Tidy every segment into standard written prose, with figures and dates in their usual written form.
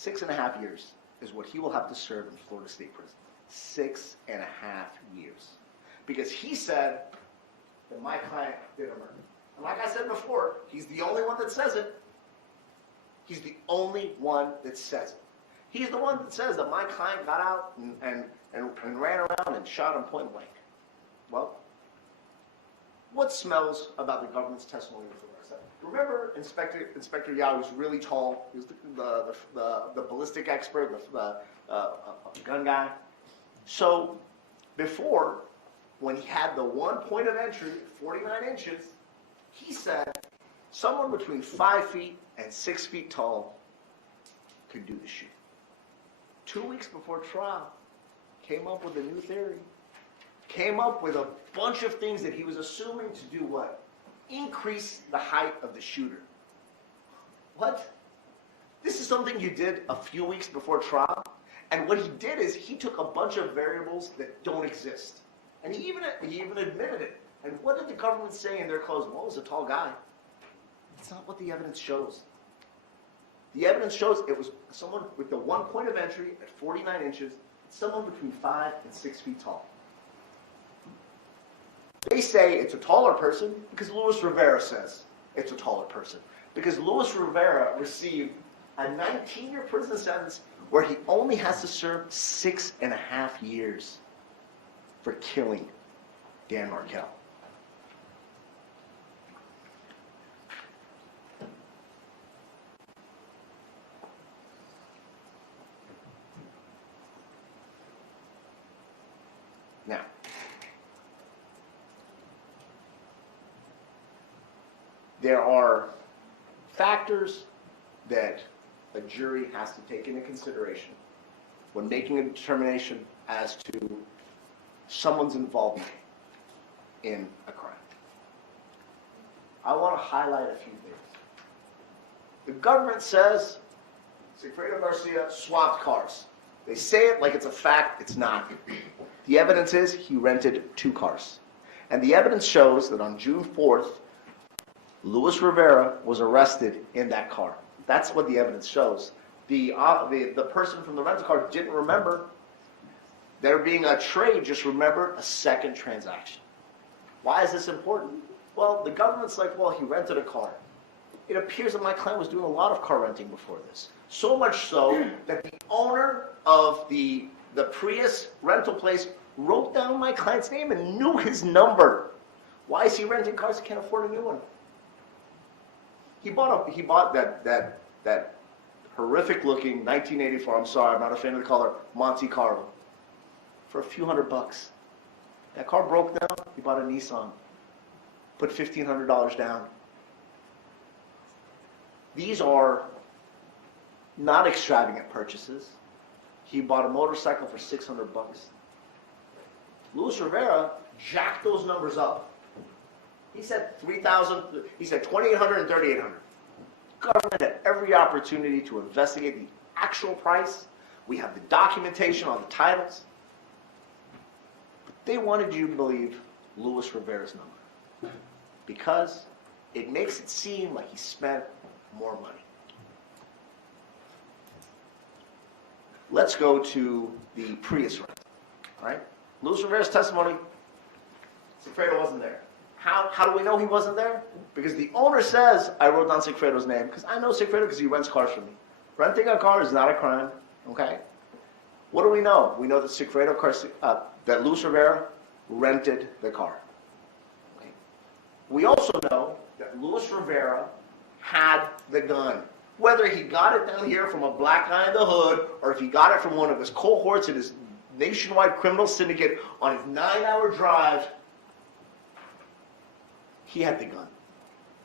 6.5 years is what he will have to serve in Florida State Prison. 6.5 years. Because he said that my client did a murder. And like I said before, he's the only one that says it. He's the only one that says it. He's the one that says that my client got out and ran around and shot him point blank. Well, what smells about the government's testimony with the rest? Remember Inspector Yao was really tall. He was the ballistic expert, the gun guy. So before, when he had the one point of entry, 49 inches, he said someone between 5 feet and 6 feet tall could do the shoot. 2 weeks before trial, came up with a new theory. Came up with a bunch of things that he was assuming to do what? Increase the height of the shooter. What? This is something you did a few weeks before trial. And what he did is he took a bunch of variables that don't exist. And he even admitted it. And what did the government say in their closing? Well, it was a tall guy. That's not what the evidence shows. The evidence shows it was someone with the one point of entry at 49 inches, someone between 5 and 6 feet tall. They say it's a taller person because Luis Rivera says it's a taller person. Because Luis Rivera received a 19-year prison sentence where he only has to serve 6.5 years for killing Dan Markel. Now, there are factors that a jury has to take into consideration when making a determination as to someone's involvement in a crime. I want to highlight a few things. The government says Sigfredo Garcia swapped cars. They say it like it's a fact. It's not. The evidence is he rented 2 cars. And the evidence shows that on June 4th, Luis Rivera was arrested in that car. That's what the evidence shows. The person from the rental car didn't remember there being a trade, just remembered a second transaction. Why is this important? Well, the government's like, well, he rented a car. It appears that my client was doing a lot of car renting before this. So much so that the owner of the Prius rental place wrote down my client's name and knew his number. Why is he renting cars? He can't afford a new one. He bought that horrific looking 1984, I'm sorry, I'm not a fan of the color, Monte Carlo for a few $100. That car broke down, he bought a Nissan. Put $1,500 down. These are not extravagant purchases. He bought a motorcycle for $600. Luis Rivera jacked those numbers up. He said 3,000. He said 2,800 and 3,800. Government had every opportunity to investigate the actual price. We have the documentation on the titles. But they wanted you to believe Luis Rivera's number because it makes it seem like he spent more money. Let's go to the Prius rental. All right, Luis Rivera's testimony. Sigfredo wasn't there. How do we know he wasn't there? Because the owner says, I wrote down Sigfredo's name, because I know Sigfredo because he rents cars from me. Renting a car is not a crime, okay? What do we know? We know that that Luis Rivera rented the car. Okay. We also know that Luis Rivera had the gun. Whether he got it down here from a black guy in the hood, or if he got it from one of his cohorts in his nationwide criminal syndicate on his 9-hour drive, he had the gun.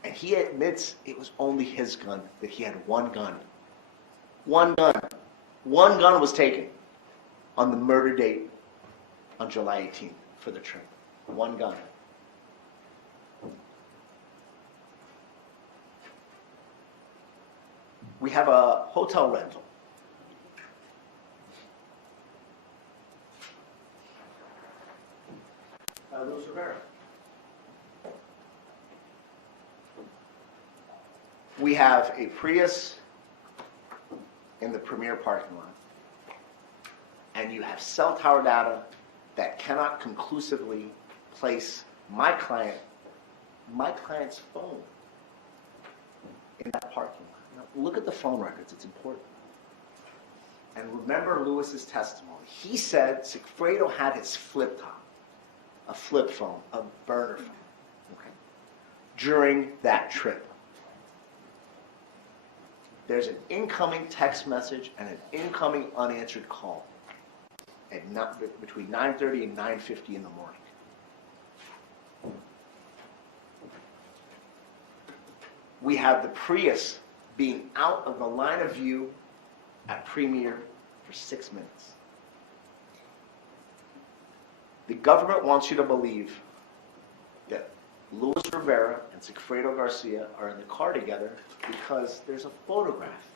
And he admits it was only his gun, that he had one gun. One gun. One gun was taken on the murder date on July 18th for the train. One gun. We have a hotel rental. Luis Rivera. We have a Prius in the Premier parking lot, and you have cell tower data that cannot conclusively place my client's phone in that parking lot. Now, look at the phone records. It's important. And remember Lewis's testimony. He said Sigfredo had his flip top, a flip phone, a burner phone, okay, during that trip. There's an incoming text message and an incoming unanswered call at between 9:30 and 9:50 in the morning. We have the Prius being out of the line of view at Premier for 6 minutes. The government wants you to believe that Luis Rivera and Sigfredo Garcia are in the car together because there's a photograph,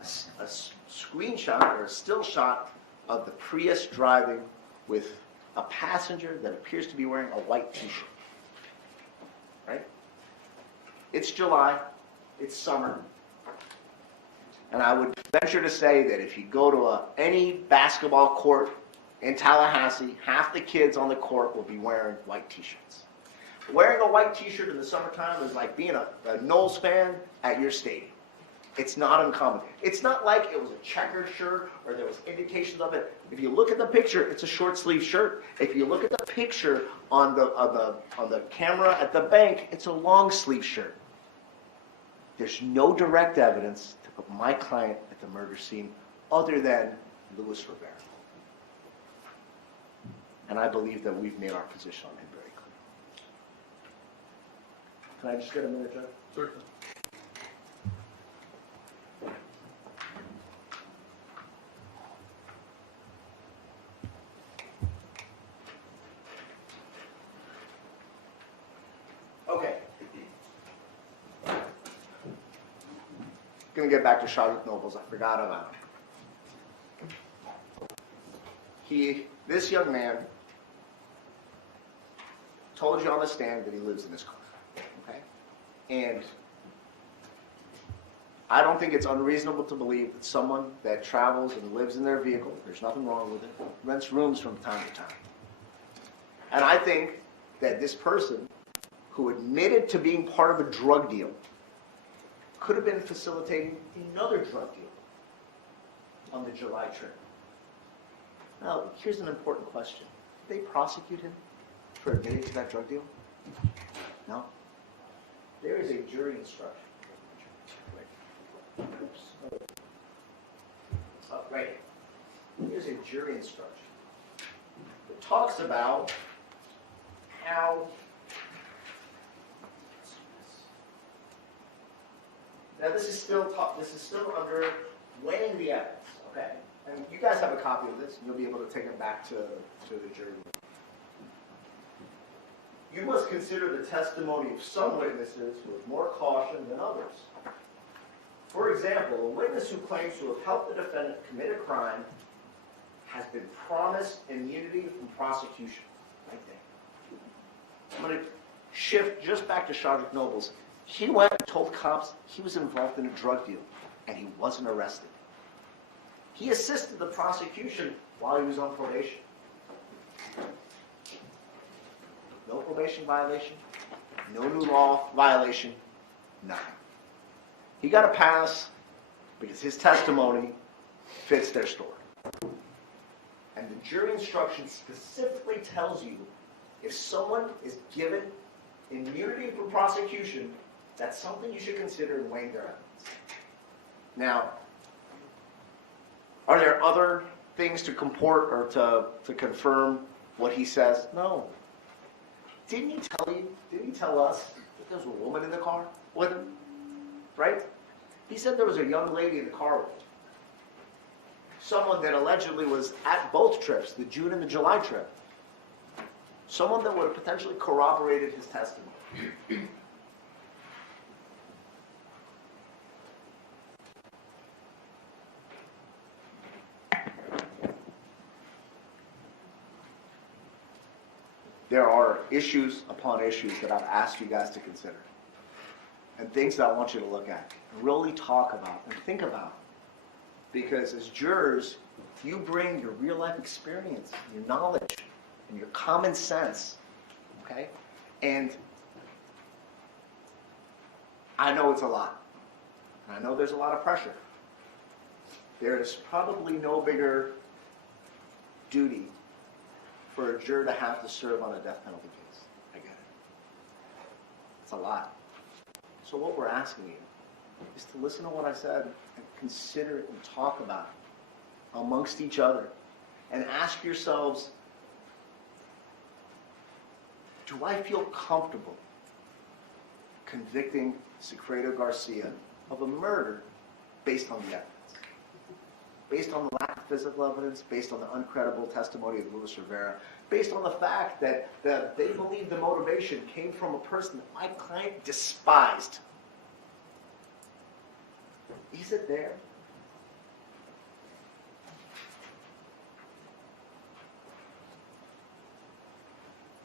a screenshot or a still shot of the Prius driving with a passenger that appears to be wearing a white t-shirt. Right? It's July, it's summer, and I would venture to say that if you go to any basketball court in Tallahassee, half the kids on the court will be wearing white t-shirts. Wearing a white t-shirt in the summertime is like being a Knowles fan at your stadium. It's not uncommon. It's not like it was a checkered shirt or there was indications of it. If you look at the picture, it's a short sleeve shirt. If you look at the picture on the camera at the bank, it's a long sleeve shirt. There's no direct evidence to put my client at the murder scene other than Luis Rivera. And I believe that we've made our position on him very clear. Can I just get a minute, Judge? Certainly. Okay. Going to get back to Charlotte Nobles. I forgot about him. This young man told you on the stand that he lives in his car. Okay? And I don't think it's unreasonable to believe that someone that travels and lives in their vehicle, there's nothing wrong with it, rents rooms from time to time. And I think that this person who admitted to being part of a drug deal could have been facilitating another drug deal on the July trip. Now, here's an important question. Did they prosecute him for admitting to that drug deal? No. There is a jury instruction. Oops. Oh, right here. Here's a jury instruction. It talks about how now this is still under weighing the evidence, okay? And you guys have a copy of this, and you'll be able to take it back to the jury. You must consider the testimony of some witnesses with more caution than others. For example, a witness who claims to have helped the defendant commit a crime has been promised immunity from prosecution. Right there. I'm going to shift just back to Sergeant Nobles. He went and told cops he was involved in a drug deal, and he wasn't arrested. He assisted the prosecution while he was on probation. No probation violation, no new law violation, nothing. He got a pass because his testimony fits their story. And the jury instruction specifically tells you if someone is given immunity from prosecution, that's something you should consider in weighing their evidence. Now, are there other things to comport or to confirm what he says? No. Didn't he tell us that there was a woman in the car with him? Right? He said there was a young lady in the car with him. Someone that allegedly was at both trips, the June and the July trip. Someone that would have potentially corroborated his testimony. There are issues upon issues that I've asked you guys to consider. And things that I want you to look at, and really talk about, and think about. Because as jurors, you bring your real life experience, your knowledge, and your common sense, okay? And I know it's a lot. I know there's a lot of pressure. There is probably no bigger duty for a juror to have to serve on a death penalty case. I get it. It's a lot. So what we're asking you is to listen to what I said and consider it and talk about it amongst each other and ask yourselves, do I feel comfortable convicting Sigfredo Garcia of a murder based on the evidence? Based on the lack of physical evidence, based on the uncredible testimony of Luis Rivera, based on the fact that they believe the motivation came from a person that my client despised. Is it there?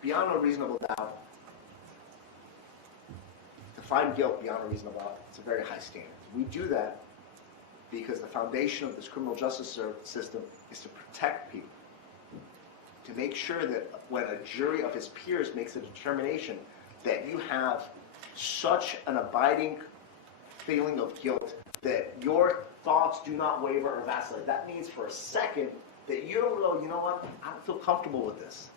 Beyond a reasonable doubt, to find guilt beyond a reasonable doubt, it's a very high standard. We do that because the foundation of this criminal justice system is to protect people, to make sure that when a jury of his peers makes a determination that you have such an abiding feeling of guilt that your thoughts do not waver or vacillate. That means for a second that you don't go, you know what, I don't feel comfortable with this.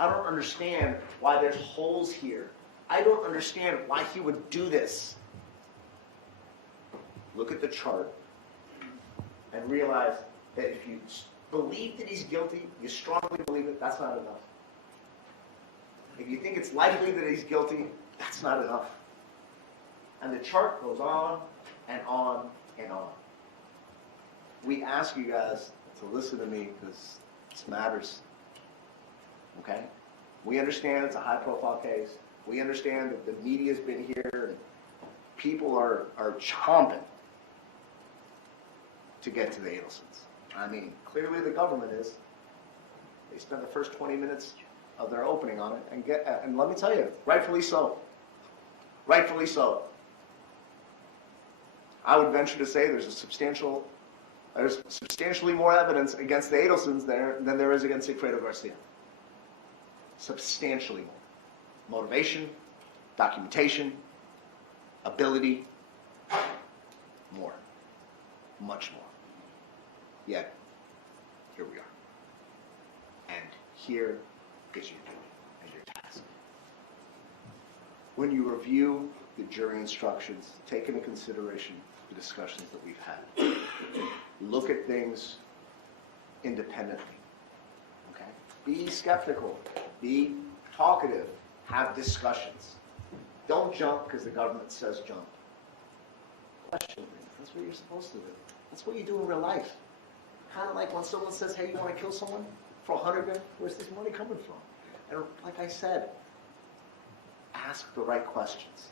I don't understand why there's holes here. I don't understand why he would do this. Look at the chart and realize that if you believe that he's guilty, you strongly believe it, that's not enough. If you think it's likely that he's guilty, that's not enough. And the chart goes on and on and on. We ask you guys to listen to me because this matters. Okay? We understand it's a high-profile case. We understand that the media's been here and people are chomping to get to the Adelsons. I mean, clearly the government is. They spent the first 20 minutes of their opening on it, and let me tell you, rightfully so. Rightfully so. I would venture to say there's substantially more evidence against the Adelsons there than there is against Sigfredo Garcia. Substantially more. Motivation, documentation, ability, more. Much more. Yet, here we are. And here is your duty and your task. When you review the jury instructions, take into consideration the discussions that we've had. Look at things independently. Okay? Be skeptical. Be talkative. Have discussions. Don't jump because the government says jump. Question things. That's what you're supposed to do. That's what you do in real life. Kind of like when someone says, hey, you want to kill someone for $100,000? Where's this money coming from? And like I said, ask the right questions.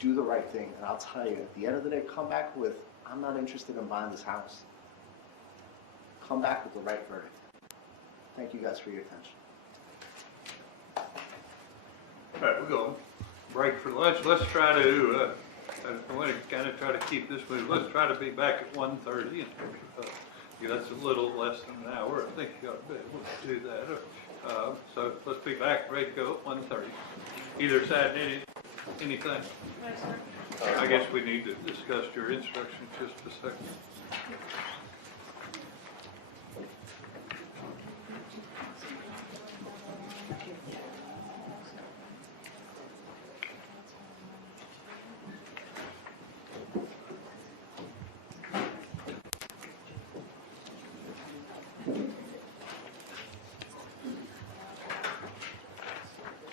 Do the right thing. And I'll tell you, at the end of the day, come back with, I'm not interested in buying this house. Come back with the right verdict. Thank you guys for your attention. All right, we're going to break for lunch. Let's try to, I want to kind of try to keep this moving. Let's try to be back at 1:30. That's a little less than an hour. I think you ought to be able to do that. So let's be back, ready to go at 1:30. Either side, anything? I guess we need to discuss your instructions just a second.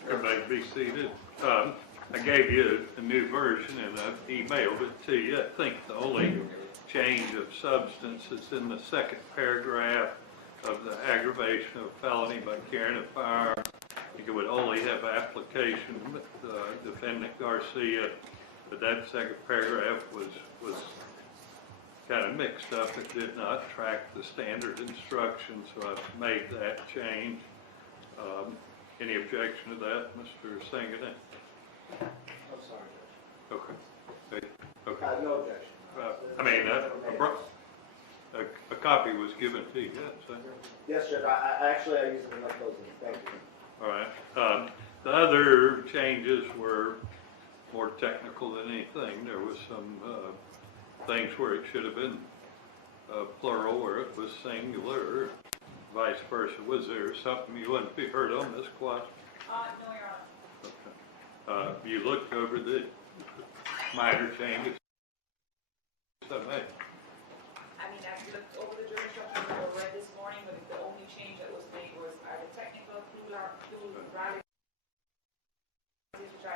Everybody be seated. I gave you a new version and I've emailed it to you. I think the only change of substance is in the second paragraph of the aggravation of felony by carrying a firearm. You would only have application with defendant Garcia, but that second paragraph was kind of mixed up. It did not track the standard instructions, so I've made that change. Any objection to that, Mr. Sangadan? I'm sorry, Judge. Okay. Okay. No objection. a copy was given to you, so. Yes, Judge, I used it in my closing, thank you. All right. The other changes were more technical than anything. There was some things where it should have been plural, where it was singular, vice versa. Was there something you wanted to be heard on this class? No, Your Honor. Okay. You looked over the minor changes I made. I mean, I looked over the jury instructions that were read this morning, but the only change that was made was the technical plurality.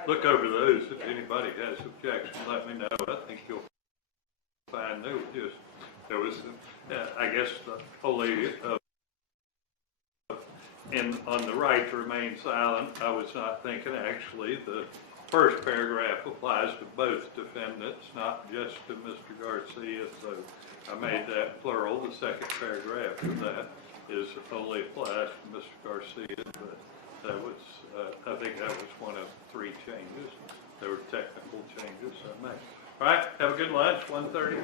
Look over those. If anybody has objection, let me know. I think you'll find there was, I guess, the only, on the right to remain silent, I was not thinking actually the first paragraph applies to both defendants, not just to Mr. Garcia, so I made that plural. The second paragraph of that only applies to Mr. Garcia, but that was, I think that was one of 3 changes. There were technical changes I made. All right, have a good lunch, 1:30.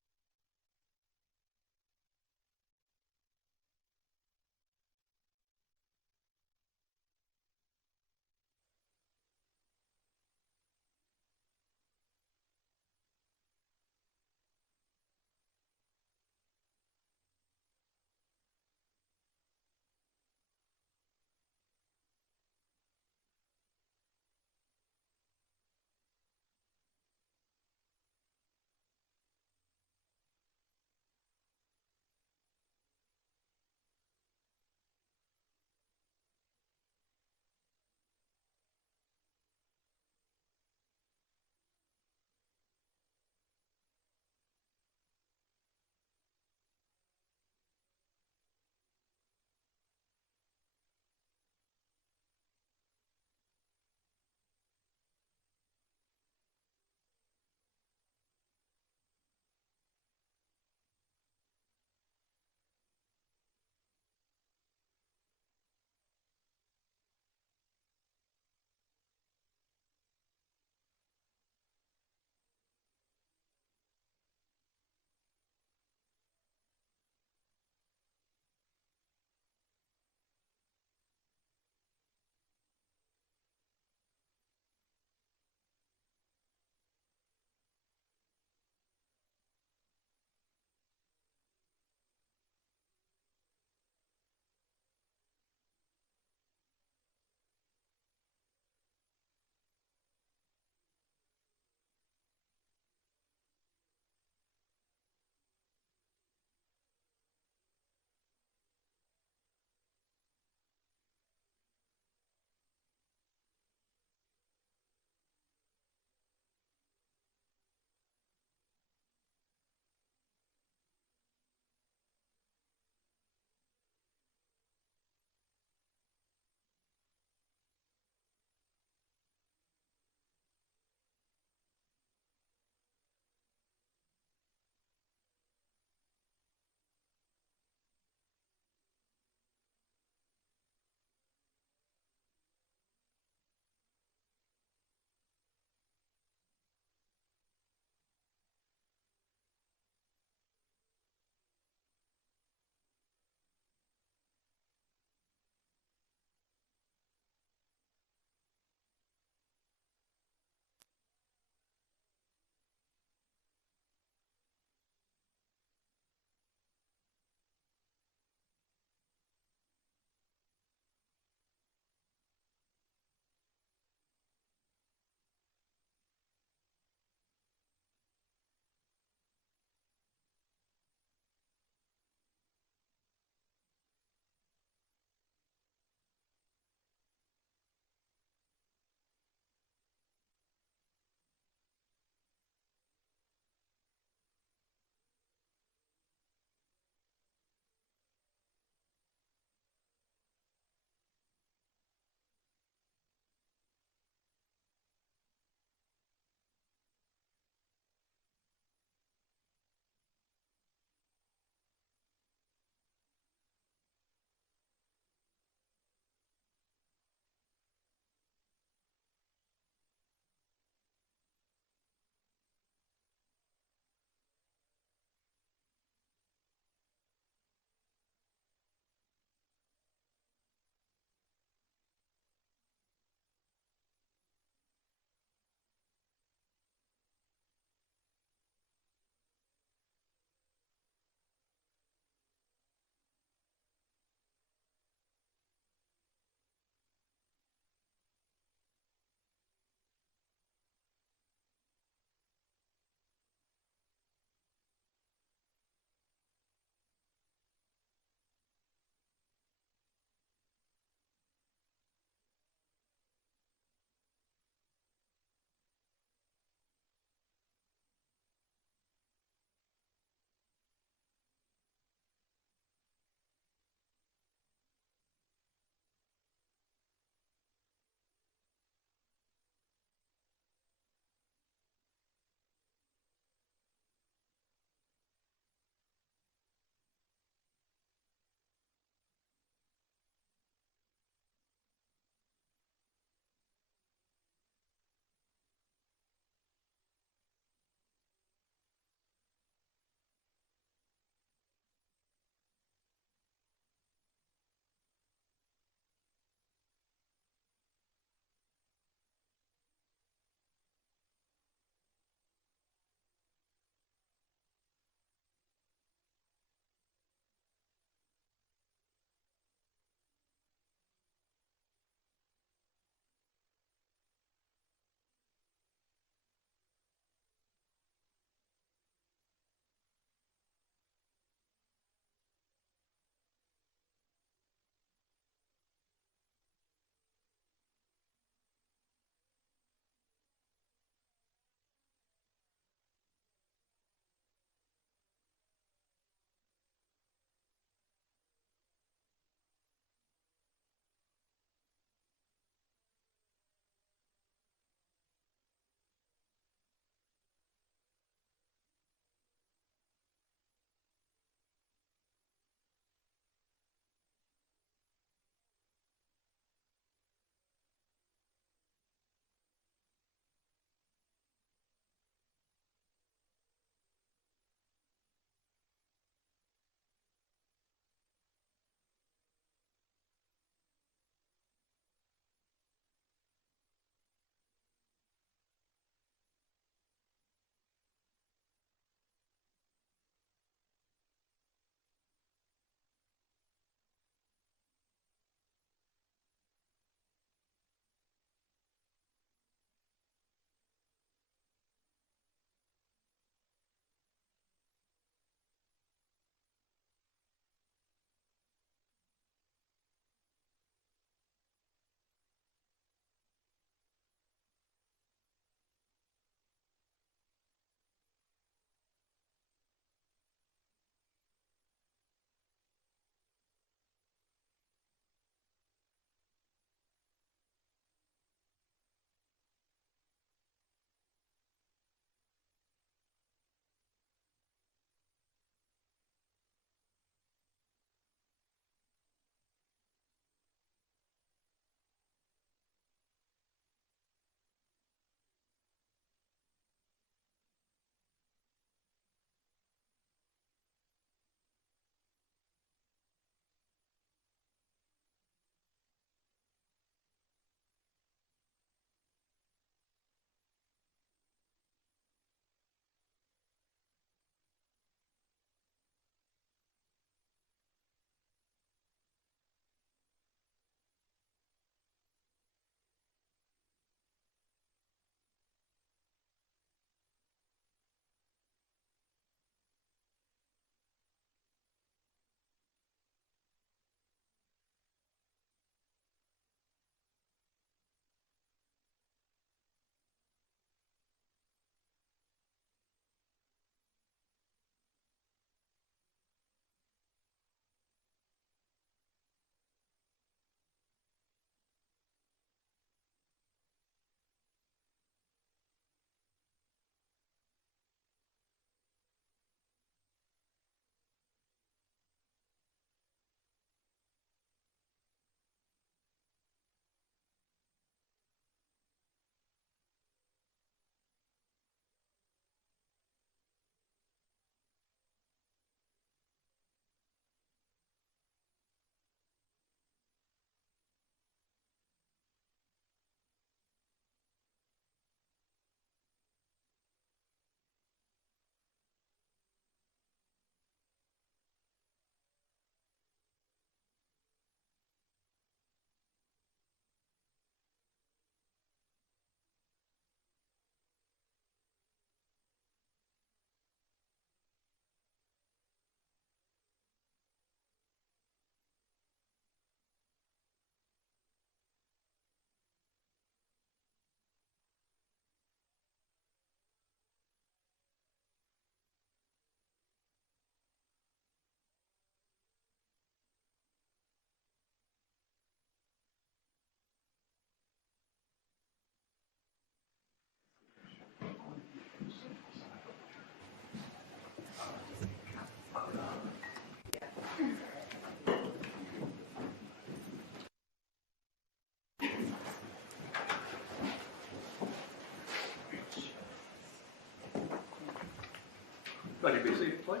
Everybody be seated, please.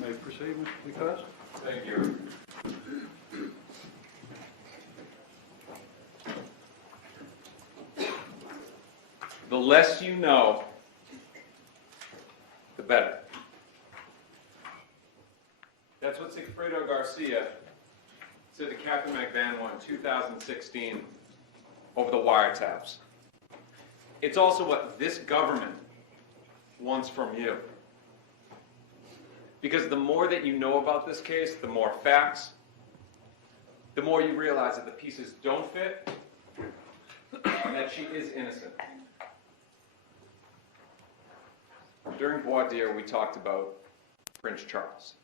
May we proceed, Mr. Dukas? Thank you. The less you know, the better. That's what Sigfredo Garcia said to Captain McVanwa in 2016 over the wiretaps. It's also what this government wants from you. Because the more that you know about this case, the more facts, the more you realize that the pieces don't fit and that she is innocent. During voir dire, we talked about Prince Charles,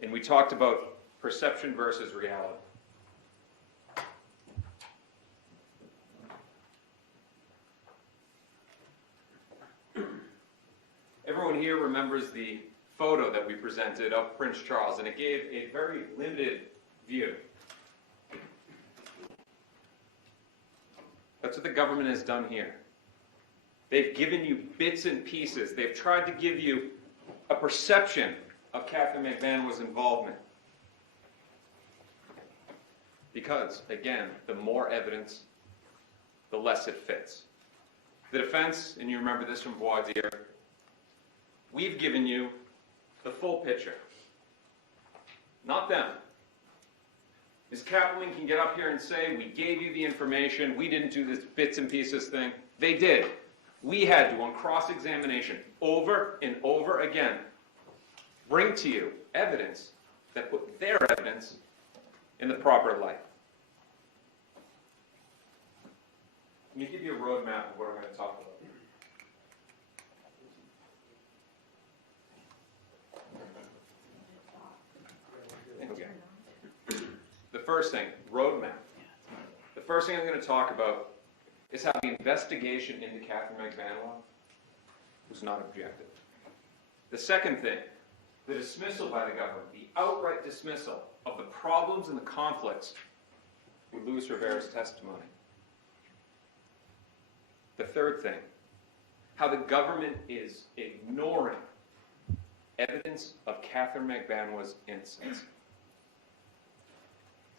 and we talked about perception versus reality. Everyone here remembers the photo that we presented of Prince Charles, and it gave a very limited view. That's what the government has done here. They've given you bits and pieces. They've tried to give you a perception of Catherine McVanwa's involvement. Because, again, the more evidence, the less it fits. The defense, and you remember this from voir dire, we've given you the full picture. Not them. Ms. Kaplan can get up here and say, we gave you the information, we didn't do this bits and pieces thing. They did. We had to, on cross-examination, over and over again, bring to you evidence that put their evidence in the proper light. Let me give you a roadmap of what I'm going to talk about. Okay. The first thing, roadmap. The first thing I'm going to talk about is how the investigation into Catherine McVanwa was not objective. The second thing, the dismissal by the government, the outright dismissal of the problems and the conflicts with Luis Rivera's testimony. The third thing, how the government is ignoring evidence of Catherine McVanwa's innocence.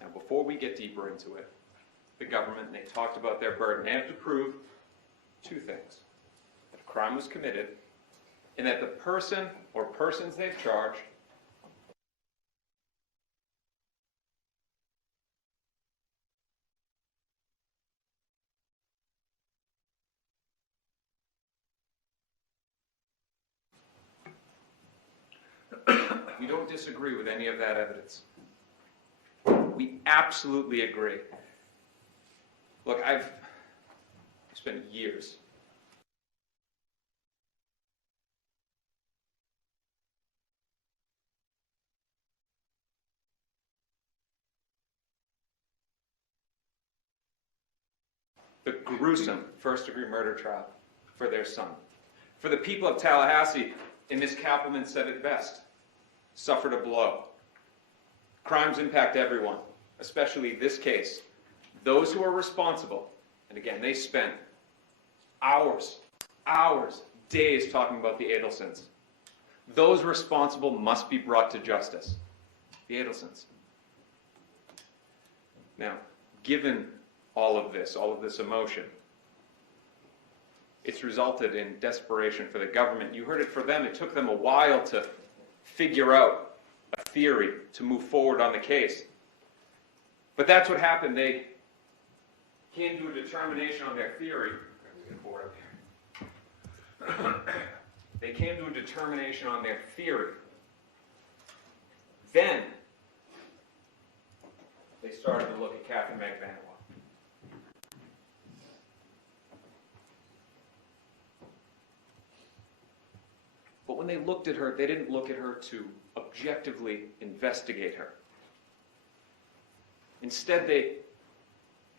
Now, before we get deeper into it, the government, and they talked about their burden, they have to prove two things. That a crime was committed, and that the person or persons they've charged we don't disagree with any of that evidence. We absolutely agree. Look, I've spent years the gruesome first-degree murder trial for their son. For the people of Tallahassee, and Ms. Kappelman said it best, suffered a blow. Crimes impact everyone, especially this case. Those who are responsible, and again, they spent hours, days talking about the Adelsons. Those responsible must be brought to justice. The Adelsons. Now, given all of this emotion, it's resulted in desperation for the government. You heard it for them. It took them a while to figure out a theory to move forward on the case. But that's what happened. They came to a determination on their theory. They came to a determination on their theory. Then they started to look at Catherine McVanwa. But when they looked at her, they didn't look at her to objectively investigate her. Instead, they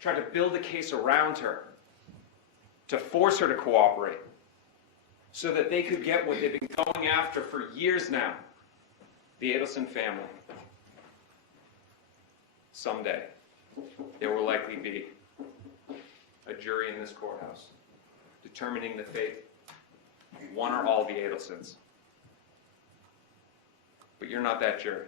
tried to build a case around her to force her to cooperate so that they could get what they've been going after for years now, the Adelson family. Someday, there will likely be a jury in this courthouse determining the fate one or all of the Adelsons. But you're not that jury.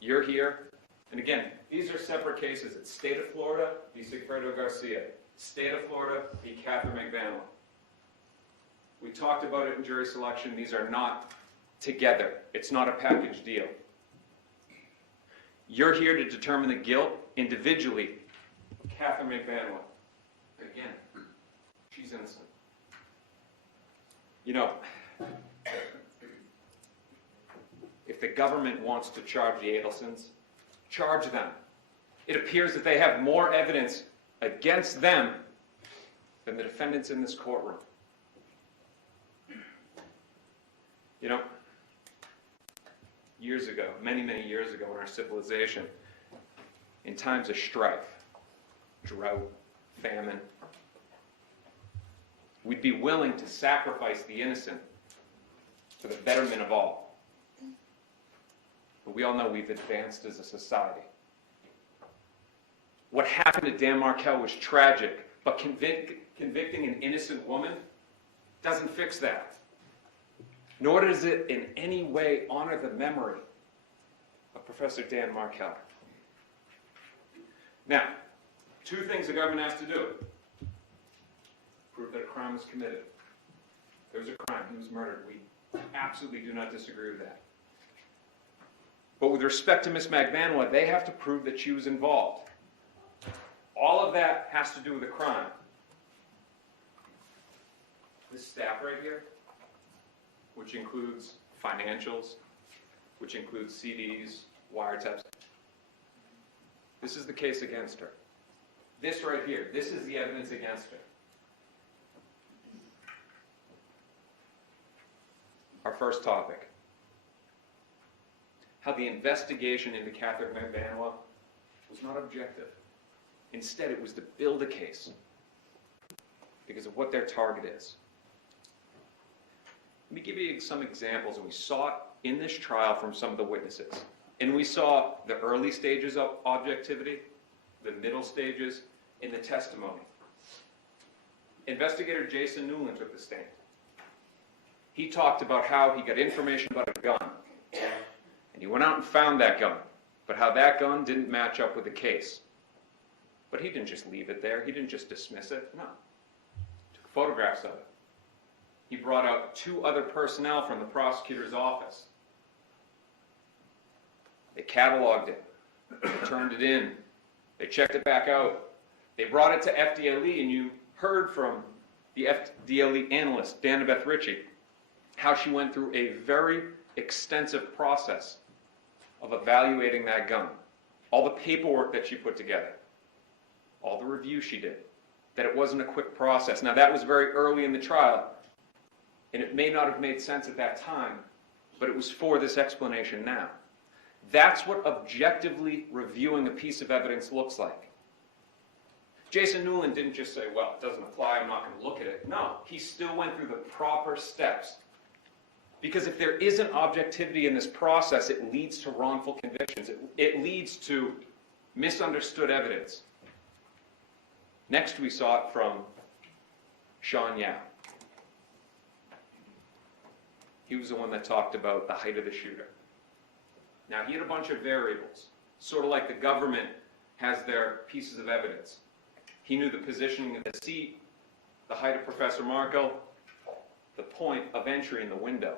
You're here, and again, these are separate cases. It's State of Florida v. Sigfredo Garcia, State of Florida v. Catherine McVanwa. We talked about it in jury selection. These are not together. It's not a package deal. You're here to determine the guilt individually of Catherine McVanwa. Again, she's innocent. You know, if the government wants to charge the Adelsons, charge them. It appears that they have more evidence against them than the defendants in this courtroom. You know, years ago, many, many years ago in our civilization, in times of strife, drought, famine, we'd be willing to sacrifice the innocent for the betterment of all. But we all know we've advanced as a society. What happened to Dan Markel was tragic, but convicting an innocent woman doesn't fix that. Nor does it in any way honor the memory of Professor Dan Markel. Now, two things the government has to do. Prove that a crime was committed. There was a crime. He was murdered. We absolutely do not disagree with that. But with respect to Ms. McVanwa, they have to prove that she was involved. All of that has to do with a crime. This staff right here, which includes financials, which includes CDs, wiretaps. This is the case against her. This right here, this is the evidence against her. Our first topic. How the investigation into Catherine McVanwa was not objective. Instead, it was to build a case because of what their target is. Let me give you some examples, and we saw it in this trial from some of the witnesses. And we saw the early stages of objectivity, the middle stages, in the testimony. Investigator Jason Newland took the stand. He talked about how he got information about a gun, and he went out and found that gun, but how that gun didn't match up with the case. But he didn't just leave it there. He didn't just dismiss it. No. He took photographs of it. He brought out 2 other personnel from the prosecutor's office. They cataloged it. They turned it in. They checked it back out. They brought it to FDLE, and you heard from the FDLE analyst, Dan Ritchie, how she went through a very extensive process of evaluating that gun. All the paperwork that she put together. All the reviews she did. That it wasn't a quick process. Now, that was very early in the trial, and it may not have made sense at that time, but it was for this explanation now. That's what objectively reviewing a piece of evidence looks like. Jason Newland didn't just say, well, it doesn't apply, I'm not going to look at it. No, he still went through the proper steps. Because if there isn't objectivity in this process, it leads to wrongful convictions. It leads to misunderstood evidence. Next, we saw it from Sean Yao. He was the one that talked about the height of the shooter. Now, he had a bunch of variables, sort of like the government has their pieces of evidence. He knew the positioning of the seat, the height of Professor Markel, the point of entry in the window.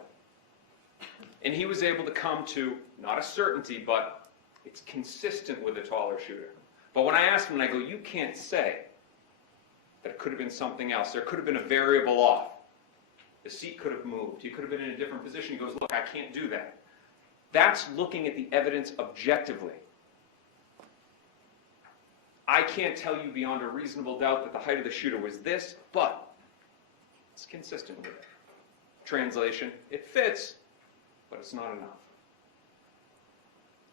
And he was able to come to, not a certainty, but it's consistent with a taller shooter. But when I asked him, I go, you can't say that it could have been something else. There could have been a variable off. The seat could have moved. You could have been in a different position. He goes, look, I can't do that. That's looking at the evidence objectively. I can't tell you beyond a reasonable doubt that the height of the shooter was this, but it's consistent with it. Translation, it fits, but it's not enough.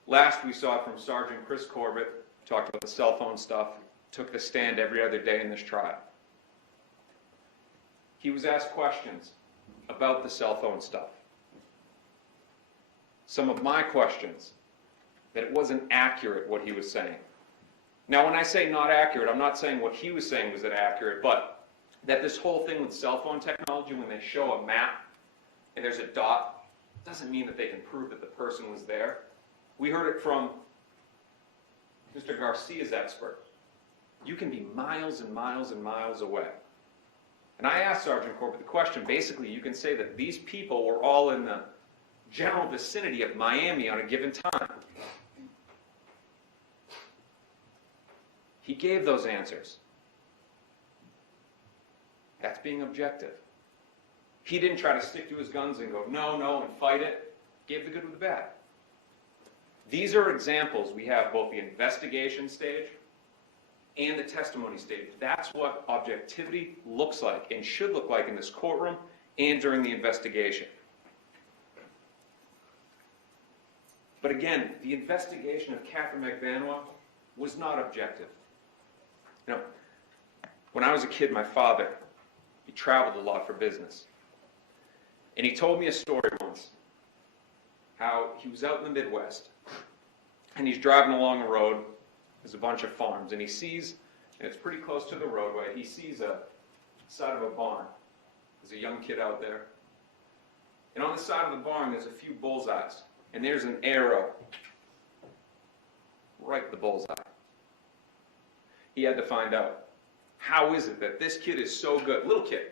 Last, we saw it from Sergeant Chris Corbett, talked about the cell phone stuff, took the stand every other day in this trial. He was asked questions about the cell phone stuff. Some of my questions, that it wasn't accurate what he was saying. Now, when I say not accurate, I'm not saying what he was saying was inaccurate, but that this whole thing with cell phone technology, when they show a map and there's a dot, doesn't mean that they can prove that the person was there. We heard it from Mr. Garcia's expert. You can be miles and miles and miles away. And I asked Sergeant Corbett the question, basically you can say that these people were all in the general vicinity of Miami on a given time. He gave those answers. That's being objective. He didn't try to stick to his guns and go, no, no, and fight it. Gave the good with the bad. These are examples. We have both the investigation stage and the testimony stage. That's what objectivity looks like and should look like in this courtroom and during the investigation. But again, the investigation of Catherine McVanois was not objective. You know, when I was a kid, my father, he traveled a lot for business. And he told me a story once, how he was out in the Midwest, and he's driving along a road, there's a bunch of farms, and he sees, and it's pretty close to the roadway, he sees a side of a barn. There's a young kid out there. And on the side of the barn, there's a few bullseyes, and there's an arrow right at the bullseye. He had to find out, how is it that this kid is so good, little kid,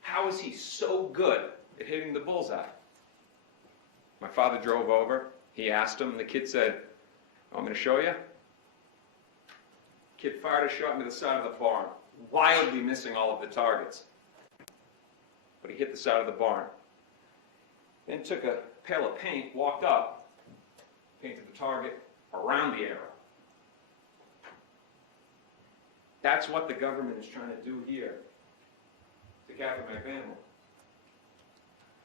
how is he so good at hitting the bullseye? My father drove over, he asked him, and the kid said, I'm going to show you. Kid fired a shot into the side of the barn, wildly missing all of the targets. But he hit the side of the barn. Then took a pail of paint, walked up, painted the target around the arrow. That's what the government is trying to do here to Catherine McVanois.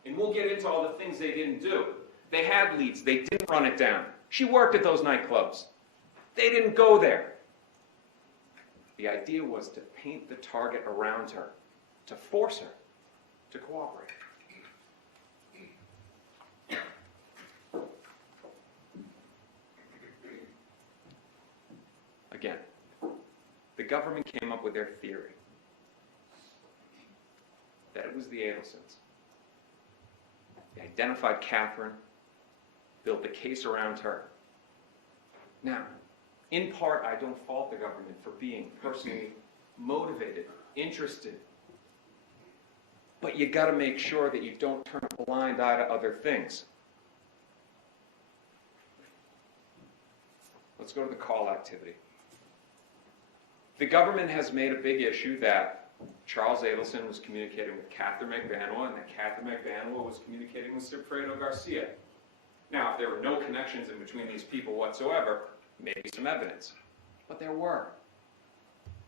And we'll get into all the things they didn't do. They had leads. They didn't run it down. She worked at those nightclubs. They didn't go there. The idea was to paint the target around her, to force her to cooperate. Again, the government came up with their theory that it was the Adelsons. They identified Catherine, built the case around her. Now, in part, I don't fault the government for being personally motivated, interested. But you got to make sure that you don't turn a blind eye to other things. Let's go to the call activity. The government has made a big issue that Charles Adelson was communicating with Catherine McVanois and that Catherine McVanois was communicating with Sigfredo Garcia. Now, if there were no connections in between these people whatsoever, maybe some evidence. But there were.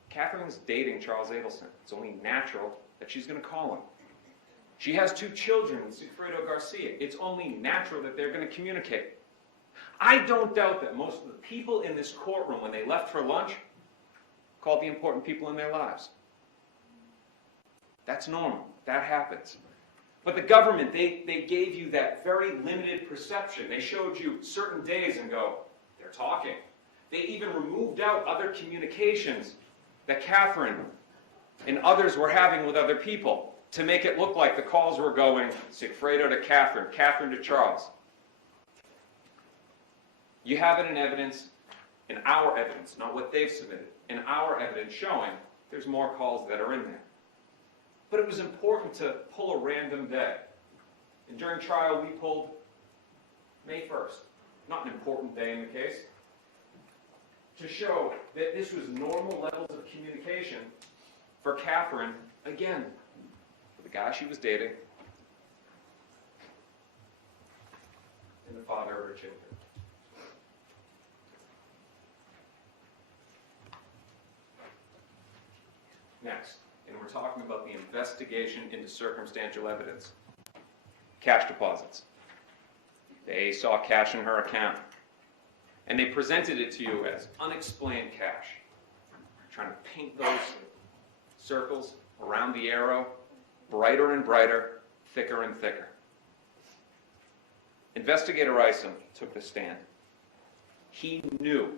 Catherine was dating Charles Adelson. It's only natural that she's going to call him. She has 2 children with Sigfredo Garcia. It's only natural that they're going to communicate. I don't doubt that most of the people in this courtroom, when they left for lunch, called the important people in their lives. That's normal. That happens. But the government, they gave you that very limited perception. They showed you certain days and go, they're talking. They even removed out other communications that Catherine and others were having with other people to make it look like the calls were going Sigfredo to Catherine, Catherine to Charles. You have it in evidence, in our evidence, not what they've submitted, in our evidence showing there's more calls that are in there. But it was important to pull a random day. And during trial, we pulled May 1st. Not an important day in the case. To show that this was normal levels of communication for Catherine, again, for the guy she was dating, and the father of her children. Next, and we're talking about the investigation into circumstantial evidence. Cash deposits. They saw cash in her account, and they presented it to you as unexplained cash. Trying to paint those circles around the arrow brighter and brighter, thicker and thicker. Investigator Isom took the stand. He knew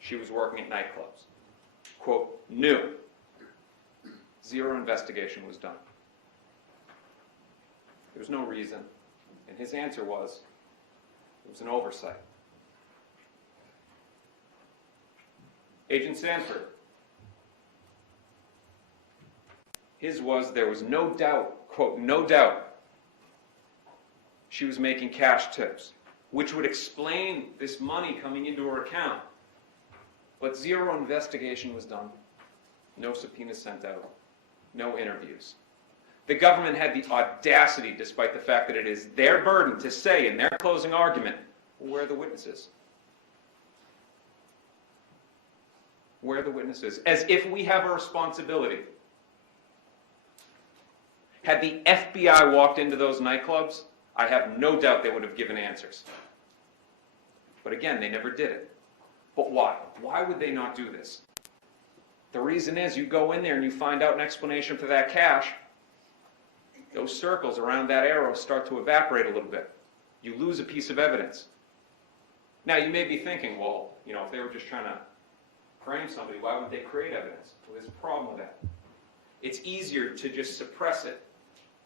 she was working at nightclubs. Quote, knew. Zero investigation was done. There was no reason. And his answer was, it was an oversight. Agent Sanford, his was, there was no doubt, quote, no doubt, she was making cash tips, which would explain this money coming into her account. But zero investigation was done. No subpoenas sent out. No interviews. The government had the audacity, despite the fact that it is their burden to say in their closing argument, well, where are the witnesses? Where are the witnesses? As if we have a responsibility. Had the FBI walked into those nightclubs, I have no doubt they would have given answers. But again, they never did it. But why? Why would they not do this? The reason is you go in there and you find out an explanation for that cash, those circles around that arrow start to evaporate a little bit. You lose a piece of evidence. Now you may be thinking, well, if they were just trying to frame somebody, why would they create evidence? Well, there's a problem with that. It's easier to just suppress it,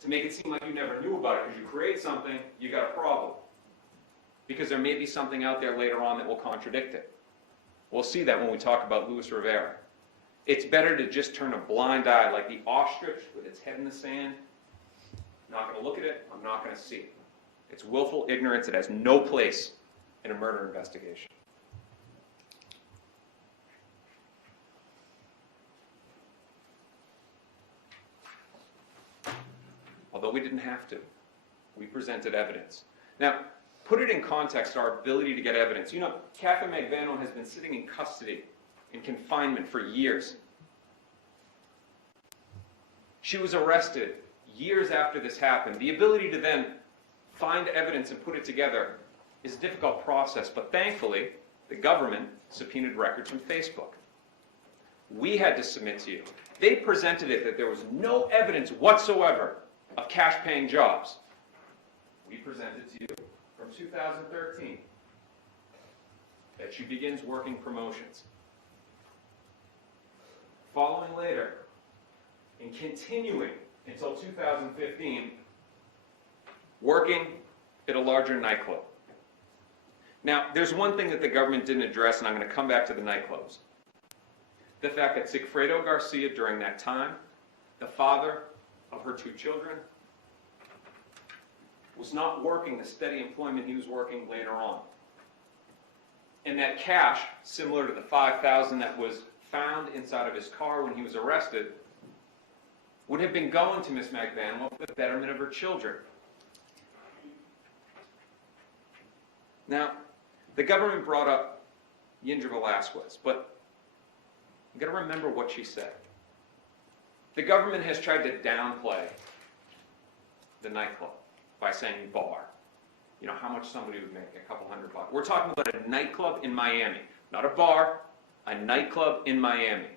to make it seem like you never knew about it, because you create something, you got a problem. Because there may be something out there later on that will contradict it. We'll see that when we talk about Luis Rivera. It's better to just turn a blind eye, like the ostrich with its head in the sand. I'm not going to look at it, I'm not going to see it. It's willful ignorance. It has no place in a murder investigation. Although we didn't have to, we presented evidence. Now, put it in context, our ability to get evidence. Catherine Magbanua has been sitting in custody, in confinement for years. She was arrested years after this happened. The ability to then find evidence and put it together is a difficult process, but thankfully, the government subpoenaed records from Facebook. We had to submit to you. They presented it that there was no evidence whatsoever of cash-paying jobs. We presented to you from 2013 that she begins working promotions. Following later, and continuing until 2015, working at a larger nightclub. Now, there's one thing that the government didn't address, and I'm going to come back to the nightclubs. The fact that Sigfredo Garcia, during that time, the father of her two children, was not working the steady employment he was working later on. And that cash, similar to the $5,000 that was found inside of his car when he was arrested, would have been going to Miss Magbanua for the betterment of her children. Now, the government brought up Yindra Velasquez, but you've got to remember what she said. The government has tried to downplay the nightclub by saying bar. How much somebody would make, a couple $100. We're talking about a nightclub in Miami, not a bar, a nightclub in Miami,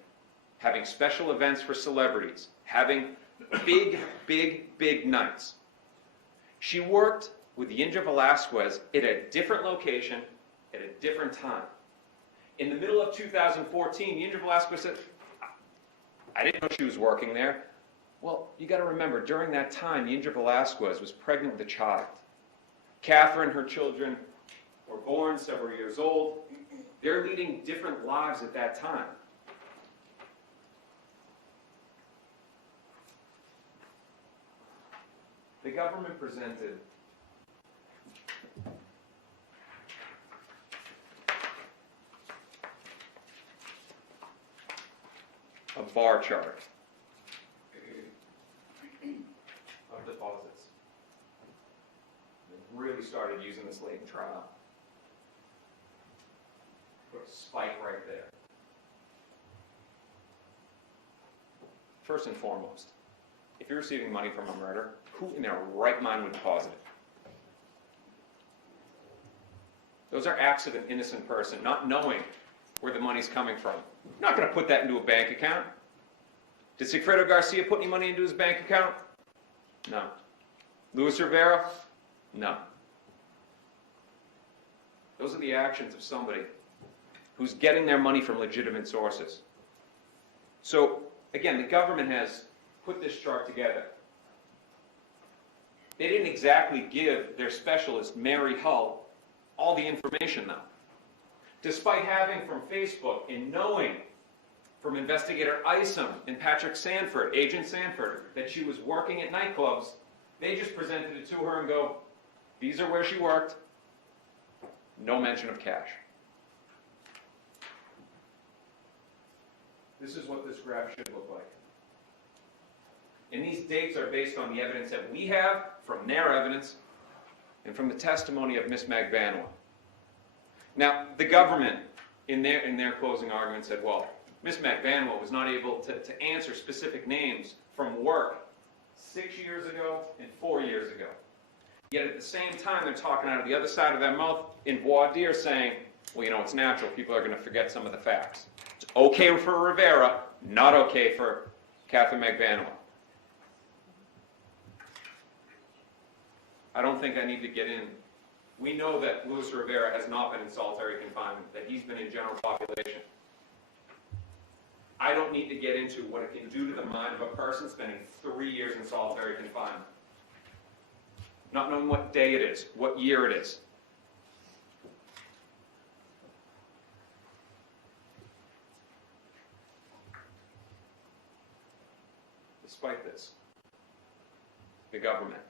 having special events for celebrities, having big, big, big nights. She worked with Yindra Velasquez at a different location at a different time. In the middle of 2014, Yindra Velasquez said, I didn't know she was working there. Well, you got to remember, during that time, Yindra Velasquez was pregnant with a child. Catherine, her children, were born several years old. They're leading different lives at that time. The government presented a bar chart of deposits. They really started using this late in trial. Put a spike right there. First and foremost, if you're receiving money from a murder, who in their right mind would deposit it? Those are acts of an innocent person, not knowing where the money's coming from. You're not going to put that into a bank account. Did Sigfredo Garcia put any money into his bank account? No. Luis Rivera? No. Those are the actions of somebody who's getting their money from legitimate sources. So, again, the government has put this chart together. They didn't exactly give their specialist, Mary Hull, all the information, though. Despite having from Facebook and knowing from investigator Isom and Patrick Sanford, Agent Sanford, that she was working at nightclubs, they just presented it to her and go, these are where she worked. No mention of cash. This is what this graph should look like. And these dates are based on the evidence that we have from their evidence and from the testimony of Ms. Magbanua. Now, the government, in their closing argument, said, well, Ms. Magbanua was not able to answer specific names from work 6 years ago and 4 years ago. Yet at the same time, they're talking out of the other side of their mouth in voir dire saying, well, you know, it's natural. People are going to forget some of the facts. It's okay for Rivera, not okay for Catherine Magbanua. I don't think I need to get in. We know that Luis Rivera has not been in solitary confinement, that he's been in general population. I don't need to get into what it can do to the mind of a person spending 3 years in solitary confinement. Not knowing what day it is, what year it is. Despite this, the government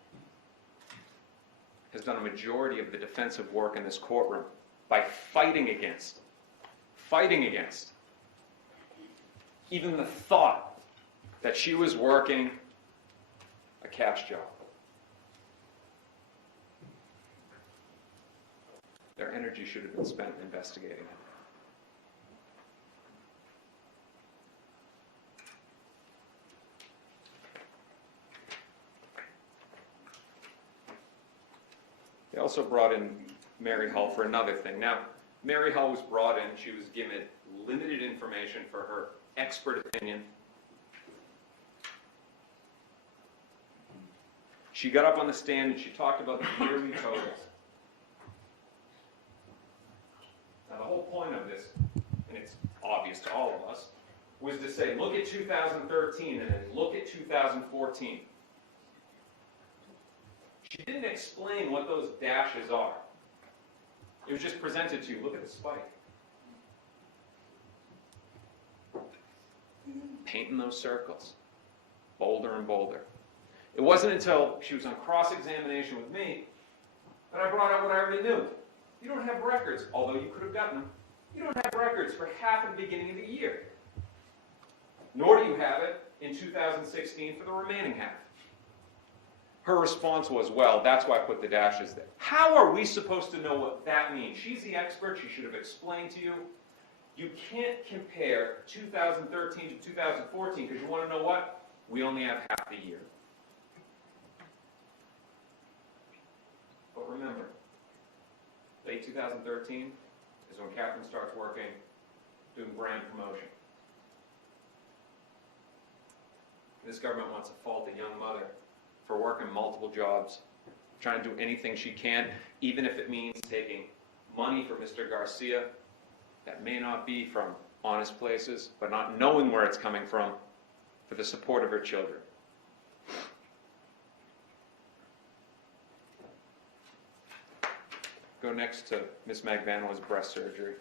has done a majority of the defensive work in this courtroom by fighting against even the thought that she was working a cash job. Their energy should have been spent investigating it. They also brought in Mary Hull for another thing. Now, Mary Hull was brought in. She was given limited information for her expert opinion. She got up on the stand and she talked about the yearly totals. Now, the whole point of this, and it's obvious to all of us, was to say, look at 2013 and then look at 2014. She didn't explain what those dashes are. It was just presented to you. Look at the spike. Painting those circles, bolder and bolder. It wasn't until she was on cross-examination with me that I brought out what I already knew. You don't have records, although you could have gotten them. You don't have records for half of the beginning of the year. Nor do you have it in 2016 for the remaining half. Her response was, well, that's why I put the dashes there. How are we supposed to know what that means? She's the expert. She should have explained to you. You can't compare 2013 to 2014 because you want to know what? We only have half the year. But remember, late 2013 is when Catherine starts working, doing brand promotion. This government wants to fault a young mother for working multiple jobs, trying to do anything she can, even if it means taking money from Mr. Garcia that may not be from honest places, but not knowing where it's coming from for the support of her children. Go next to Ms. Magbanua's breast surgery.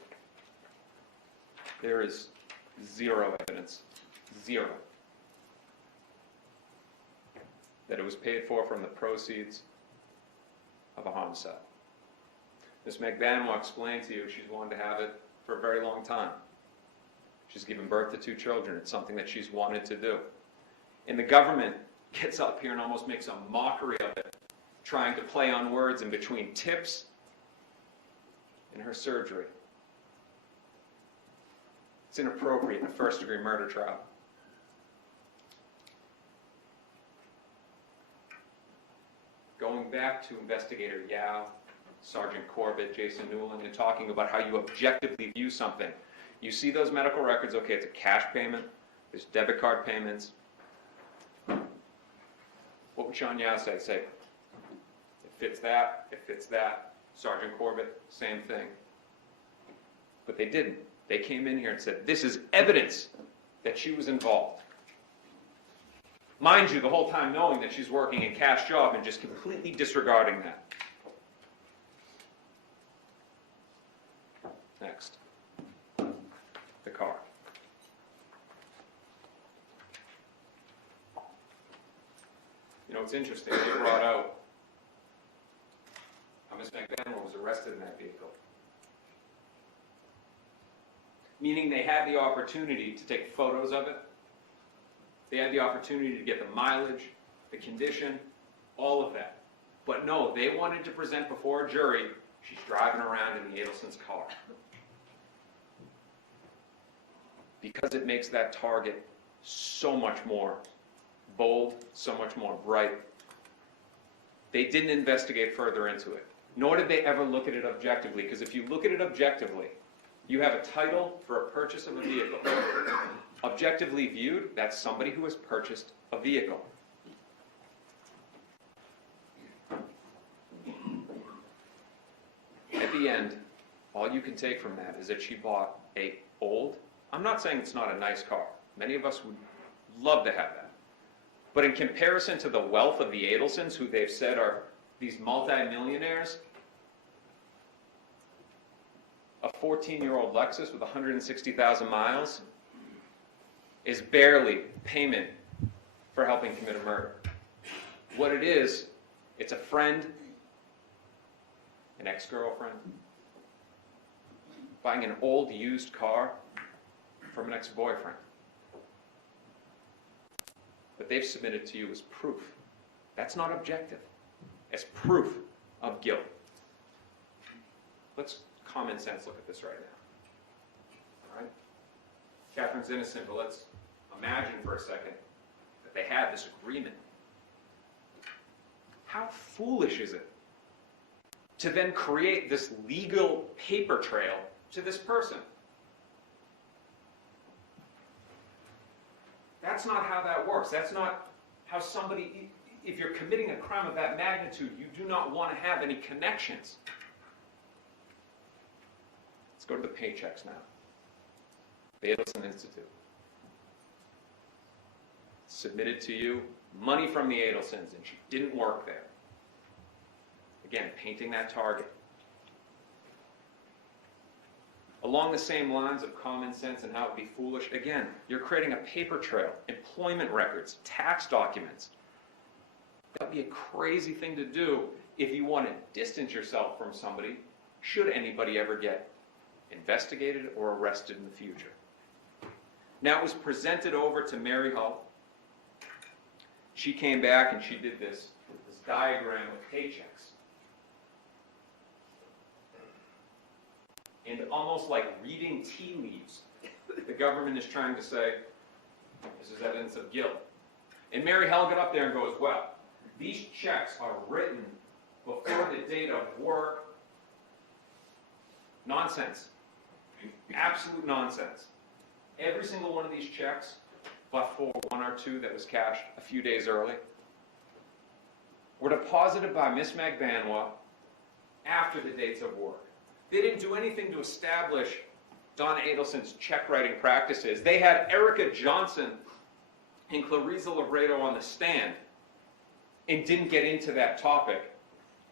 There is zero evidence, zero, that it was paid for from the proceeds of a homicide. Ms. Magbanua explained to you she's wanted to have it for a very long time. She's given birth to 2 children. It's something that she's wanted to do. And the government gets up here and almost makes a mockery of it, trying to play on words in between tips and her surgery. It's inappropriate in a first-degree murder trial. Going back to Investigator Yao, Sergeant Corbett, Jason Newland, and talking about how you objectively view something. You see those medical records, okay, it's a cash payment, there's debit card payments. What would Sean Yao say? Say, it fits that, it fits that. Sergeant Corbett, same thing. But they didn't. They came in here and said, this is evidence that she was involved. Mind you, the whole time knowing that she's working a cash job and just completely disregarding that. Next. The car. You know, it's interesting, they brought out how Ms. McBanwell was arrested in that vehicle. Meaning they had the opportunity to take photos of it. They had the opportunity to get the mileage, the condition, all of that. But no, they wanted to present before a jury, she's driving around in the Adelson's car. Because it makes that target so much more bold, so much more bright. They didn't investigate further into it, nor did they ever look at it objectively, because if you look at it objectively, you have a title for a purchase of a vehicle. Objectively viewed, that's somebody who has purchased a vehicle. At the end, all you can take from that is that she bought a old, I'm not saying it's not a nice car. Many of us would love to have that. But in comparison to the wealth of the Adelsons, who they've said are these multi-millionaires, a 14-year-old Lexus with 160,000 miles is barely payment for helping commit a murder. What it is, it's a friend, an ex-girlfriend, buying an old used car from an ex-boyfriend. But they've submitted to you as proof. That's not objective. As proof of guilt. Let's common sense look at this right now. All right? Catherine's innocent, but let's imagine for a second that they had this agreement. How foolish is it to then create this legal paper trail to this person? That's not how that works. That's not how somebody, if you're committing a crime of that magnitude, you do not want to have any connections. Let's go to the paychecks now. The Adelson Institute. Submitted to you money from the Adelsons, and she didn't work there. Again, painting that target. Along the same lines of common sense and how it would be foolish, again, you're creating a paper trail, employment records, tax documents. That would be a crazy thing to do if you want to distance yourself from somebody, should anybody ever get investigated or arrested in the future. Now, it was presented over to Mary Hull. She came back and she did this diagram with paychecks. And almost like reading tea leaves, the government is trying to say, this is evidence of guilt. And Mary Hull got up there and goes, well, these checks are written before the date of work. Nonsense. Absolute nonsense. Every single one of these checks, but for one or two that was cashed a few days early, were deposited by Miss McBanwell after the dates of work. They didn't do anything to establish Don Adelson's check writing practices. They had Erica Johnson and Clarissa Labredo on the stand and didn't get into that topic.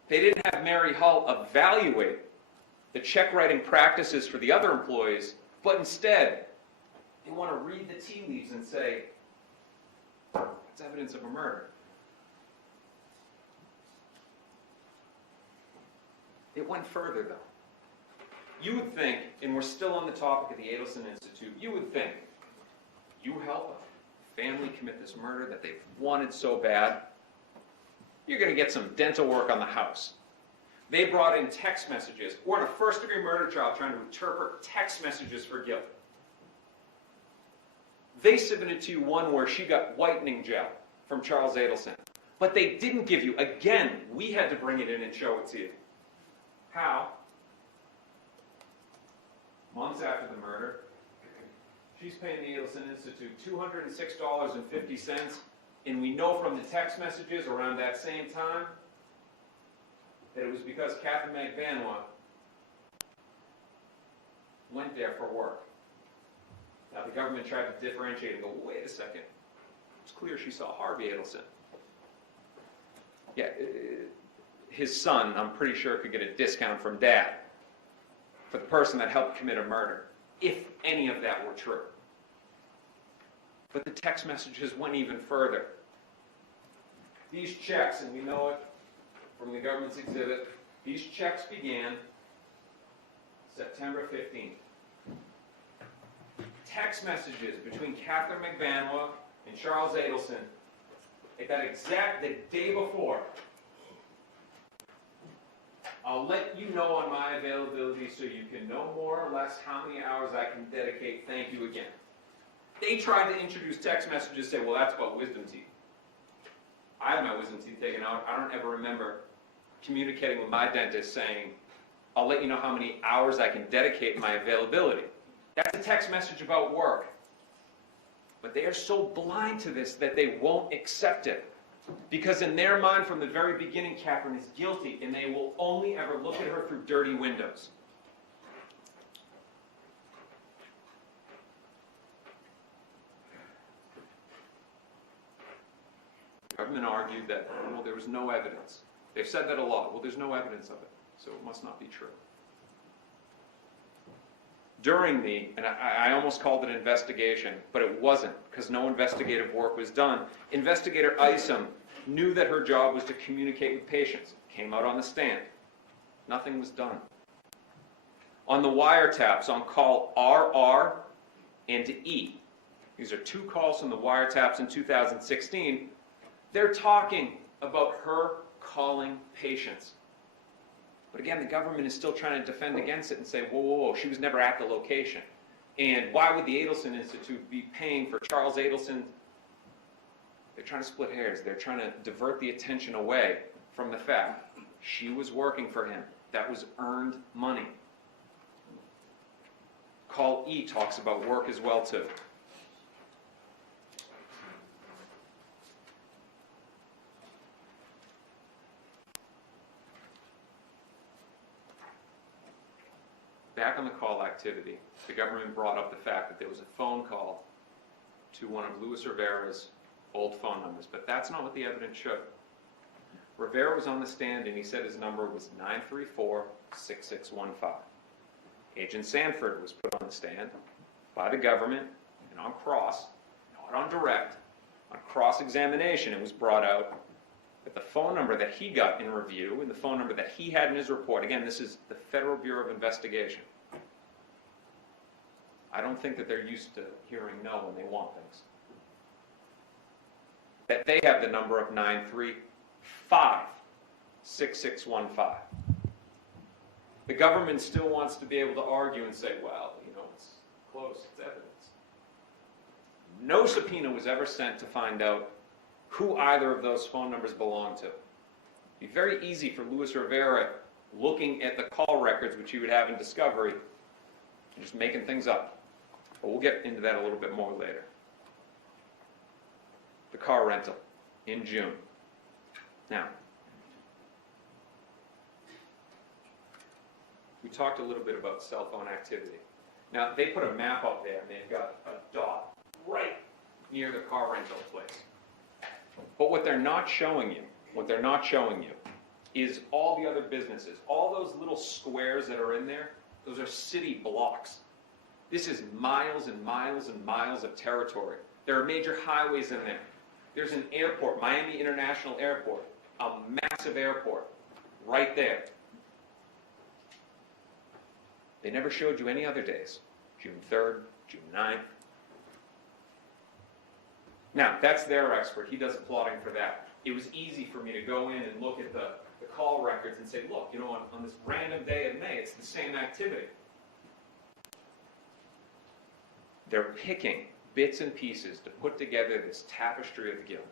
They didn't have Mary Hull evaluate the check writing practices for the other employees, but instead, they want to read the tea leaves and say, it's evidence of a murder. It went further, though. You would think, and we're still on the topic of the Adelson Institute, you would think, you help a family commit this murder that they've wanted so bad, you're going to get some dental work on the house. They brought in text messages. We're in a first-degree murder trial trying to interpret text messages for guilt. They submitted to you one where she got whitening gel from Charles Adelson. But they didn't give you, again, we had to bring it in and show it to you. How? Months after the murder, she's paying the Adelson Institute $206.50, and we know from the text messages around that same time that it was because Catherine McBanwell went there for work. Now, the government tried to differentiate and go, wait a second, it's clear she saw Harvey Adelson. Yeah, his son, I'm pretty sure, could get a discount from Dad for the person that helped commit a murder, if any of that were true. But the text messages went even further. These checks, and we know it from the government's exhibit, these checks began September 15th. Text messages between Catherine McVanwa and Charles Adelson at the day before. I'll let you know on my availability so you can know more or less how many hours I can dedicate. Thank you again. They tried to introduce text messages, say, well, that's about wisdom teeth. I had my wisdom teeth taken out. I don't ever remember communicating with my dentist saying, I'll let you know how many hours I can dedicate my availability. That's a text message about work. But they are so blind to this that they won't accept it. Because in their mind, from the very beginning, Catherine is guilty, and they will only ever look at her through dirty windows. The government argued that, well, there was no evidence. They've said that a lot. Well, there's no evidence of it, so it must not be true. During and I almost called it an investigation, but it wasn't, because no investigative work was done. Investigator Isom knew that her job was to communicate with patients. Came out on the stand. Nothing was done. On the wiretaps, on call RR and E, these are two calls from the wiretaps in 2016, they're talking about her calling patients. But again, the government is still trying to defend against it and say, whoa, whoa, whoa, she was never at the location. And why would the Adelson Institute be paying for Charles Adelson? They're trying to split hairs. They're trying to divert the attention away from the fact she was working for him. That was earned money. Call E talks about work as well, too. Back on the call activity, the government brought up the fact that there was a phone call to one of Luis Rivera's old phone numbers, but that's not what the evidence showed. Rivera was on the stand and he said his number was 934-6615. Agent Sanford was put on the stand by the government and on cross, not on direct, on cross-examination it was brought out that the phone number that he got in review and the phone number that he had in his report, again, this is the Federal Bureau of Investigation. I don't think that they're used to hearing no when they want things. That they have the number of 935-6615. The government still wants to be able to argue and say, well, it's close, it's evidence. No subpoena was ever sent to find out who either of those phone numbers belonged to. It'd be very easy for Luis Rivera, looking at the call records, which he would have in discovery, and just making things up. But we'll get into that a little bit more later. The car rental in June. Now, we talked a little bit about cell phone activity. Now, they put a map up there, and they've got a dot right near the car rental place. But what they're not showing you, is all the other businesses. All those little squares that are in there, those are city blocks. This is miles and miles and miles of territory. There are major highways in there. There's an airport, Miami International Airport, a massive airport, right there. They never showed you any other days. June 3rd, June 9th. Now, that's their expert. He does plotting for that. It was easy for me to go in and look at the call records and say, look, on this random day in May, it's the same activity. They're picking bits and pieces to put together this tapestry of guilt.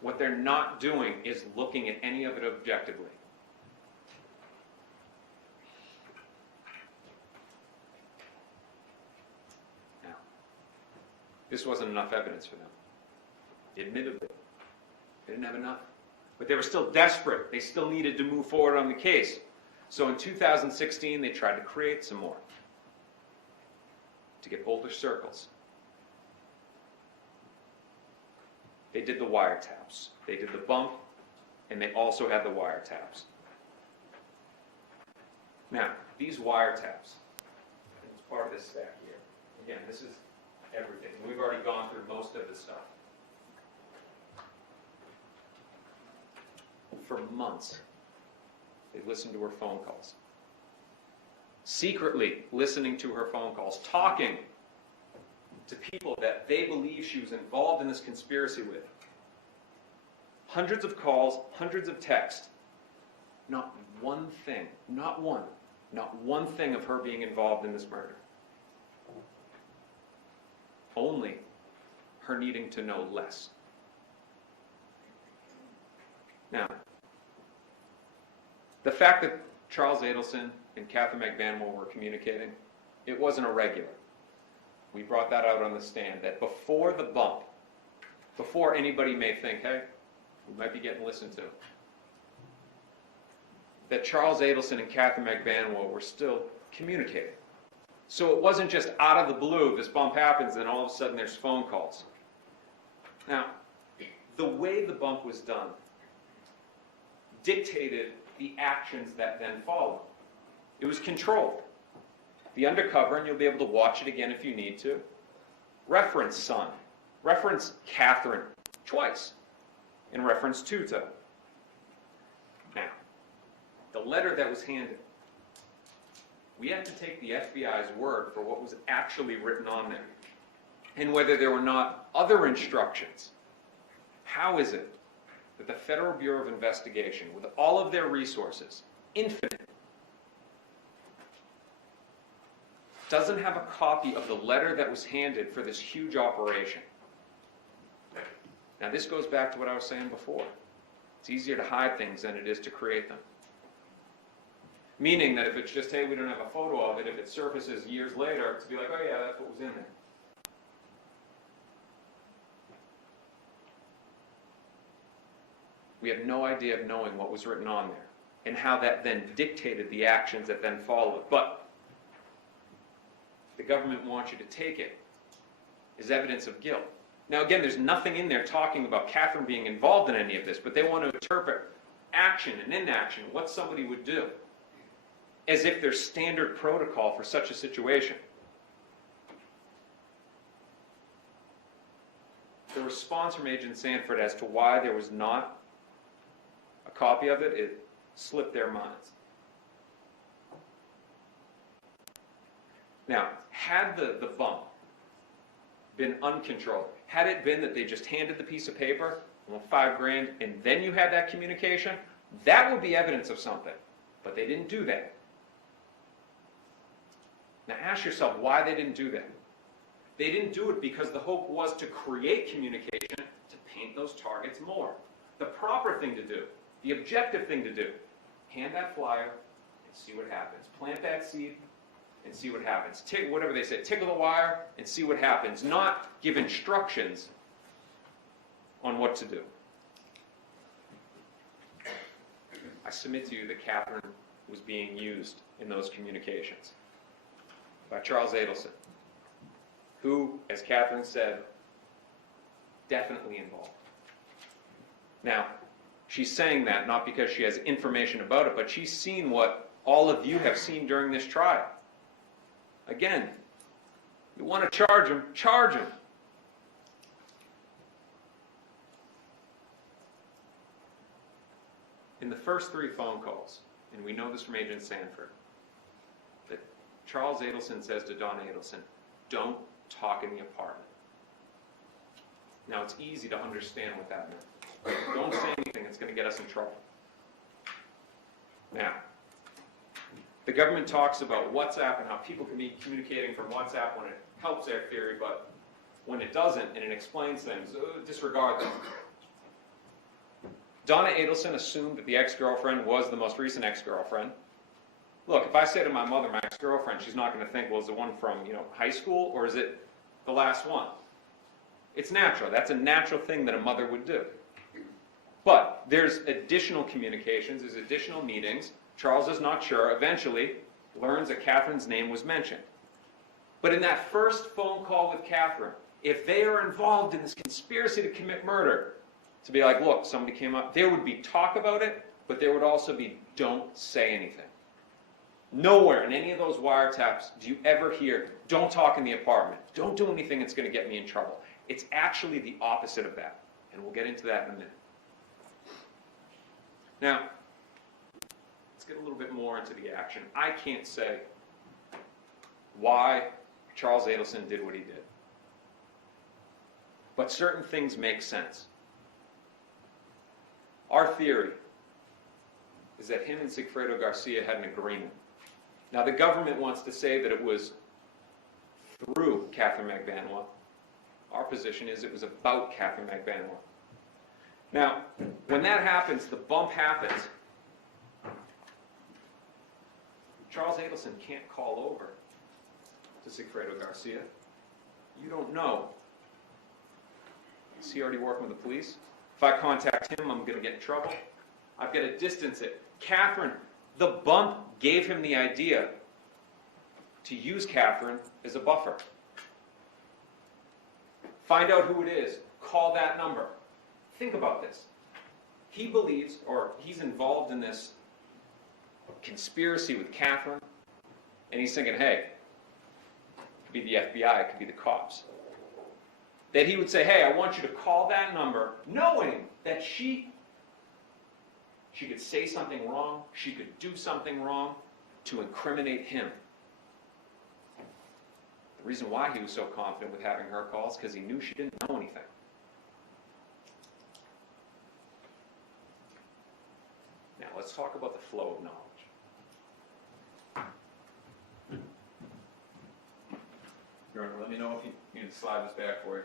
What they're not doing is looking at any of it objectively. Now, this wasn't enough evidence for them. Admittedly, they didn't have enough. But they were still desperate. They still needed to move forward on the case. So in 2016, they tried to create some more to get bolder circles. They did the wiretaps. They did the bump, and they also had the wiretaps. Now, these wiretaps, it's part of this stack here. Again, this is everything. We've already gone through most of the stuff. For months, they listened to her phone calls. Secretly listening to her phone calls, talking to people that they believe she was involved in this conspiracy with. Hundreds of calls, hundreds of texts. Not one thing, not one thing of her being involved in this murder. Only her needing to know less. Now, the fact that Charles Adelson and Catherine McVanwell were communicating, it wasn't irregular. We brought that out on the stand, that before the bump, before anybody may think, hey, we might be getting listened to, that Charles Adelson and Catherine McVanwell were still communicating. So it wasn't just out of the blue, this bump happens, and all of a sudden there's phone calls. Now, the way the bump was done dictated the actions that then followed. It was controlled. The undercover, and you'll be able to watch it again if you need to, reference son, reference Catherine twice, and reference Tuta. Now, the letter that was handed, we have to take the FBI's word for what was actually written on there, and whether there were not other instructions. How is it that the Federal Bureau of Investigation, with all of their resources, infinite, doesn't have a copy of the letter that was handed for this huge operation? Now, this goes back to what I was saying before. It's easier to hide things than it is to create them. Meaning that if it's just, hey, we don't have a photo of it, if it surfaces years later, to be like, oh yeah, that's what was in there. We have no idea of knowing what was written on there and how that then dictated the actions that then followed. But the government wants you to take it as evidence of guilt. Now again, there's nothing in there talking about Catherine being involved in any of this, but they want to interpret action and inaction, what somebody would do, as if there's standard protocol for such a situation. The response from Agent Sanford as to why there was not a copy of it, it slipped their minds. Now, had the bump been uncontrolled, had it been that they just handed the piece of paper, $5,000, and then you had that communication, that would be evidence of something. But they didn't do that. Now ask yourself why they didn't do that. They didn't do it because the hope was to create communication to paint those targets more. The proper thing to do, the objective thing to do, hand that flyer and see what happens. Plant that seed and see what happens. Whatever they say, tickle the wire and see what happens. Not give instructions on what to do. I submit to you that Catherine was being used in those communications by Charles Adelson, who, as Catherine said, definitely involved. Now, she's saying that not because she has information about it, but she's seen what all of you have seen during this trial. Again, you want to charge him, charge him. In the first 3 phone calls, and we know this from Agent Sanford, that Charles Adelson says to Don Adelson, don't talk in the apartment. Now, it's easy to understand what that meant. Don't say anything that's going to get us in trouble. Now, the government talks about WhatsApp and how people can be communicating from WhatsApp when it helps their theory, but when it doesn't and it explains things, disregard them. Donna Adelson assumed that the ex-girlfriend was the most recent ex-girlfriend. Look, if I say to my mother, my ex-girlfriend, she's not going to think, well, is it one from, high school, or is it the last one? It's natural. That's a natural thing that a mother would do. But there's additional communications, there's additional meetings. Charles is not sure. Eventually, learns that Catherine's name was mentioned. But in that first phone call with Catherine, if they are involved in this conspiracy to commit murder, to be like, look, somebody came up, there would be talk about it, but there would also be, don't say anything. Nowhere in any of those wiretaps do you ever hear, don't talk in the apartment, don't do anything that's going to get me in trouble. It's actually the opposite of that, and we'll get into that in a minute. Now, let's get a little bit more into the action. I can't say why Charles Adelson did what he did, but certain things make sense. Our theory is that him and Sigfredo Garcia had an agreement. Now, the government wants to say that it was through Catherine Magbanua. Our position is it was about Catherine Magbanua. Now, when that happens, the bump happens. Charles Adelson can't call over to Sigfredo Garcia. You don't know. Is he already working with the police? If I contact him, I'm going to get in trouble. I've got to distance it. Catherine, the bump gave him the idea to use Catherine as a buffer. Find out who it is. Call that number. Think about this. He believes, or he's involved in this conspiracy with Catherine, and he's thinking, hey, it could be the FBI, it could be the cops. That he would say, hey, I want you to call that number, knowing that she could say something wrong, she could do something wrong to incriminate him. The reason why he was so confident with having her call is because he knew she didn't know anything. Now, let's talk about the flow of knowledge. Your Honor, let me know if you need to slide this back for you.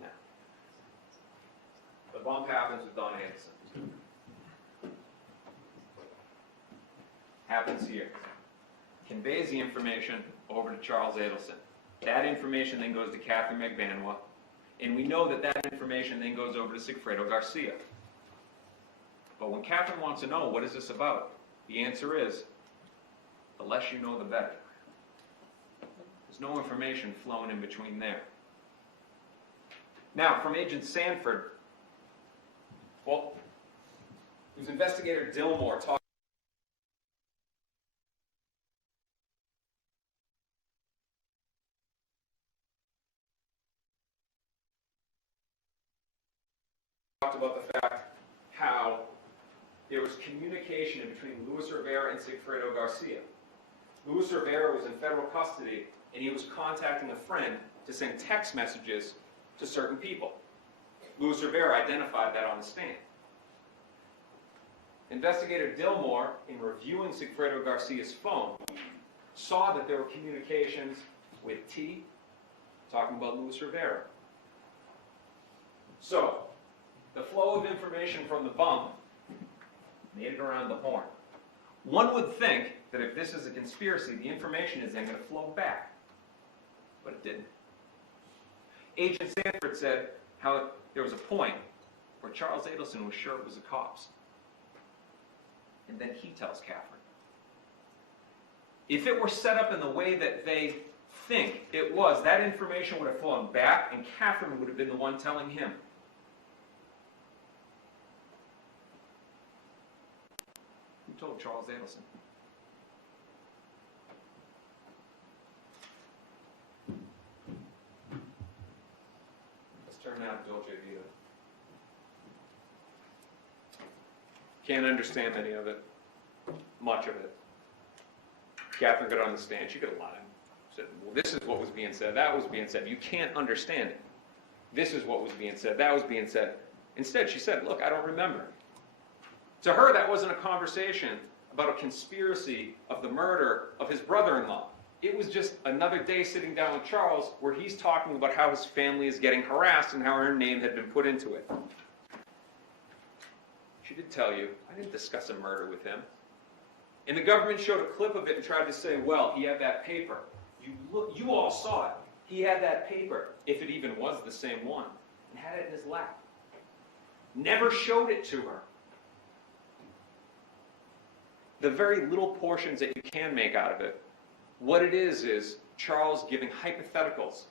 Now, the bump happens with Don Anderson. Happens here. Conveys the information over to Charles Adelson. That information then goes to Catherine Magbanua, and we know that that information then goes over to Sigfredo Garcia. But when Catherine wants to know, what is this about? The answer is, the less you know, the better. There's no information flowing in between there. Now, from Agent Sanford, well, it was Investigator Dillmore talking about the fact how there was communication between Luis Rivera and Sigfredo Garcia. Luis Rivera was in federal custody, and he was contacting a friend to send text messages to certain people. Luis Rivera identified that on the stand. Investigator Dillmore, in reviewing Sigfredo Garcia's phone, saw that there were communications with T, talking about Luis Rivera. So, the flow of information from the bump made it around the horn. One would think that if this is a conspiracy, the information is then going to flow back. But it didn't. Agent Sanford said how there was a point where Charles Adelson was sure it was the cops. And then he tells Catherine. If it were set up in the way that they think it was, that information would have flown back, and Catherine would have been the one telling him. Told Charles Adelson. Let's turn now to Dolce Vita. Can't understand any of it, much of it. Catherine got on the stand. She could have lied. Said, well, this is what was being said, that was being said. You can't understand it. This is what was being said, that was being said. Instead, she said, look, I don't remember. To her, that wasn't a conversation about a conspiracy of the murder of his brother-in-law. It was just another day sitting down with Charles where he's talking about how his family is getting harassed and how her name had been put into it. She did tell you, I didn't discuss a murder with him. And the government showed a clip of it and tried to say, well, he had that paper. You all saw it. He had that paper, if it even was the same one, and had it in his lap. never showed it to her. The very little portions that you can make out of it, what it is Charles giving hypotheticals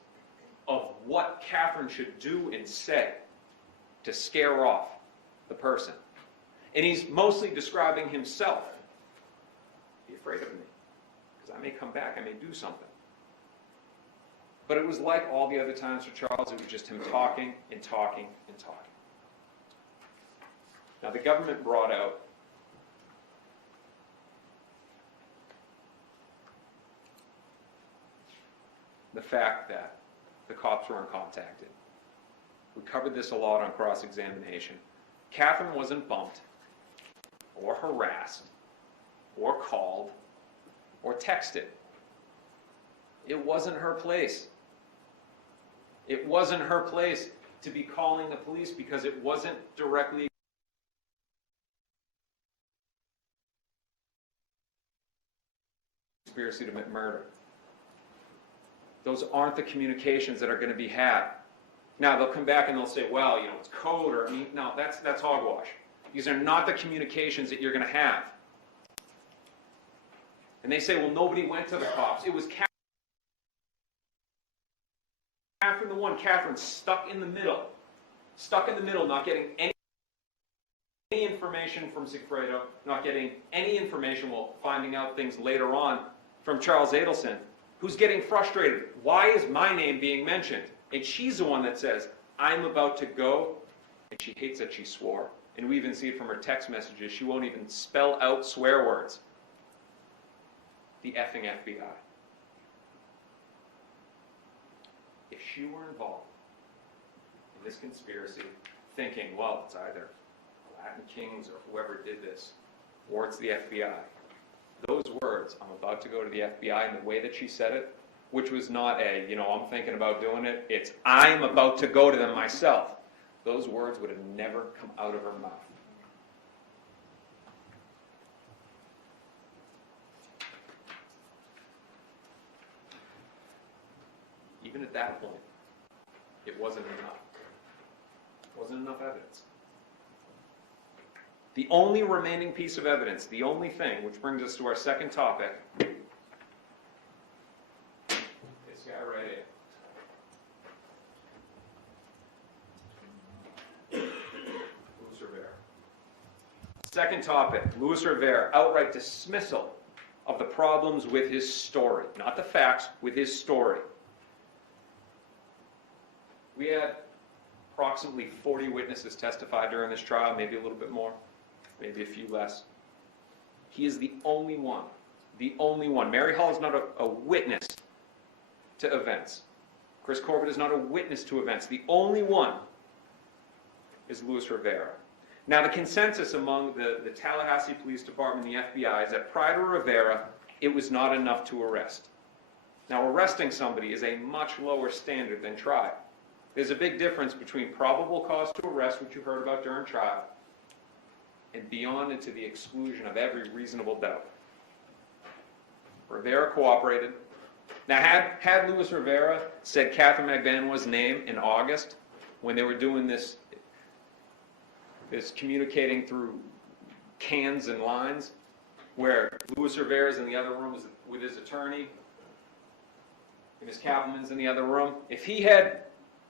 of what Catherine should do and say to scare off the person. And he's mostly describing himself. Be afraid of me, because I may come back, I may do something. But it was like all the other times for Charles, it was just him talking and talking and talking. Now the government brought out the fact that the cops weren't contacted. We covered this a lot on cross-examination. Catherine wasn't bumped, or harassed, or called, or texted. It wasn't her place. It wasn't her place to be calling the police because it wasn't directly conspiracy to commit murder. Those aren't the communications that are going to be had. Now, they'll come back and they'll say, well, you know, it's code, or, I mean, no, that's hogwash. These are not the communications that you're going to have. And they say, well, nobody went to the cops. It was Catherine the one. Catherine stuck in the middle, not getting any information from Sigfredo, not getting any information, well, finding out things later on from Charles Adelson, who's getting frustrated. Why is my name being mentioned? And she's the one that says, I'm about to go, and she hates that she swore. And we even see it from her text messages. She won't even spell out swear words. The effing FBI. If she were involved in this conspiracy, thinking, well, it's either Latin Kings or whoever did this, or it's the FBI, those words, I'm about to go to the FBI, and the way that she said it, which was not a, you know, I'm thinking about doing it, it's, I'm about to go to them myself. Those words would have never come out of her mouth. Even at that point, it wasn't enough. It wasn't enough evidence. The only remaining piece of evidence, the only thing, which brings us to our second topic, this guy right here. Louis Rivera. Second topic, Louis Rivera, outright dismissal of the problems with his story. Not the facts, with his story. We had approximately 40 witnesses testify during this trial, maybe a little bit more, maybe a few less. He is the only one. The only one. Mary Hall is not a witness to events. Chris Corbett is not a witness to events. The only one is Louis Rivera. Now, the consensus among the Tallahassee Police Department and the FBI is that prior to Rivera, it was not enough to arrest. Now, arresting somebody is a much lower standard than trial. There's a big difference between probable cause to arrest, which you heard about during trial, and beyond and to the exclusion of every reasonable doubt. Rivera cooperated. Now, had Louis Rivera said Catherine McVano's name in August, when they were doing this communicating through cans and lines, where Louis Rivera's in the other room with his attorney, and Ms. Kappelman's in the other room, if he had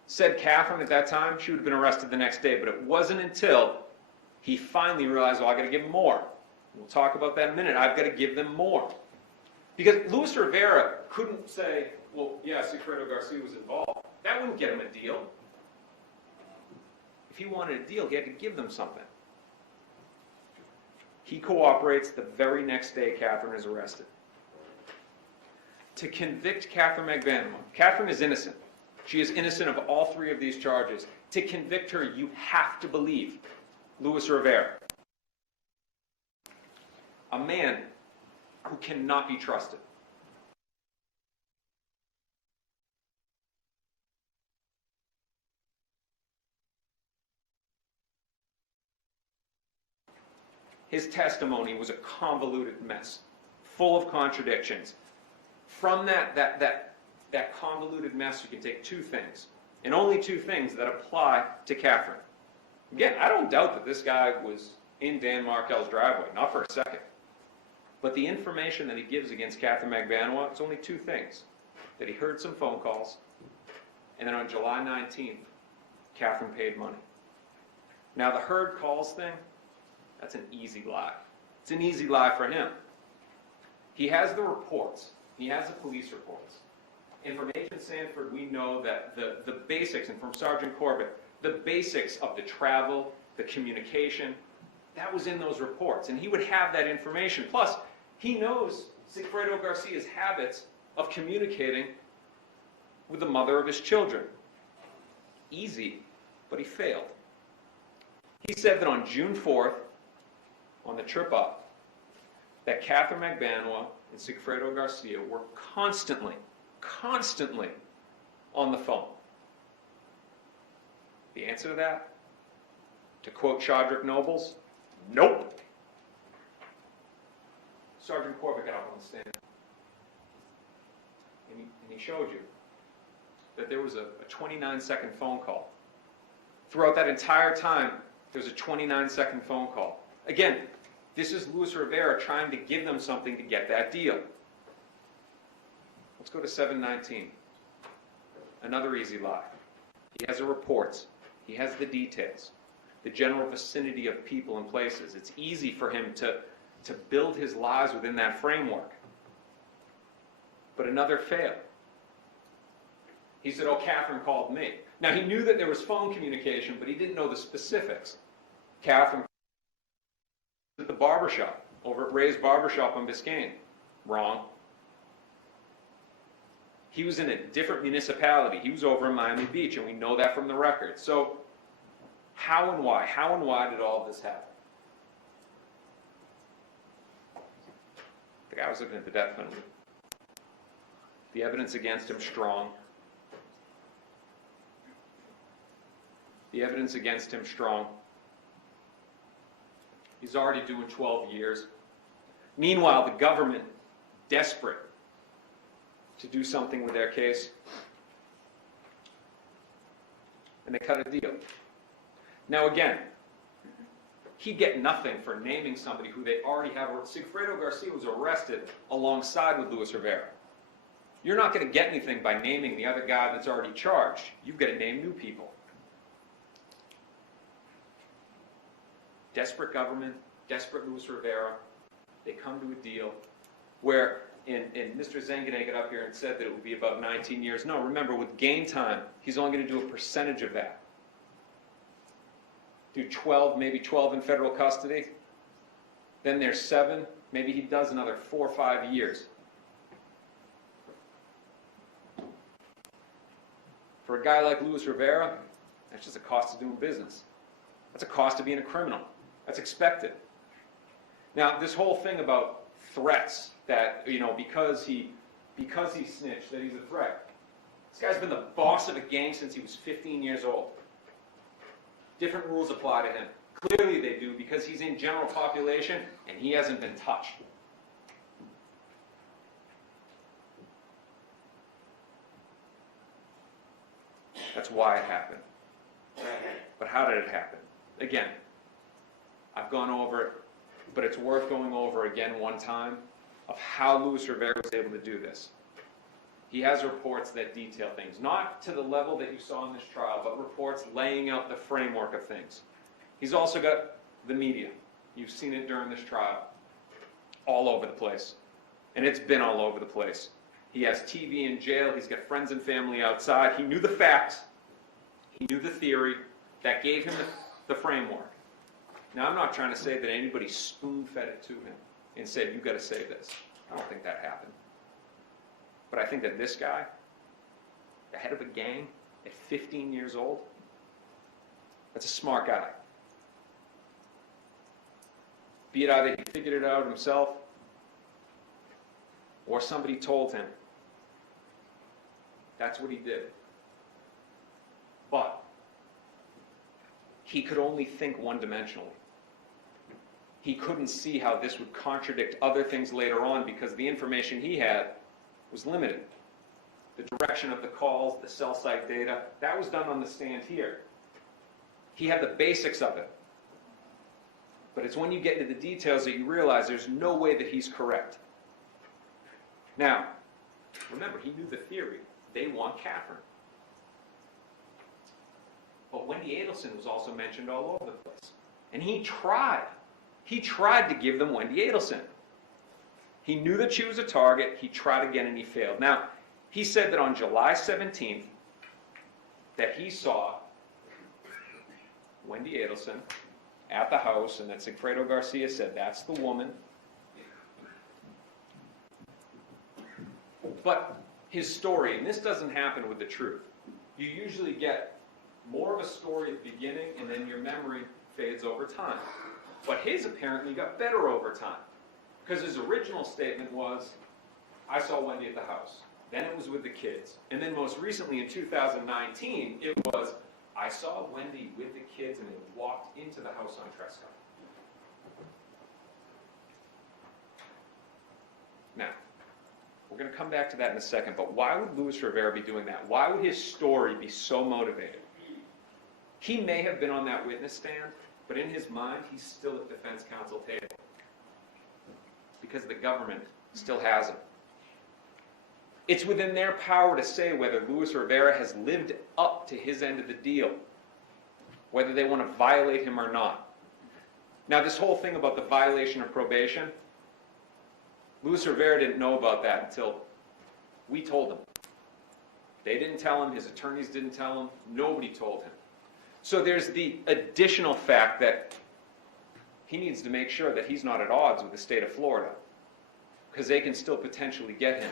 said Catherine at that time, she would have been arrested the next day. But it wasn't until he finally realized, well, I've got to give them more. We'll talk about that in a minute. I've got to give them more. Because Louis Rivera couldn't say, well, yeah, Sigfredo Garcia was involved. That wouldn't get him a deal. If he wanted a deal, he had to give them something. He cooperates. The very next day, Catherine is arrested. To convict Catherine McVano, Catherine is innocent. She is innocent of all three of these charges. To convict her, you have to believe Louis Rivera. A man who cannot be trusted. His testimony was a convoluted mess, full of contradictions. From that convoluted mess, you can take two things, and only two things that apply to Catherine. Again, I don't doubt that this guy was in Dan Markel's driveway, not for a second. But the information that he gives against Catherine Magbanua, it's only two things. That he heard some phone calls, and then on July 19th, Catherine paid money. Now the heard calls thing, that's an easy lie. It's an easy lie for him. He has the reports. He has the police reports. And from Agent Sanford, we know that the basics, and from Sergeant Corbett, the basics of the travel, the communication, that was in those reports. And he would have that information. Plus, he knows Sigfredo Garcia's habits of communicating with the mother of his children. Easy, but he failed. He said that on June 4th, on the trip up, that Catherine Magbanua and Sigfredo Garcia were constantly on the phone. The answer to that, to quote Chodrick Nobles, nope. Sergeant Corbett got up on the stand, and he showed you that there was a 29-second phone call. Throughout that entire time, there's a 29-second phone call. Again, this is Luis Rivera trying to give them something to get that deal. Let's go to 719. Another easy lie. He has the reports. He has the details. The general vicinity of people and places. It's easy for him to build his lies within that framework. But another fail. He said, oh, Catherine called me. Now, he knew that there was phone communication, but he didn't know the specifics. Catherine at the barbershop, over at Ray's Barbershop on Biscayne. Wrong. He was in a different municipality. He was over in Miami Beach, and we know that from the record. So, how and why? How and why did all of this happen? The guy was looking at the death penalty. The evidence against him strong. The evidence against him strong. He's already doing 12 years. Meanwhile, the government, desperate to do something with their case, and they cut a deal. Now again, he'd get nothing for naming somebody who they already have. Sigfredo Garcia was arrested alongside with Luis Rivera. You're not going to get anything by naming the other guy that's already charged. You've got to name new people. Desperate government, desperate Luis Rivera, they come to a deal where, and Mr. Zangaday got up here and said that it would be about 19 years. No, remember, with gain time, he's only going to do a percentage of that. Do 12, maybe 12 in federal custody. Then there's 7, maybe he does another 4 or 5 years. For a guy like Luis Rivera, that's just a cost of doing business. That's a cost of being a criminal. That's expected. Now, this whole thing about threats, that, you know, because he snitched, that he's a threat. This guy's been the boss of a gang since he was 15 years old. Different rules apply to him. Clearly they do, because he's in general population and he hasn't been touched. That's why it happened. But how did it happen? Again, I've gone over it, but it's worth going over again one time of how Luis Rivera was able to do this. He has reports that detail things, not to the level that you saw in this trial, but reports laying out the framework of things. He's also got the media. You've seen it during this trial. All over the place. And it's been all over the place. He has TV in jail. He's got friends and family outside. He knew the facts. He knew the theory. That gave him the framework. Now, I'm not trying to say that anybody spoon-fed it to him and said, you've got to say this. I don't think that happened. But I think that this guy, the head of a gang at 15 years old, that's a smart guy. Be it either he figured it out himself or somebody told him. That's what he did. But he could only think one-dimensionally. He couldn't see how this would contradict other things later on because the information he had was limited. The direction of the calls, the cell site data, that was done on the stand here. He had the basics of it. But it's when you get into the details that you realize there's no way that he's correct. Now, remember, he knew the theory. They want Catherine. But Wendy Adelson was also mentioned all over the place. And he tried. He tried to give them Wendy Adelson. He knew that she was a target. He tried again and he failed. Now, he said that on July 17th, that he saw Wendy Adelson at the house, and that Sigfredo Garcia said, that's the woman. But his story, and this doesn't happen with the truth. You usually get more of a story at the beginning, and then your memory fades over time. But his apparently got better over time. Because his original statement was, I saw Wendy at the house. Then it was with the kids. And then most recently in 2019, it was, I saw Wendy with the kids and they walked into the house on Trescott. Now, we're going to come back to that in a second, but why would Luis Rivera be doing that? Why would his story be so motivated? He may have been on that witness stand, but in his mind, he's still at the defense counsel table. Because the government still has him. It's within their power to say whether Luis Rivera has lived up to his end of the deal, whether they want to violate him or not. Now, this whole thing about the violation of probation, Luis Rivera didn't know about that until we told him. They didn't tell him, his attorneys didn't tell him, nobody told him. So there's the additional fact that he needs to make sure that he's not at odds with the state of Florida, because they can still potentially get him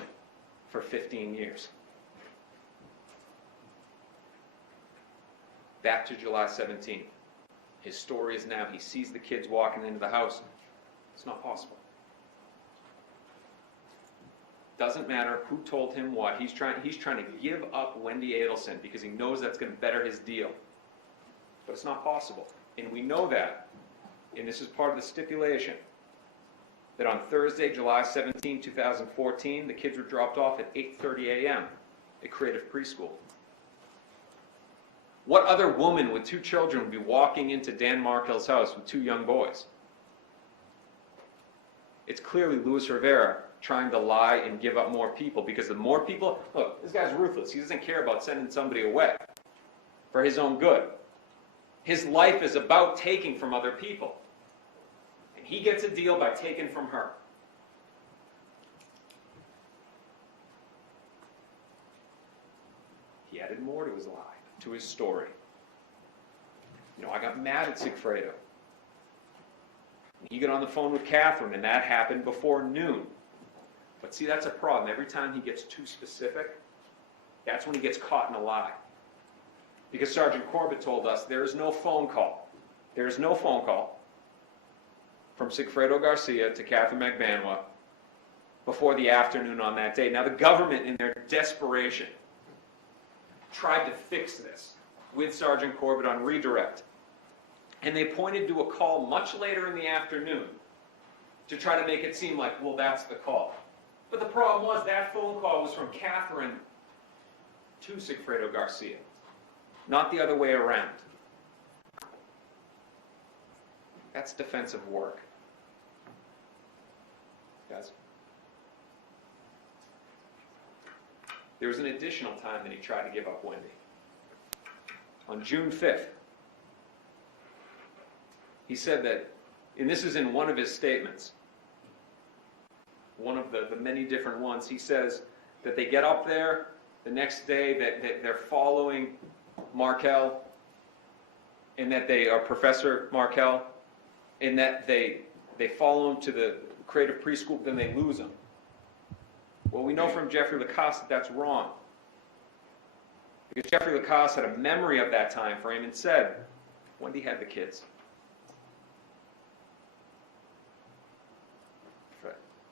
for 15 years. Back to July 17th. His story is now he sees the kids walking into the house. It's not possible. Doesn't matter who told him what. He's trying to give up Wendy Adelson because he knows that's going to better his deal. But it's not possible. And we know that, and this is part of the stipulation, that on Thursday, July 17, 2014, the kids were dropped off at 8:30 a.m. at Creative Preschool. What other woman with two children would be walking into Dan Markel's house with two young boys? It's clearly Luis Rivera trying to lie and give up more people, because the more people, look, this guy's ruthless. He doesn't care about sending somebody away for his own good. His life is about taking from other people. And he gets a deal by taking from her. He added more to his lie, to his story. You know, I got mad at Sigfredo. He got on the phone with Catherine, and that happened before noon. But see, that's a problem. Every time he gets too specific, that's when he gets caught in a lie. Because Sergeant Corbett told us there is no phone call. There is no phone call from Sigfredo Garcia to Catherine McBanwa before the afternoon on that day. Now, the government, in their desperation, tried to fix this with Sergeant Corbett on redirect. And they pointed to a call much later in the afternoon to try to make it seem like, well, that's the call. But the problem was that phone call was from Catherine to Sigfredo Garcia, not the other way around. That's defensive work. Guys? There was an additional time that he tried to give up Wendy. On June 5th, he said that, and this is in one of his statements, one of the many different ones, he says that they get up there the next day, that they're following Markel, and that they are Professor Markel, and that they follow him to the Creative Preschool, then they lose him. Well, we know from Jeffrey Lacoste that that's wrong. Because Jeffrey Lacoste had a memory of that time frame and said, Wendy had the kids.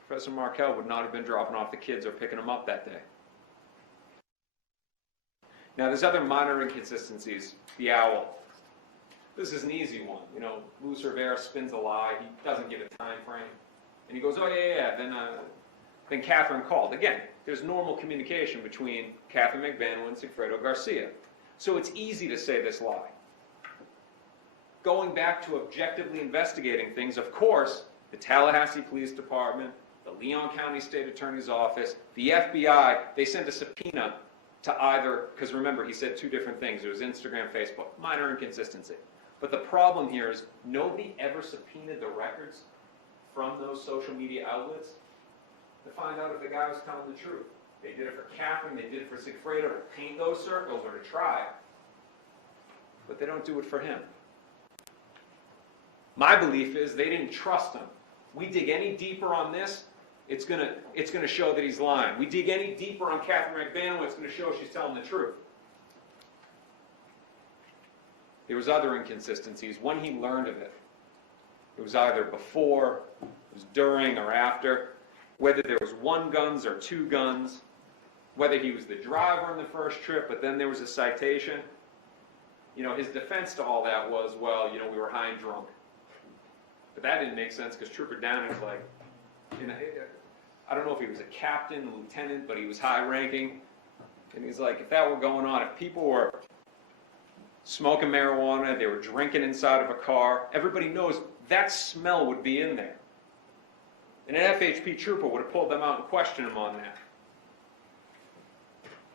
Professor Markel would not have been dropping off the kids or picking them up that day. Now, there's other minor inconsistencies. The owl. This is an easy one. You know, Luis Rivera spins a lie. He doesn't give a time frame. And he goes, oh, yeah. Then Catherine called. Again, there's normal communication between Catherine McBanwa and Sigfredo Garcia. So it's easy to say this lie. going back to objectively investigating things, of course, the Tallahassee Police Department, the Leon County State Attorney's Office, the FBI, they sent a subpoena to either, because remember, he said two different things. It was Instagram, Facebook. Minor inconsistency. But the problem here is nobody ever subpoenaed the records from those social media outlets to find out if the guy was telling the truth. They did it for Catherine, they did it for Sigfredo to paint those circles or to try, but they don't do it for him. My belief is they didn't trust him. We dig any deeper on this, it's gonna show that he's lying. We dig any deeper on Catherine McBanwell, it's gonna show she's telling the truth. There was other inconsistencies. When he learned of it, it was either before, it was during, or after. Whether there was one guns or two guns, whether he was the driver on the first trip, but then there was a citation. You know, his defense to all that was, well, you know, we were high and drunk. But that didn't make sense because Trooper Downing's like, you know, I don't know if he was a captain, a lieutenant, but he was high ranking. And he's like, if that were going on, if people were smoking marijuana, they were drinking inside of a car, everybody knows that smell would be in there. And an FHP trooper would have pulled them out and questioned him on that.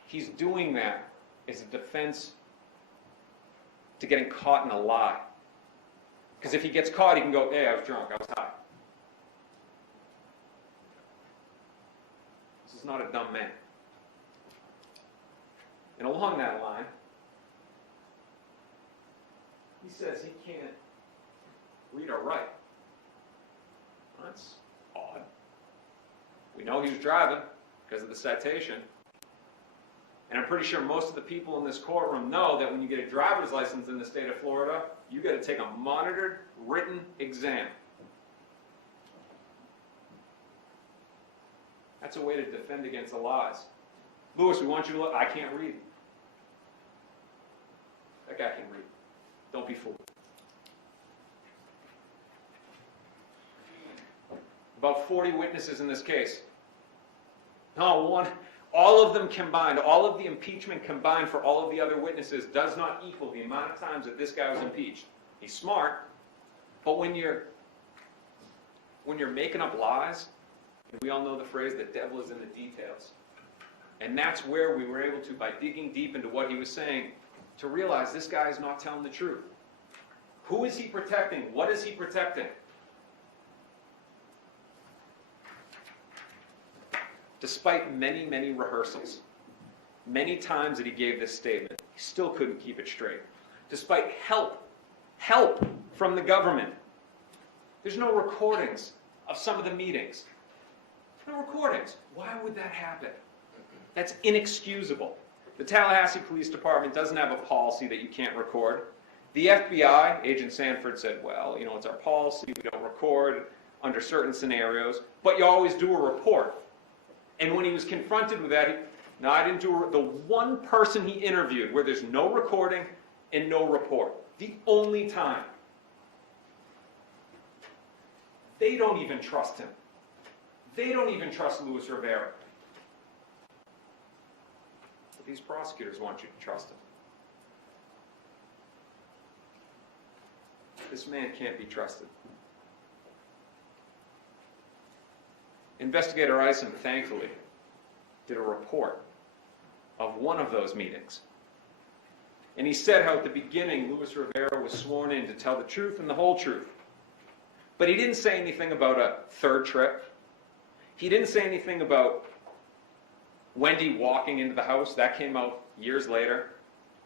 He's doing that as a defense to getting caught in a lie. Because if he gets caught, he can go, hey, I was drunk, I was high. This is not a dumb man. And along that line, he says he can't read or write. That's odd. We know he was driving because of the citation. And I'm pretty sure most of the people in this courtroom know that when you get a driver's license in the state of Florida, you got to take a monitored, written exam. That's a way to defend against the lies. Lewis, we want you to look. I can't read. That guy can read. Don't be fooled. About 40 witnesses in this case. No, one. All of them combined, all of the impeachment combined for all of the other witnesses does not equal the amount of times that this guy was impeached. He's smart, but when you're making up lies, and we all know the phrase, the devil is in the details. And that's where we were able to, by digging deep into what he was saying, to realize this guy is not telling the truth. Who is he protecting? What is he protecting? Despite many, many rehearsals, many times that he gave this statement, he still couldn't keep it straight. Despite help from the government. There's no recordings of some of the meetings. No recordings. Why would that happen? That's inexcusable. The Tallahassee Police Department doesn't have a policy that you can't record. The FBI, Agent Sanford said, well, you know, it's our policy, we don't record under certain scenarios, but you always do a report. And when he was confronted with that, no, I didn't do the one person he interviewed where there's no recording and no report. The only time. They don't even trust him. They don't even trust Luis Rivera. But these prosecutors want you to trust him. This man can't be trusted. Investigator Eisen, thankfully, did a report of one of those meetings. And he said how at the beginning Luis Rivera was sworn in to tell the truth and the whole truth. But he didn't say anything about a third trip. He didn't say anything about Wendy walking into the house. That came out years later.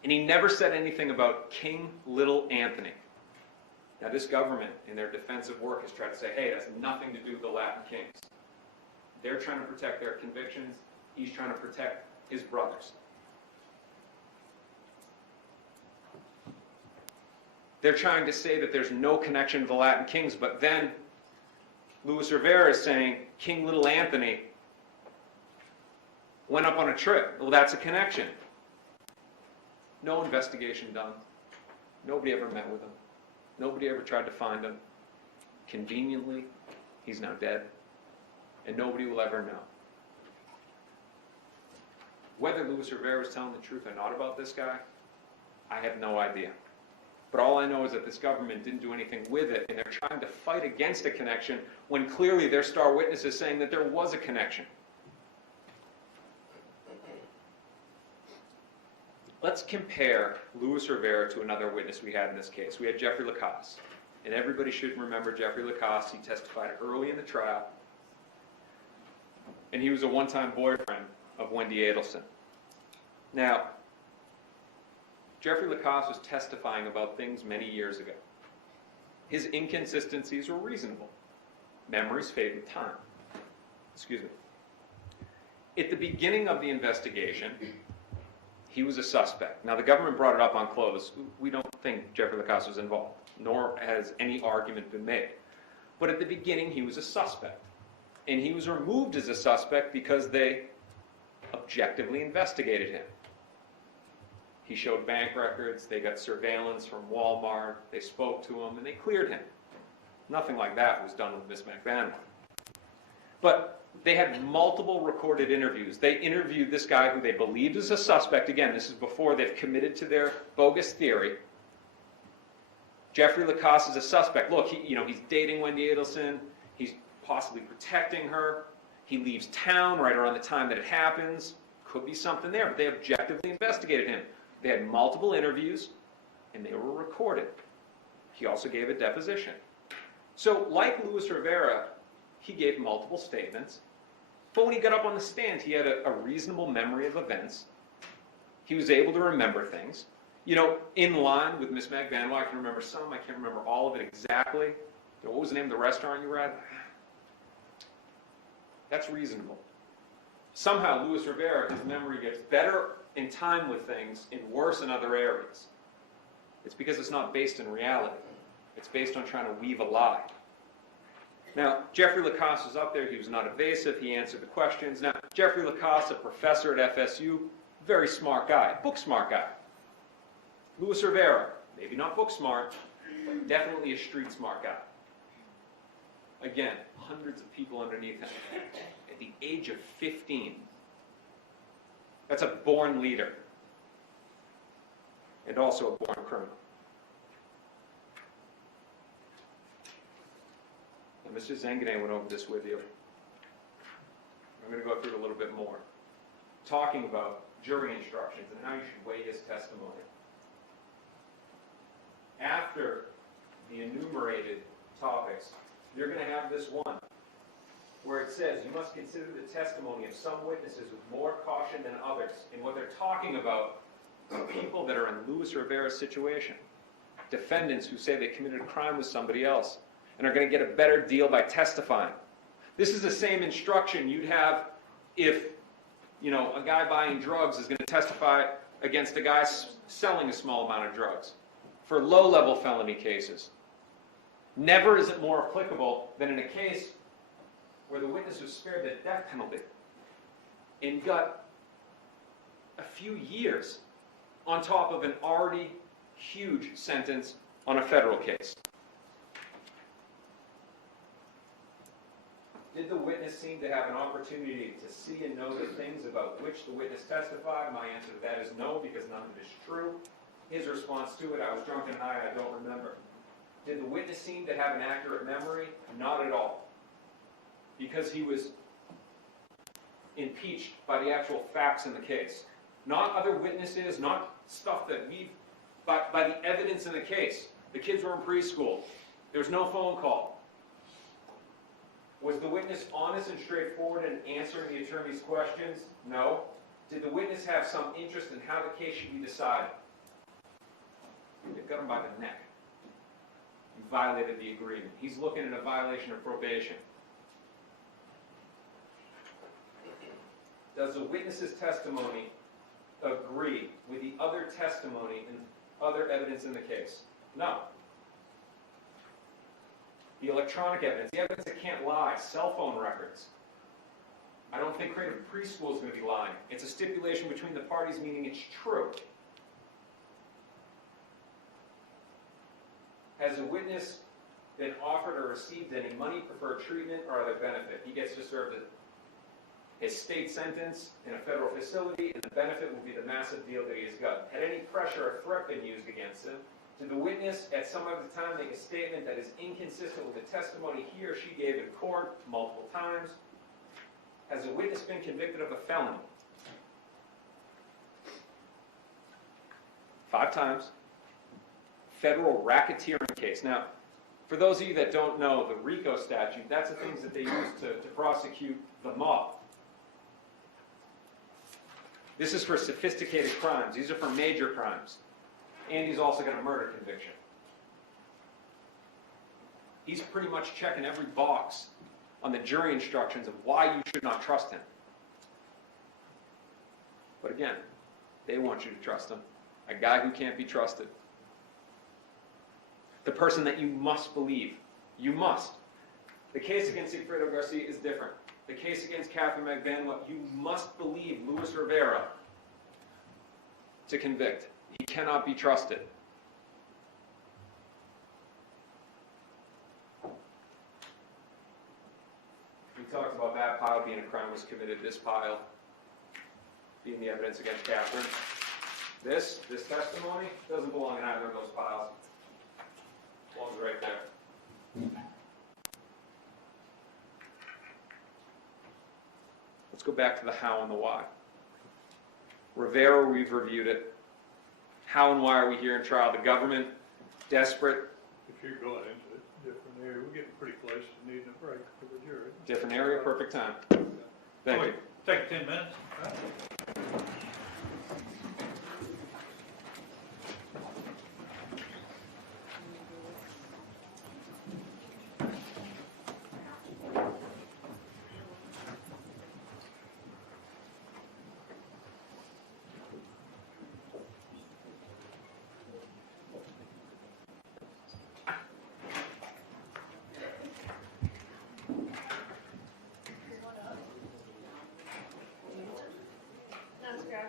And he never said anything about King Little Anthony. Now this government, in their defensive work, has tried to say, hey, it has nothing to do with the Latin Kings. They're trying to protect their convictions. He's trying to protect his brothers. They're trying to say that there's no connection to the Latin Kings, but then Luis Rivera is saying King Little Anthony went up on a trip. Well, that's a connection. No investigation done. Nobody ever met with him. Nobody ever tried to find him. Conveniently, he's now dead. And nobody will ever know. Whether Luis Rivera was telling the truth or not about this guy, I have no idea. But all I know is that this government didn't do anything with it, and they're trying to fight against a connection when clearly their star witness is saying that there was a connection. Let's compare Louis Rivera to another witness we had in this case. We had Jeffrey Lacasse. And everybody should remember Jeffrey Lacasse. He testified early in the trial. And he was a one-time boyfriend of Wendy Adelson. Now, Jeffrey Lacasse was testifying about things many years ago. His inconsistencies were reasonable. Memories fade with time. Excuse me. At the beginning of the investigation, he was a suspect. Now, the government brought it up on close. We don't think Jeffrey Lacasse was involved, nor has any argument been made. But at the beginning, he was a suspect. And he was removed as a suspect because they objectively investigated him. He showed bank records, they got surveillance from Walmart, they spoke to him, and they cleared him. Nothing like that was done with Miss McVanwine. But they had multiple recorded interviews. They interviewed this guy who they believed was a suspect. Again, this is before they've committed to their bogus theory. Jeffrey Lacasse is a suspect. Look, he's dating Wendy Adelson. He's possibly protecting her. He leaves town right around the time that it happens. Could be something there, but they objectively investigated him. They had multiple interviews, and they were recorded. He also gave a deposition. So, like Louis Rivera, he gave multiple statements, but when he got up on the stand, he had a reasonable memory of events. He was able to remember things. In line with Miss McVanwine, I can remember some, I can't remember all of it exactly. What was the name of the restaurant you were at? That's reasonable. Somehow, Louis Rivera, his memory gets better in time with things and worse in other areas. It's because it's not based in reality. It's based on trying to weave a lie. Now, Jeffrey Lacasse was up there. He was not evasive. He answered the questions. Now, Jeffrey Lacasse, a professor at FSU, very smart guy, book smart guy. Louis Rivera, maybe not book smart, but definitely a street smart guy. Again, hundreds of people underneath him. At the age of 15, that's a born leader and also a born criminal. Now, Mr. Zengane went over this with you. I'm going to go through it a little bit more, talking about jury instructions and how you should weigh his testimony. After the enumerated topics, you're going to have this one where it says you must consider the testimony of some witnesses with more caution than others. And what they're talking about are people that are in Louis Rivera's situation. Defendants who say they committed a crime with somebody else and are going to get a better deal by testifying. This is the same instruction you'd have if, a guy buying drugs is going to testify against a guy selling a small amount of drugs for low-level felony cases. Never is it more applicable than in a case where the witness was spared the death penalty and got a few years on top of an already huge sentence on a federal case. Did the witness seem to have an opportunity to see and know the things about which the witness testified? My answer to that is no, because none of it is true. His response to it, I was drunk and high, I don't remember. Did the witness seem to have an accurate memory? Not at all. Because he was impeached by the actual facts in the case. Not other witnesses, not stuff that by the evidence in the case. The kids were in preschool. There was no phone call. Was the witness honest and straightforward in answering the attorney's questions? No. Did the witness have some interest in how the case should be decided? They got him by the neck. He violated the agreement. He's looking at a violation of probation. Does the witness's testimony agree with the other testimony and other evidence in the case? No. The electronic evidence, the evidence that can't lie, cell phone records. I don't think Creative Preschool is going to be lying. It's a stipulation between the parties, meaning it's true. Has a witness been offered or received any money, preferred treatment, or other benefit? He gets to serve his state sentence in a federal facility, and the benefit will be the massive deal that he has got. Had any pressure or threat been used against him Did the witness at some other time make a statement that is inconsistent with the testimony he or she gave in court multiple times? Has the witness been convicted of a felony? 5 times. Federal racketeering case. Now, for those of you that don't know, the RICO statute, that's the things that they use to prosecute the mob. This is for sophisticated crimes. These are for major crimes. And he's also got a murder conviction. He's pretty much checking every box on the jury instructions of why you should not trust him. But again, they want you to trust him. A guy who can't be trusted. The person that you must believe. You must. The case against Sigfredo Garcia is different. The case against Catherine McBanwa, you must believe Luis Rivera to convict. He cannot be trusted. We talked about that pile being a crime was committed, this pile being the evidence against Catherine. This testimony doesn't belong in either of those piles. It belongs right there. Let's go back to the how and the why. Rivera, we've reviewed it. How and why are we here in trial? The government, desperate. If you're going into a different area, we're getting pretty close to needing a break for the jury. Different area, perfect time. Thank you. Take 10 minutes. Right. That's great.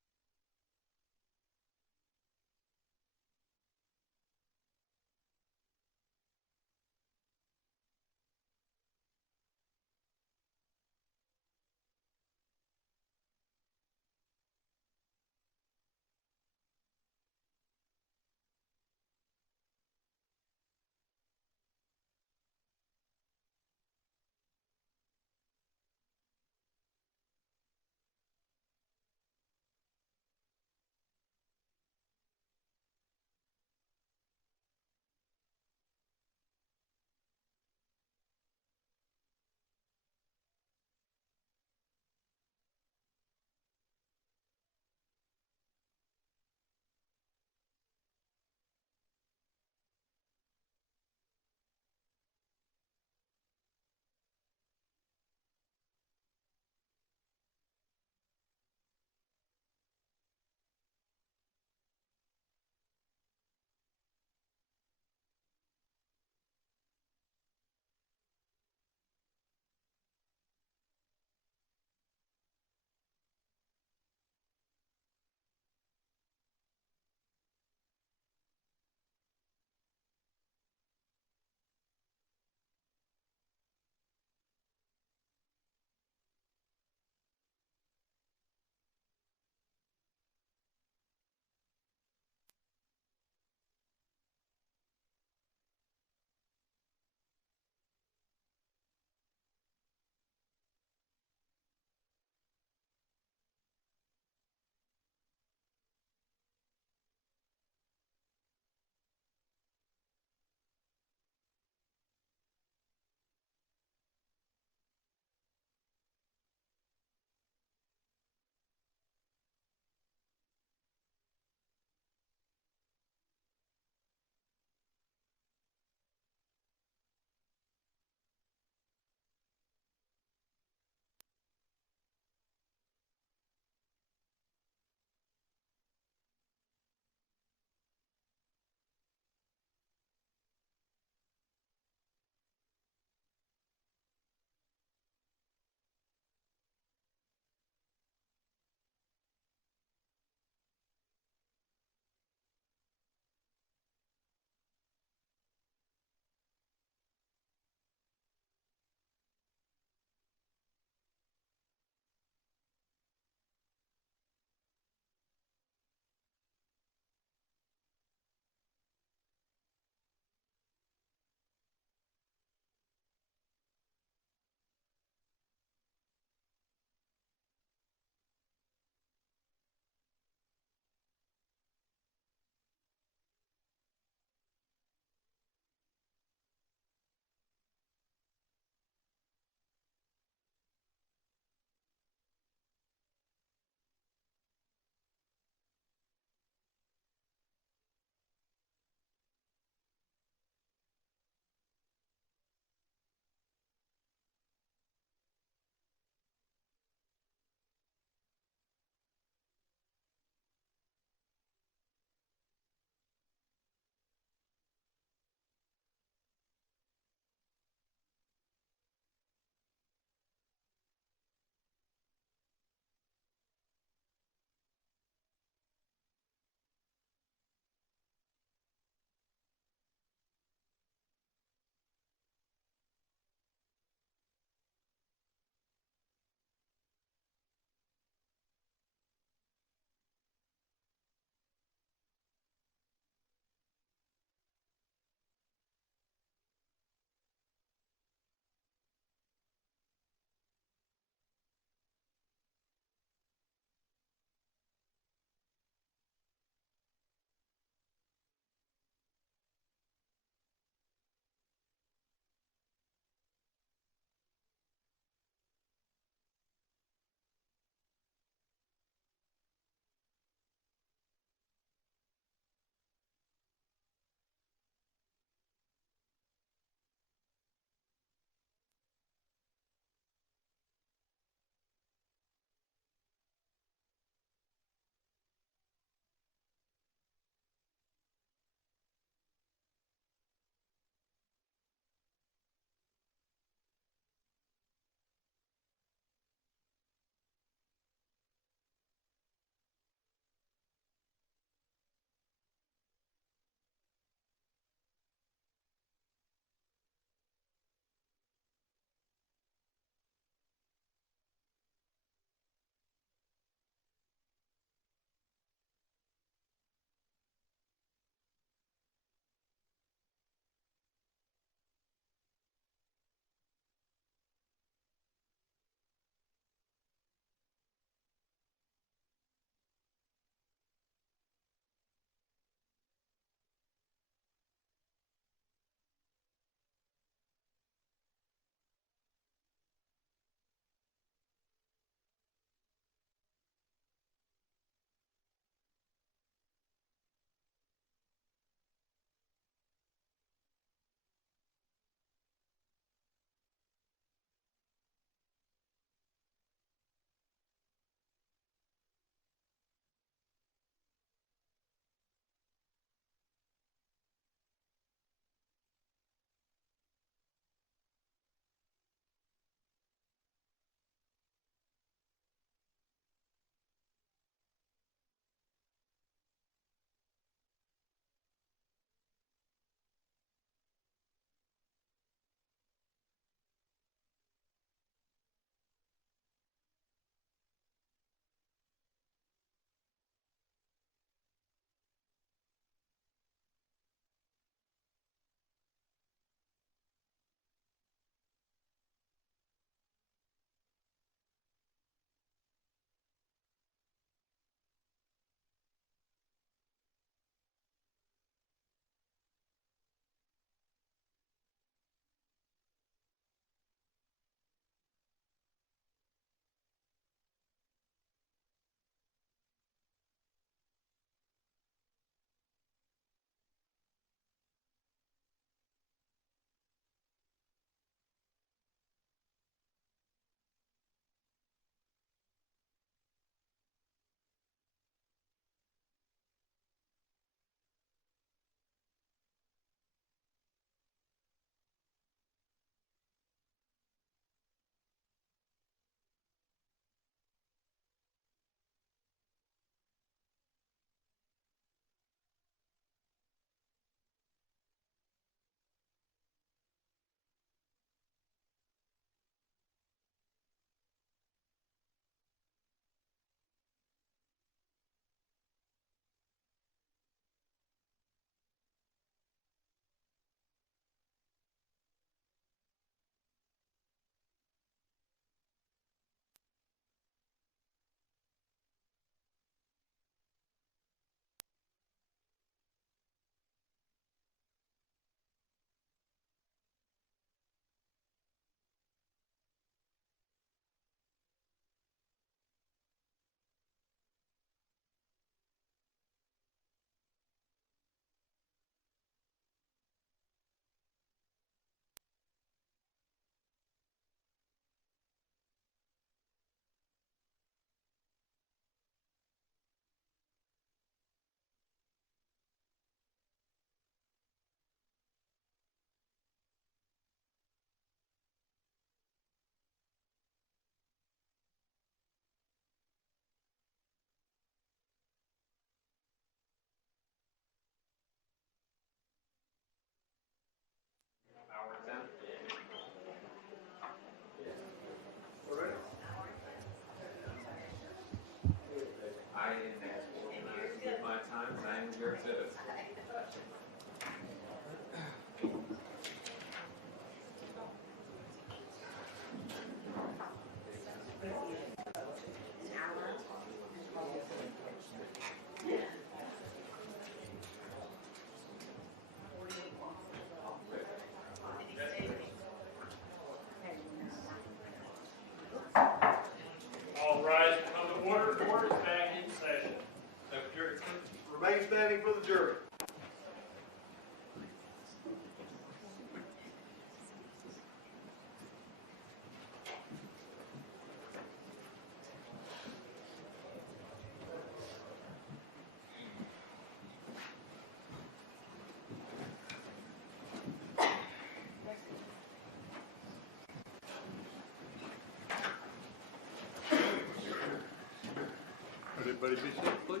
Everybody be seated, please.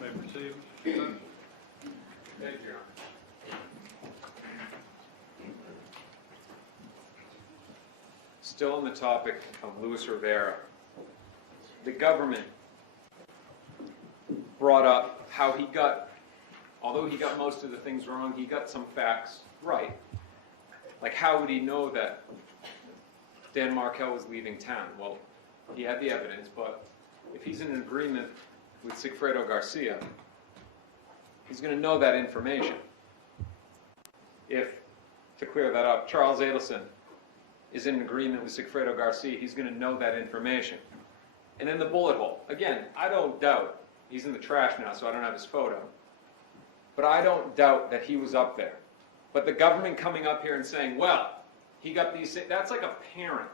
May proceed, Mr. Chairman. Thank you, Your Honor. Still on the topic of Luis Rivera, the government brought up how he got, although he got most of the things wrong, he got some facts right. Like, how would he know that Dan Markel was leaving town? Well, he had the evidence, but if he's in agreement with Sigfredo Garcia, he's going to know that information. If, to clear that up, Charles Adelson is in agreement with Sigfredo Garcia, he's going to know that information. And then the bullet hole. Again, I don't doubt, he's in the trash now, so I don't have his photo, but I don't doubt that he was up there. But the government coming up here and saying, well, he got these, that's like a parent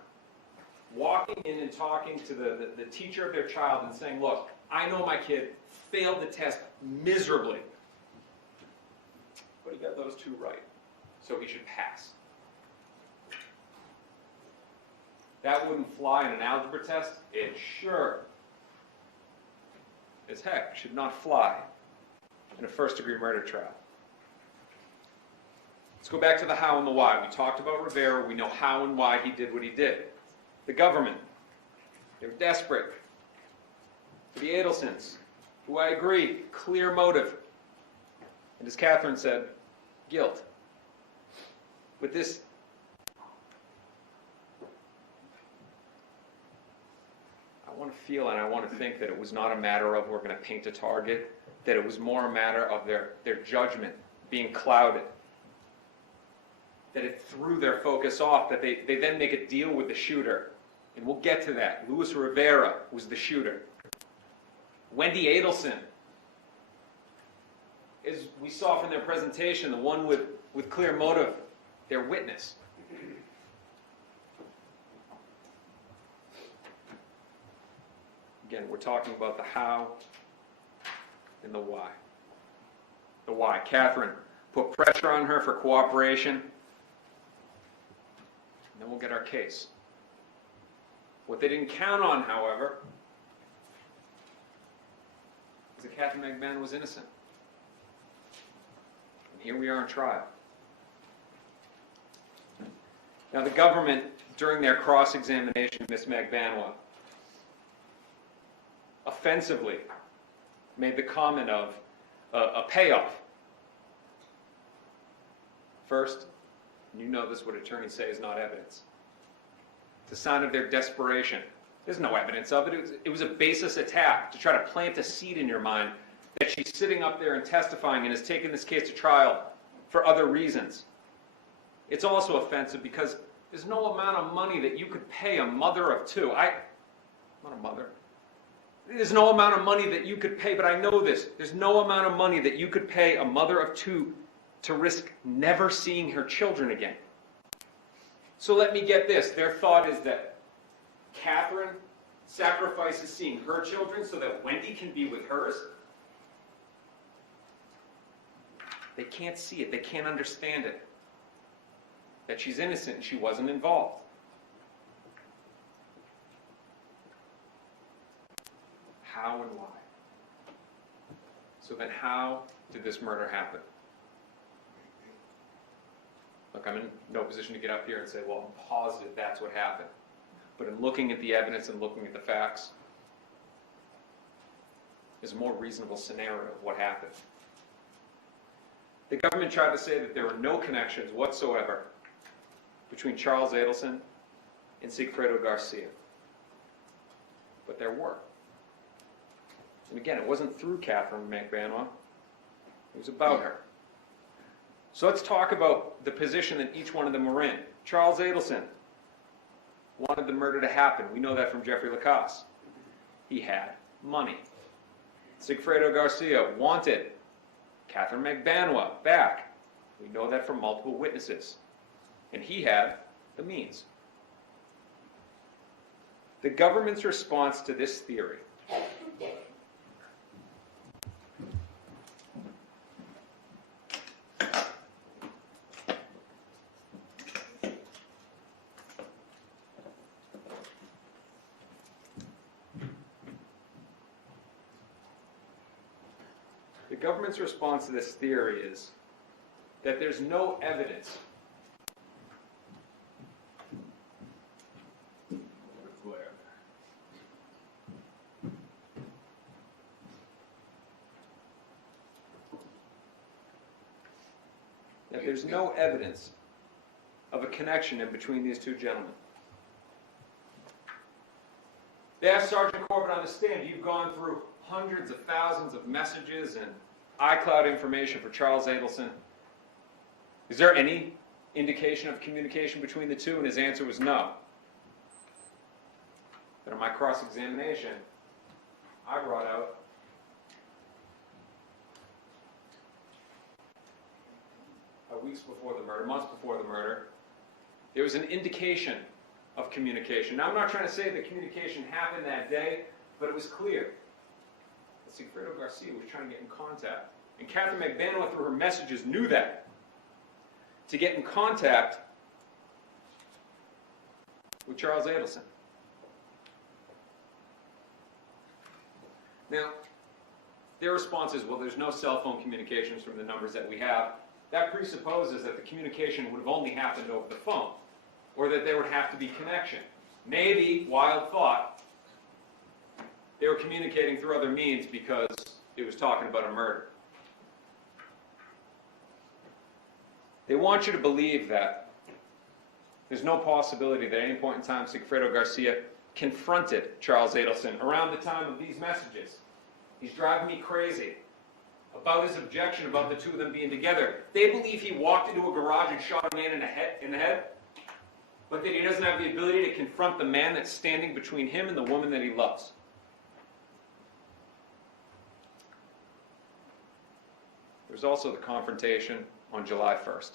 walking in and talking to the teacher of their child and saying, look, I know my kid failed the test miserably, but he got those two right, so he should pass. That wouldn't fly in an algebra test. It sure as heck should not fly in a first-degree murder trial. Let's go back to the how and the why. We talked about Rivera. We know how and why he did what he did. The government, they were desperate. For the Adelsons, who I agree, clear motive. And as Catherine said, guilt. With this, I want to feel and I want to think that it was not a matter of we're going to paint a target, that it was more a matter of their judgment being clouded. That it threw their focus off, that they then make a deal with the shooter. And we'll get to that. Luis Rivera was the shooter. Wendy Adelson, as we saw from their presentation, the one with clear motive, their witness. Again, we're talking about the how and the why. The why. Catherine put pressure on her for cooperation. And then we'll get our case. What they didn't count on, however, is that Catherine McMahon was innocent. And here we are on trial. Now the government, during their cross-examination of Ms. Magbanwa, offensively made the comment of a payoff. First, you know this, what attorneys say is not evidence. It's a sign of their desperation. There's no evidence of it. It was a baseless attack to try to plant a seed in your mind that she's sitting up there and testifying and has taken this case to trial for other reasons. It's also offensive because there's no amount of money that you could pay a mother of two. I'm not a mother. There's no amount of money that you could pay, but I know this. There's no amount of money that you could pay a mother of two to risk never seeing her children again. So let me get this. Their thought is that Catherine sacrifices seeing her children so that Wendy can be with hers. They can't see it. They can't understand it. That she's innocent and she wasn't involved. How and why? So then how did this murder happen? Look, I'm in no position to get up here and say, well, I'm positive that's what happened. But in looking at the evidence and looking at the facts, there's a more reasonable scenario of what happened. The government tried to say that there were no connections whatsoever between Charles Adelson and Sigfredo Garcia. But there were. And again, it wasn't through Catherine McBanwa. It was about her. So let's talk about the position that each one of them were in. Charles Adelson wanted the murder to happen. We know that from Jeffrey Lacasse. He had money. Sigfredo Garcia wanted Catherine McBanwa back. We know that from multiple witnesses. And he had the means. The government's response to this theory government's response to this theory is that there's no evidence of a connection in between these two gentlemen. They asked Sergeant Corbett on the stand, you've gone through hundreds of thousands of messages and iCloud information for Charles Adelson. Is there any indication of communication between the two? And his answer was no. But in my cross-examination, I brought out weeks before the murder, months before the murder, there was an indication of communication. Now, I'm not trying to say that communication happened that day, but it was clear that Sigfredo Garcia was trying to get in contact. And Catherine McBanoa, through her messages, knew that. To get in contact with Charles Adelson. Now, their response is, well, there's no cell phone communications from the numbers that we have. That presupposes that the communication would have only happened over the phone, or that there would have to be connection. Maybe, wild thought, they were communicating through other means because it was talking about a murder. They want you to believe that there's no possibility that at any point in time Sigfredo Garcia confronted Charles Adelson around the time of these messages. He's driving me crazy about his objection about the two of them being together. They believe he walked into a garage and shot a man in the head, but that he doesn't have the ability to confront the man that's standing between him and the woman that he loves. There's also the confrontation on July 1st.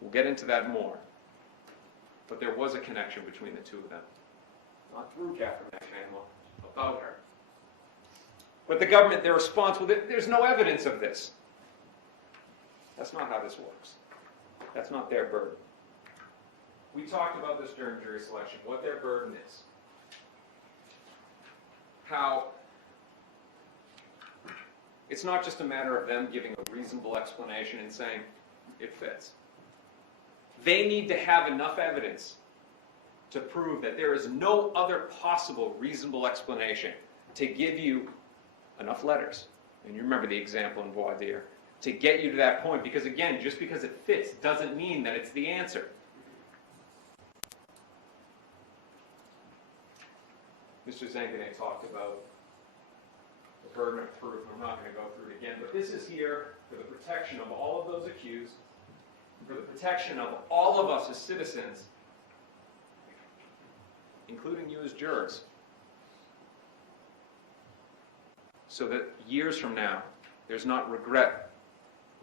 We'll get into that more. But there was a connection between the two of them. Not through Catherine McBanoa, about her. But the government, their response, well, there's no evidence of this. That's not how this works. That's not their burden. We talked about this during jury selection, what their burden is. How it's not just a matter of them giving a reasonable explanation and saying, it fits. They need to have enough evidence to prove that there is no other possible reasonable explanation to give you enough letters. And you remember the example in voir dire. To get you to that point, because again, just because it fits doesn't mean that it's the answer. Mr. Zanganet talked about the burden of proof. I'm not going to go through it again, but this is here for the protection of all of those accused, for the protection of all of us as citizens, including you as jurors, so that years from now, there's not regret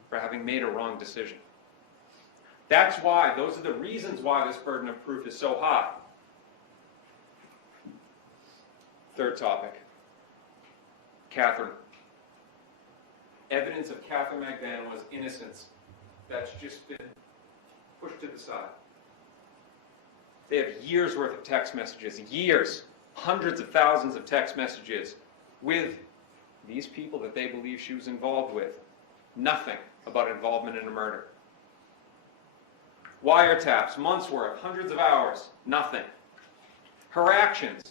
for having made a wrong decision. That's why, those are the reasons why this burden of proof is so high. Third topic, Catherine. Evidence of Catherine McBanoa's innocence that's just been pushed to the side. They have years worth of text messages, years, hundreds of thousands of text messages with these people that they believe she was involved with. Nothing about involvement in a murder. Wiretaps, months worth, hundreds of hours, nothing. Her actions.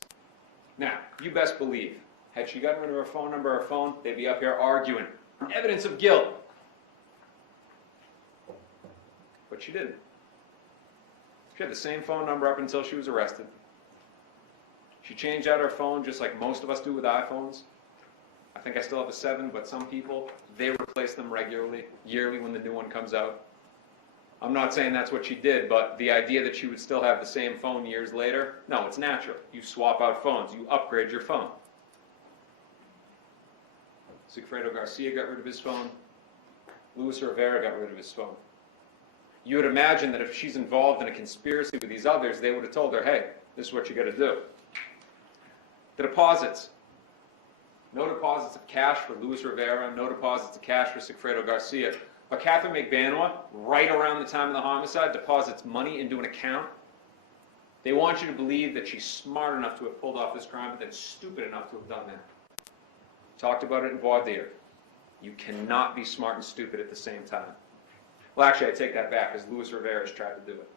Now, you best believe, had she gotten rid of her phone number or phone, they'd be up here arguing. Evidence of guilt. But she didn't. She had the same phone number up until she was arrested. She changed out her phone just like most of us do with iPhones. I think I still have a 7, but some people, they replace them regularly, yearly when the new one comes out. I'm not saying that's what she did, but the idea that she would still have the same phone years later, no, it's natural. You swap out phones. You upgrade your phone. Sigfredo Garcia got rid of his phone. Luis Rivera got rid of his phone. You would imagine that if she's involved in a conspiracy with these others, they would have told her, hey, this is what you got to do. The deposits. No deposits of cash for Luis Rivera, no deposits of cash for Sigfredo Garcia. But Catherine McBanoa, right around the time of the homicide, deposits money into an account. They want you to believe that she's smart enough to have pulled off this crime, but then stupid enough to have done that. Talked about it in voir dire. You cannot be smart and stupid at the same time. Well, actually, I take that back, because Luis Rivera has tried to do it.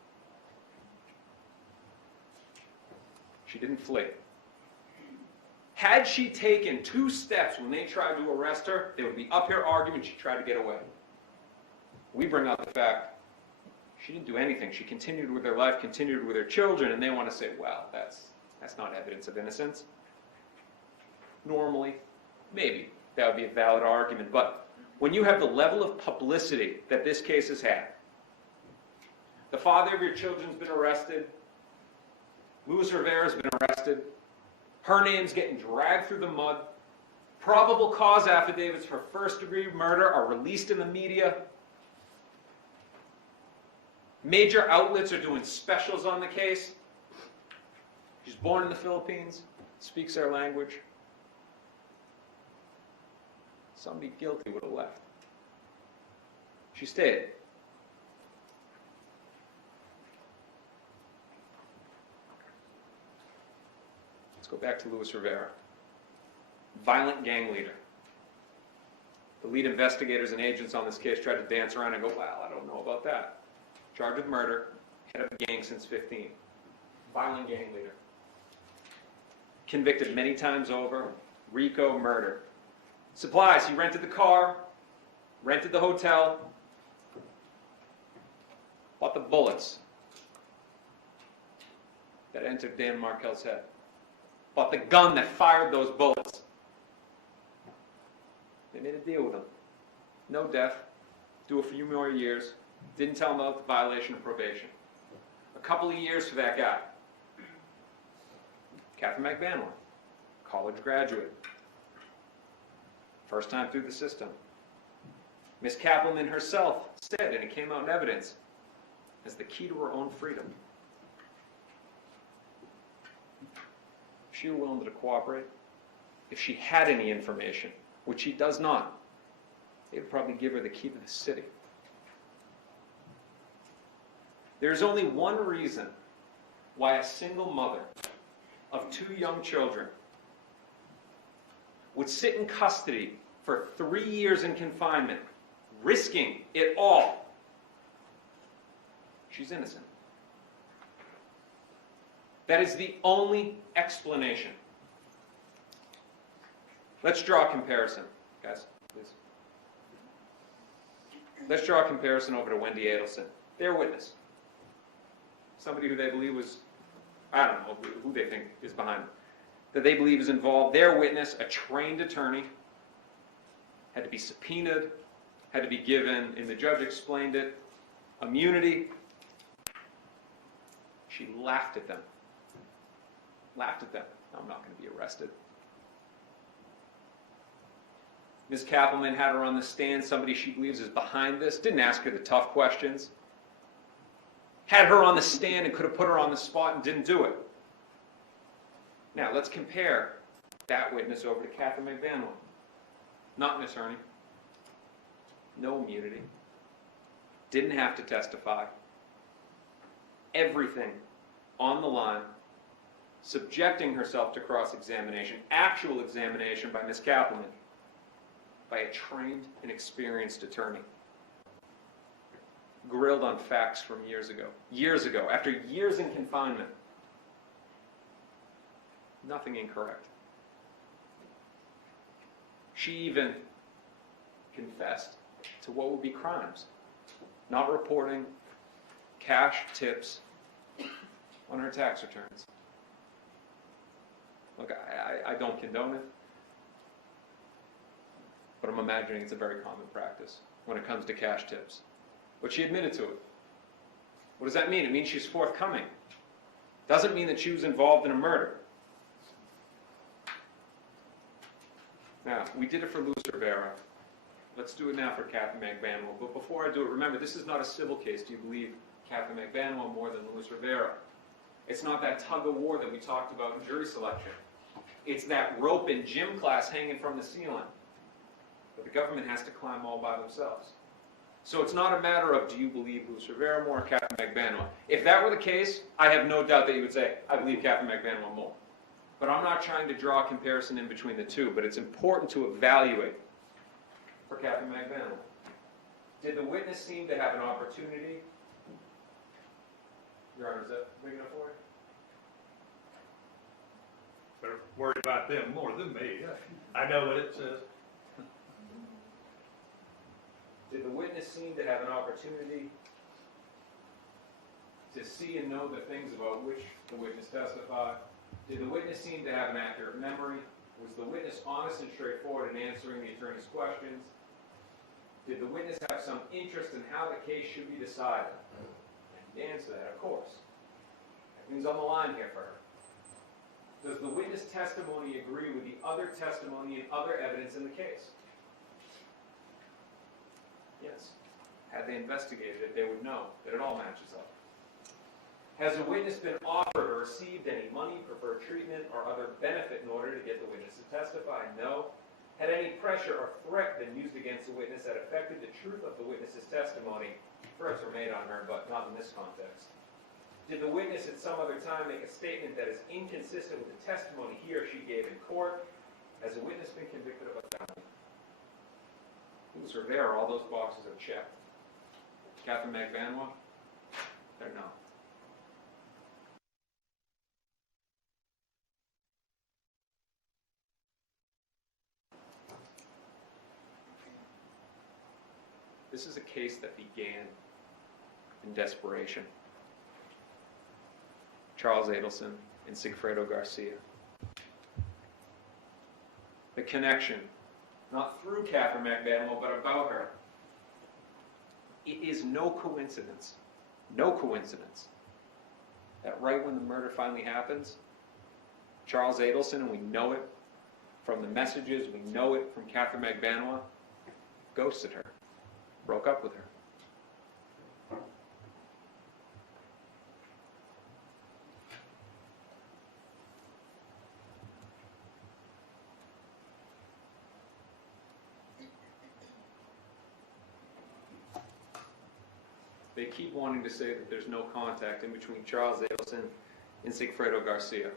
She didn't flee. Had she taken 2 steps when they tried to arrest her, they would be up here arguing she tried to get away. We bring out the fact she didn't do anything. She continued with her life, continued with her children, and they want to say, well, that's not evidence of innocence. Normally, maybe that would be a valid argument, but when you have the level of publicity that this case has had, the father of your children's been arrested, Luis Rivera's been arrested, her name's getting dragged through the mud, probable cause affidavits for first-degree murder are released in the media, major outlets are doing specials on the case. She's born in the Philippines, speaks their language. Somebody guilty would have left. She stayed. Let's go back to Luis Rivera. Violent gang leader. The lead investigators and agents on this case tried to dance around and go, well, I don't know about that. Charged with murder, head of a gang since 15. Violent gang leader. Convicted many times over, RICO murder. Supplies, he rented the car, rented the hotel, bought the bullets that entered Dan Markel's head, bought the gun that fired those bullets. They made a deal with him. No death, do a few more years, didn't tell him about the violation of probation. A couple of years for that guy. Catherine McBanwell, college graduate. First time through the system. Miss Kaplan herself said, and it came out in evidence, as the key to her own freedom. If she were willing to cooperate, if she had any information, which she does not, they would probably give her the key to the city. There's only one reason why a single mother of 2 young children would sit in custody for 3 years in confinement, risking it all. She's innocent. That is the only explanation. Let's draw a comparison, guys, please. Let's draw a comparison over to Wendy Adelson, their witness. Somebody who they believe was, I don't know who they think is behind it, that they believe is involved. Their witness, a trained attorney, had to be subpoenaed, had to be given, and the judge explained it, immunity. She laughed at them. Laughed at them. I'm not going to be arrested. Ms. Kaplan had her on the stand, somebody she believes is behind this, didn't ask her the tough questions. Had her on the stand and could have put her on the spot and didn't do it. Now, let's compare that witness over to Catherine McBanwell. Not an attorney. No immunity. Didn't have to testify. Everything on the line. Subjecting herself to cross-examination, actual examination by Ms. Kaplan, by a trained and experienced attorney. Grilled on facts from years ago, after years in confinement. Nothing incorrect. She even confessed to what would be crimes. Not reporting cash tips on her tax returns. Look, I don't condone it, but I'm imagining it's a very common practice when it comes to cash tips. But she admitted to it. What does that mean? It means she's forthcoming. Doesn't mean that she was involved in a murder. Now, we did it for Luis Rivera. Let's do it now for Catherine McBanwell. But before I do it, remember, this is not a civil case. Do you believe Catherine McBanwell more than Luis Rivera? It's not that tug-of-war that we talked about in jury selection. It's that rope in gym class hanging from the ceiling. But the government has to climb all by themselves. So it's not a matter of, do you believe Luis Rivera more or Catherine McBanwell? If that were the case, I have no doubt that you would say, I believe Catherine McBanwell more. But I'm not trying to draw a comparison in between the two, but it's important to evaluate for Catherine McBanwell. Did the witness seem to have an opportunity? Your Honor, is that big enough for you? Better worry about them more than me. I know what it says. Did the witness seem to have an opportunity to see and know the things about which the witness testified? Did the witness seem to have an accurate memory? Was the witness honest and straightforward in answering the attorney's questions? Did the witness have some interest in how the case should be decided? And the answer to that, of course. Everything's on the line here for her. Does the witness testimony agree with the other testimony and other evidence in the case? Yes. Had they investigated it, they would know that it all matches up. Has the witness been offered or received any money, preferred treatment, or other benefit in order to get the witness to testify? No. Had any pressure or threat been used against the witness that affected the truth of the witness's testimony? Threats were made on her, but not in this context. Did the witness at some other time make a statement that is inconsistent with the testimony he or she gave in court? Has the witness been convicted of a felony? Louis Rivera, all those boxes are checked. Catherine McBanwell? They're not. This is a case that began in desperation. Charles Adelson and Sigfredo Garcia. The connection, not through Catherine McBanwell, but about her. It is no coincidence, that right when the murder finally happens, Charles Adelson, and we know it from the messages, we know it from Catherine McBanwell, ghosted her, broke up with her. They keep wanting to say that there's no contact in between Charles Adelson and Sigfredo Garcia.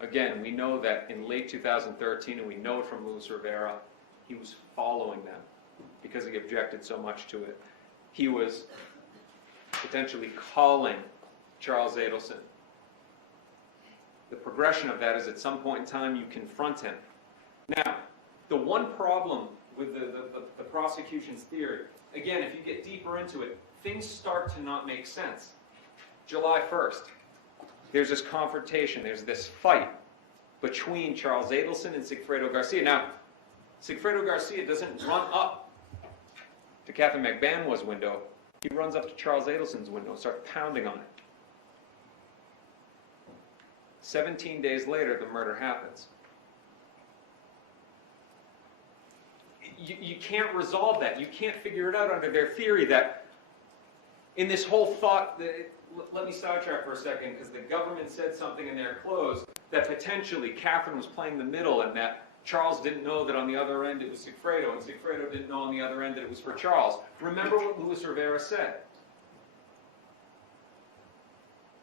Again, we know that in late 2013, and we know it from Louis Rivera, he was following them because he objected so much to it. He was potentially calling Charles Adelson. The progression of that is at some point in time you confront him. Now, the one problem with the prosecution's theory, again, if you get deeper into it, things start to not make sense. July 1st, there's this confrontation, there's this fight between Charles Adelson and Sigfredo Garcia. Now, Sigfredo Garcia doesn't run up to Catherine McBanwell's window. He runs up to Charles Adelson's window and starts pounding on it. 17 days later, the murder happens. You can't resolve that. You can't figure it out under their theory that in this whole thought, let me sidetrack for a second, because the government said something in their close that potentially Catherine was playing the middle and that Charles didn't know that on the other end it was Sigfredo, and Sigfredo didn't know on the other end that it was for Charles. Remember what Louis Rivera said.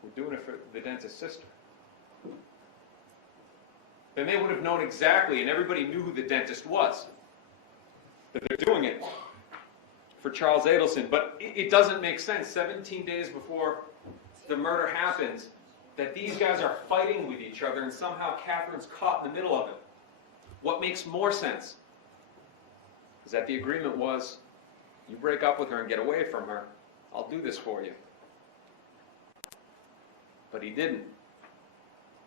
We're doing it for the dentist's sister. Then they would have known exactly, and everybody knew who the dentist was, that they're doing it for Charles Adelson. But it doesn't make sense, 17 days before the murder happens, that these guys are fighting with each other and somehow Catherine's caught in the middle of it. What makes more sense is that the agreement was, you break up with her and get away from her, I'll do this for you. But he didn't.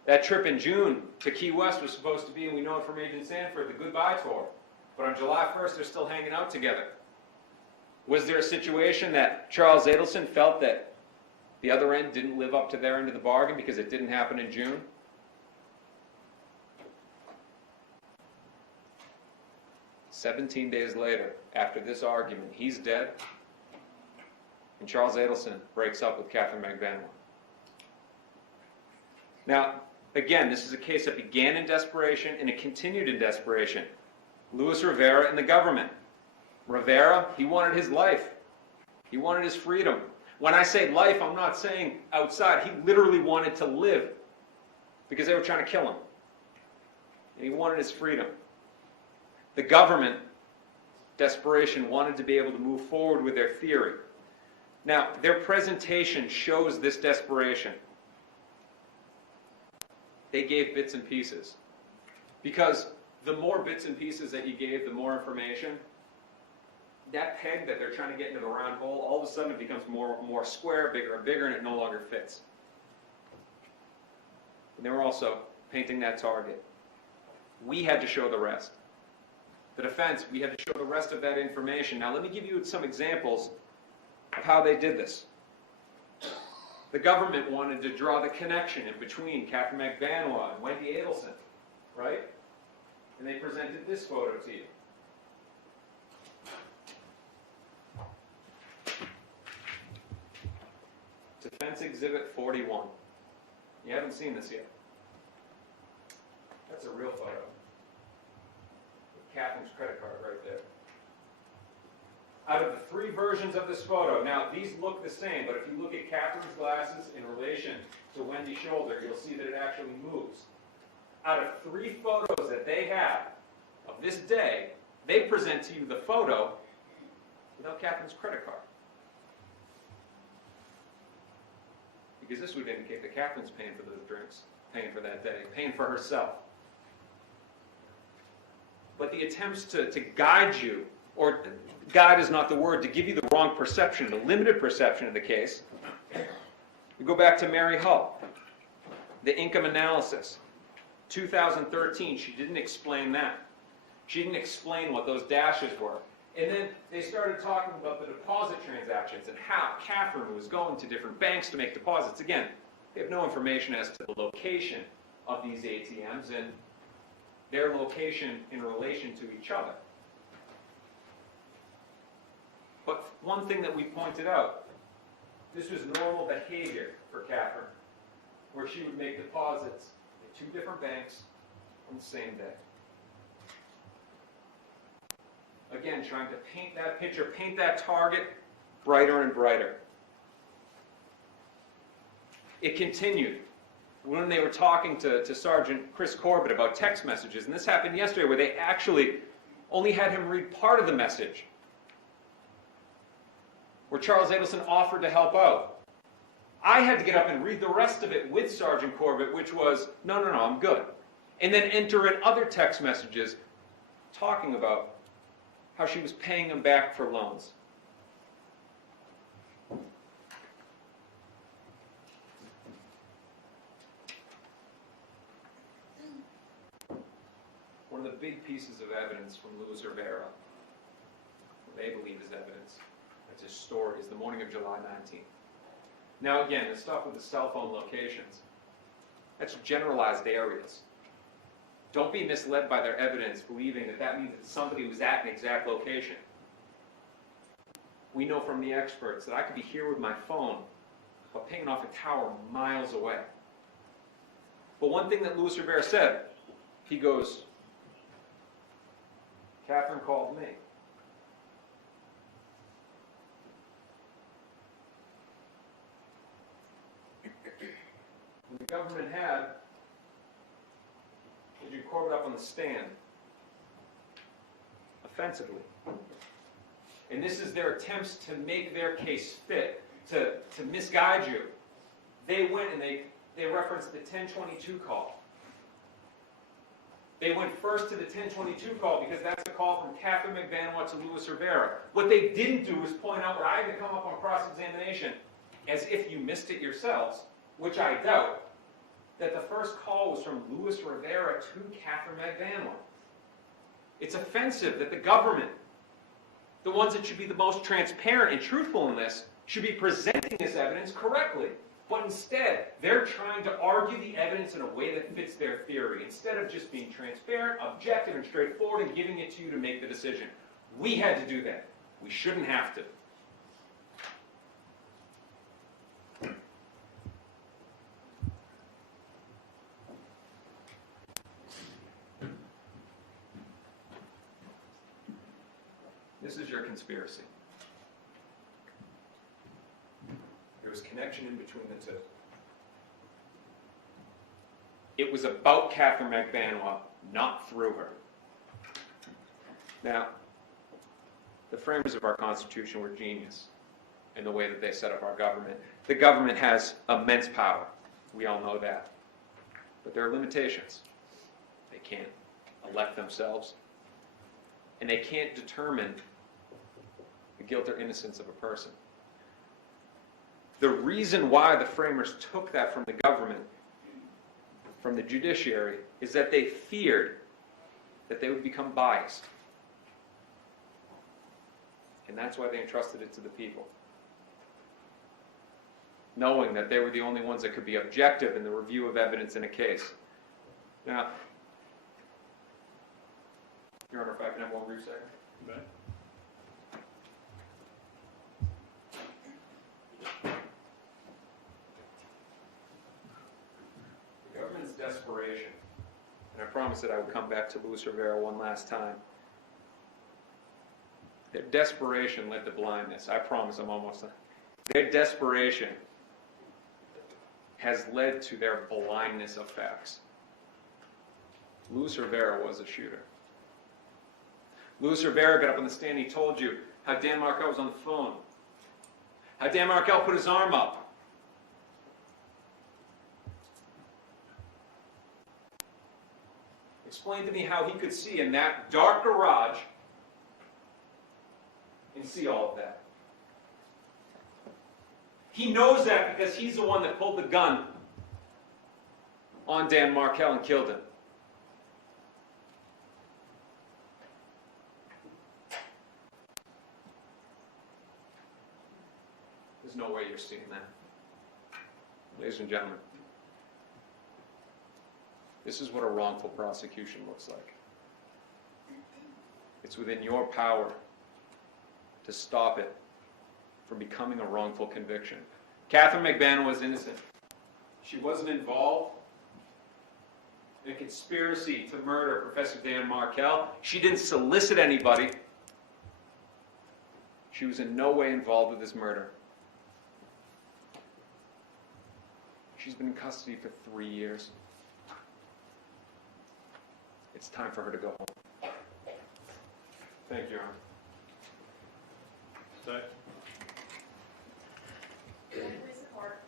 That trip in June to Key West was supposed to be, and we know it from Agent Sanford, the goodbye tour. But on July 1st, they're still hanging out together. Was there a situation that Charles Adelson felt that the other end didn't live up to their end of the bargain because it didn't happen in June? "17 days later, after this argument, he's dead, and Charles Adelson breaks up with Catherine McBanwell. Now, again, this is a case that began in desperation and it continued in desperation. Louis Rivera and the government. Rivera, he wanted his life. He wanted his freedom. When I say life, I'm not saying outside. He literally wanted to live because they were trying to kill him. And he wanted his freedom. The government desperation, wanted to be able to move forward with their theory. Now, their presentation shows this desperation. They gave bits and pieces. Because the more bits and pieces that you gave, the more information, that peg that they're trying to get into the round hole, all of a sudden it becomes more square, bigger and bigger, and it no longer fits. And they were also painting that target. We had to show the rest. The defense, we had to show the rest of that information. Now let me give you some examples of how they did this. The government wanted to draw the connection in between Catherine McVanois and Wendy Adelson, right? And they presented this photo to you. Defense Exhibit 41. You haven't seen this yet. That's a real photo. With Catherine's credit card right there. Out of the three versions of this photo, now these look the same, but if you look at Catherine's glasses in relation to Wendy's shoulder, you'll see that it actually moves. Out of three photos that they have of this day, they present to you the photo without Catherine's credit card. Because this would indicate that Catherine's paying for those drinks, paying for that day, paying for herself. But the attempts to guide you, or guide is not the word, to give you the wrong perception, the limited perception of the case. We go back to Mary Hull, the income analysis. 2013, she didn't explain that. She didn't explain what those dashes were. And then they started talking about the deposit transactions and how Catherine was going to different banks to make deposits. Again, they have no information as to the location of these ATMs and their location in relation to each other. But one thing that we pointed out, this was normal behavior for Catherine, where she would make deposits at two different banks on the same day. Again, trying to paint that picture, paint that target brighter and brighter. It continued when they were talking to Sergeant Chris Corbett about text messages, and this happened yesterday where they actually only had him read part of the message, where Charles Adelson offered to help out. I had to get up and read the rest of it with Sergeant Corbett, which was, no, I'm good. And then enter in other text messages talking about how she was paying him back for loans. One of the big pieces of evidence from Luis Rivera, what they believe is evidence, that's his story, is the morning of July 19th. Now again, the stuff with the cell phone locations, that's generalized areas. Don't be misled by their evidence, believing that that means that somebody was at an exact location. We know from the experts that I could be here with my phone, but pinging off a tower miles away. But one thing that Luis Rivera said, he goes, Catherine called me. When the government had you Corbett up on the stand offensively. And this is their attempts to make their case fit, to misguide you. They went and they referenced the 1022 call. They went first to the 1022 call because that's a call from Catherine McVanois to Luis Rivera. What they didn't do was point out where I had to come up on cross-examination as if you missed it yourselves, which I doubt, that the first call was from Luis Rivera to Catherine McVanois. It's offensive that the government, the ones that should be the most transparent and truthful in this, should be presenting this evidence correctly. But instead, they're trying to argue the evidence in a way that fits their theory, instead of just being transparent, objective, and straightforward and giving it to you to make the decision. We had to do that. We shouldn't have to. This is your conspiracy. There was connection in between the two. It was about Catherine McVanois, not through her. Now, The framers of our Constitution were genius in the way that they set up our government. The government has immense power. We all know that. But there are limitations. They can't elect themselves, and they can't determine the guilt or innocence of a person. The reason why the framers took that from the government, from the judiciary, is that they feared that they would become biased. And that's why they entrusted it to the people, knowing that they were the only ones that could be objective in the review of evidence in a case. Now, Your Honor, if I can have one brief second. Okay. The government's desperation, and I promised that I would come back to Luis Rivera one last time. Their desperation led to blindness. I promise I'm almost done. Their desperation has led to their blindness of facts. Luis Rivera was a shooter. Luis Rivera got up on the stand, he told you how Dan Markel was on the phone, how Dan Markel put his arm up. Explain to me how he could see in that dark garage and see all of that. He knows that because he's the one that pulled the gun on Dan Markel and killed him. There's no way you're seeing that. Ladies and gentlemen, this is what a wrongful prosecution looks like. It's within your power to stop it from becoming a wrongful conviction. Catherine McBann was innocent. She wasn't involved in a conspiracy to murder Professor Dan Markel. She didn't solicit anybody. She was in no way involved with his murder. She's been in custody for 3 years. It's time for her to go home. Thank you, Your Honor. Second. Please support.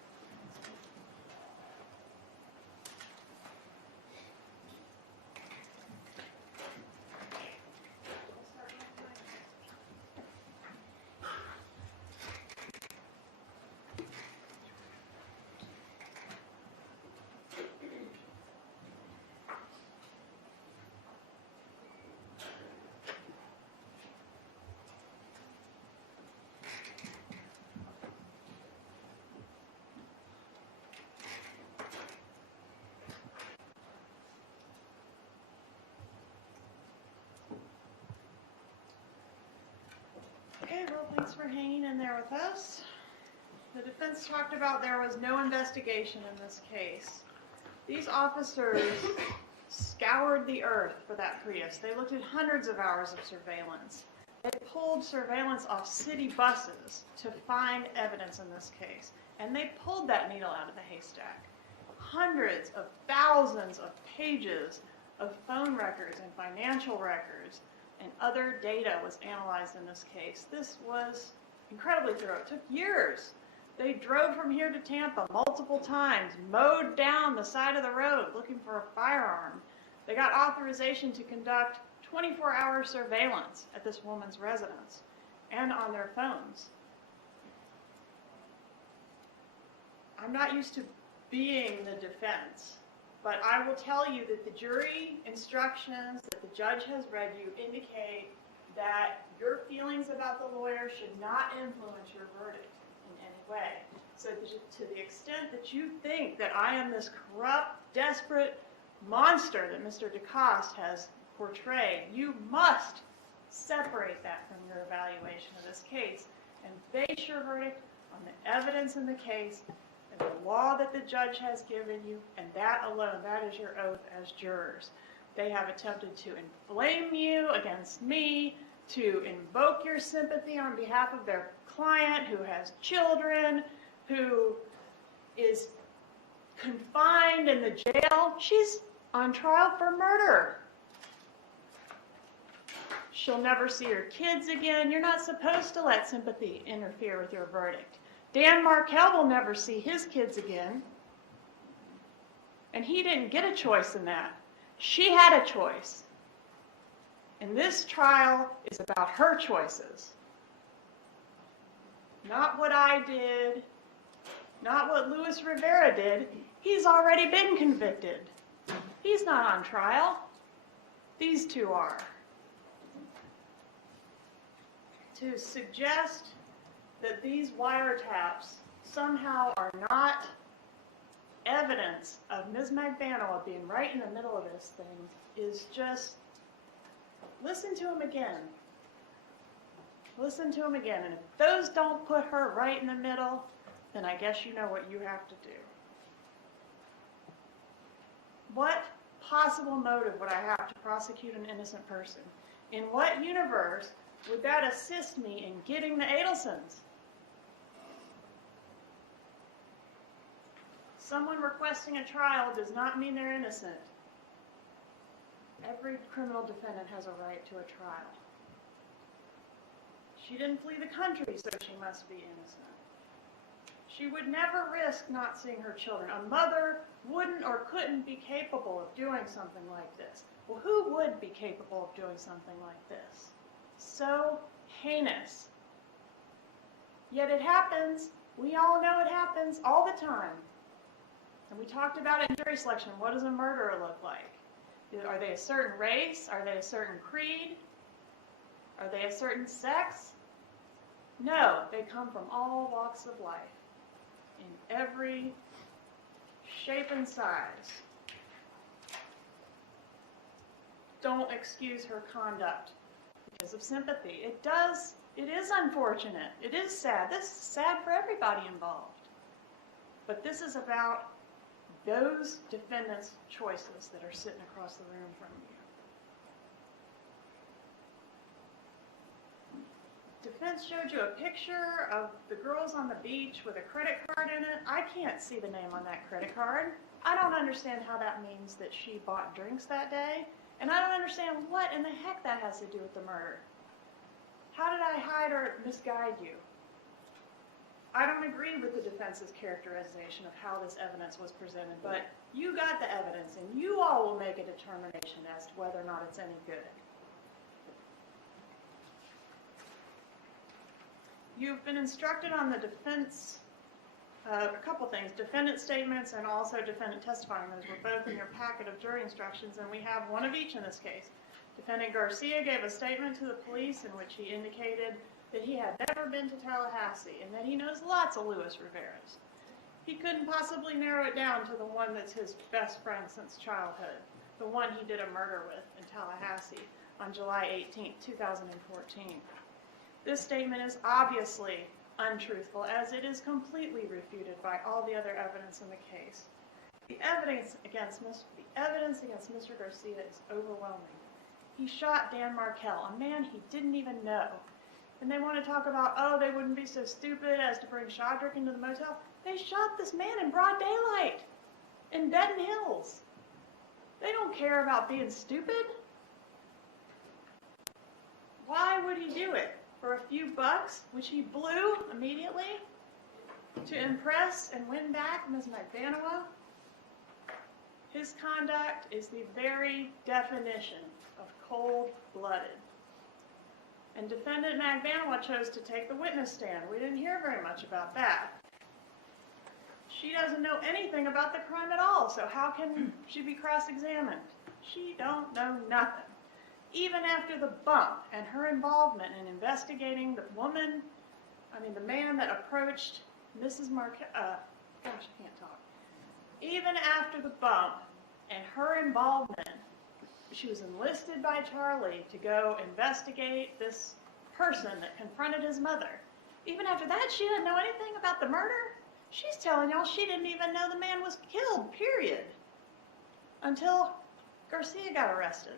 Okay, well, thanks for hanging in there with us. The defense talked about there was no investigation in this case. These officers scoured the earth for that Prius. They looked at hundreds of hours of surveillance. They pulled surveillance off city buses to find evidence in this case. And they pulled that needle out of the haystack. Hundreds of thousands of pages of phone records and financial records and other data was analyzed in this case. This was incredibly thorough. It took years. They drove from here to Tampa multiple times, mowed down the side of the road looking for a firearm. They got authorization to conduct 24-hour surveillance at this woman's residence and on their phones. I'm not used to being the defense, but I will tell you that the jury instructions that the judge has read you indicate that your feelings about the lawyer should not influence your verdict in any way. So to the extent that you think that I am this corrupt, desperate monster that Mr. DeCoste has portrayed, you must separate that from your evaluation of this case and base your verdict on the evidence in the case and the law that the judge has given you, and that alone, that is your oath as jurors. They have attempted to inflame you against me, to invoke your sympathy on behalf of their client who has children, who is confined in the jail. She's on trial for murder. She'll never see her kids again. You're not supposed to let sympathy interfere with your verdict. Dan Markel will never see his kids again. And he didn't get a choice in that. She had a choice. And this trial is about her choices. Not what I did, not what Luis Rivera did. He's already been convicted. He's not on trial. These two are. To suggest that these wiretaps somehow are not evidence of Ms. Magbanua being right in the middle of this thing is just, listen to him again. Listen to him again. And if those don't put her right in the middle, then I guess you know what you have to do. What possible motive would I have to prosecute an innocent person? In what universe would that assist me in getting the Adelsons? Someone requesting a trial does not mean they're innocent. Every criminal defendant has a right to a trial. She didn't flee the country, so she must be innocent. She would never risk not seeing her children. A mother wouldn't or couldn't be capable of doing something like this. Well, who would be capable of doing something like this? So heinous. Yet it happens. We all know it happens all the time. And we talked about it in jury selection. What does a murderer look like? Are they a certain race? Are they a certain creed? Are they a certain sex? No, they come from all walks of life, in every shape and size. Don't excuse her conduct because of sympathy. It is unfortunate. It is sad. This is sad for everybody involved. But this is about those defendants' choices that are sitting across the room from you. Defense showed you a picture of the girls on the beach with a credit card in it. I can't see the name on that credit card. I don't understand how that means that she bought drinks that day. And I don't understand what in the heck that has to do with the murder. How did I hide or misguide you? I don't agree with the defense's characterization of how this evidence was presented, but you got the evidence, and you all will make a determination as to whether or not it's any good. You've been instructed on the defense, a couple things, defendant statements and also defendant testifying. Those were both in your packet of jury instructions, and we have one of each in this case. Defendant Garcia gave a statement to the police in which he indicated that he had never been to Tallahassee and that he knows lots of Luis Rivera's. He couldn't possibly narrow it down to the one that's his best friend since childhood, the one he did a murder with in Tallahassee on July 18, 2014. This statement is obviously untruthful, as it is completely refuted by all the other evidence in the case. The evidence against Mr. Garcia is overwhelming. He shot Dan Markel, a man he didn't even know. And they want to talk about, oh, they wouldn't be so stupid as to bring Shadrick into the motel. They shot this man in broad daylight in Benton Hills. They don't care about being stupid. Why would he do it? For a few bucks, which he blew immediately to impress and win back Ms. Magbanua? His conduct is the very definition of cold-blooded. And defendant Magbanua chose to take the witness stand. We didn't hear very much about that. She doesn't know anything about the crime at all, so how can she be cross-examined? She don't know nothing. Even after the bump and her involvement in investigating the man that approached Mrs. Markel, gosh, I can't talk. Even after the bump and her involvement, she was enlisted by Charlie to go investigate this person that confronted his mother. Even after that, she didn't know anything about the murder. She's telling y'all she didn't even know the man was killed, period. Until Garcia got arrested.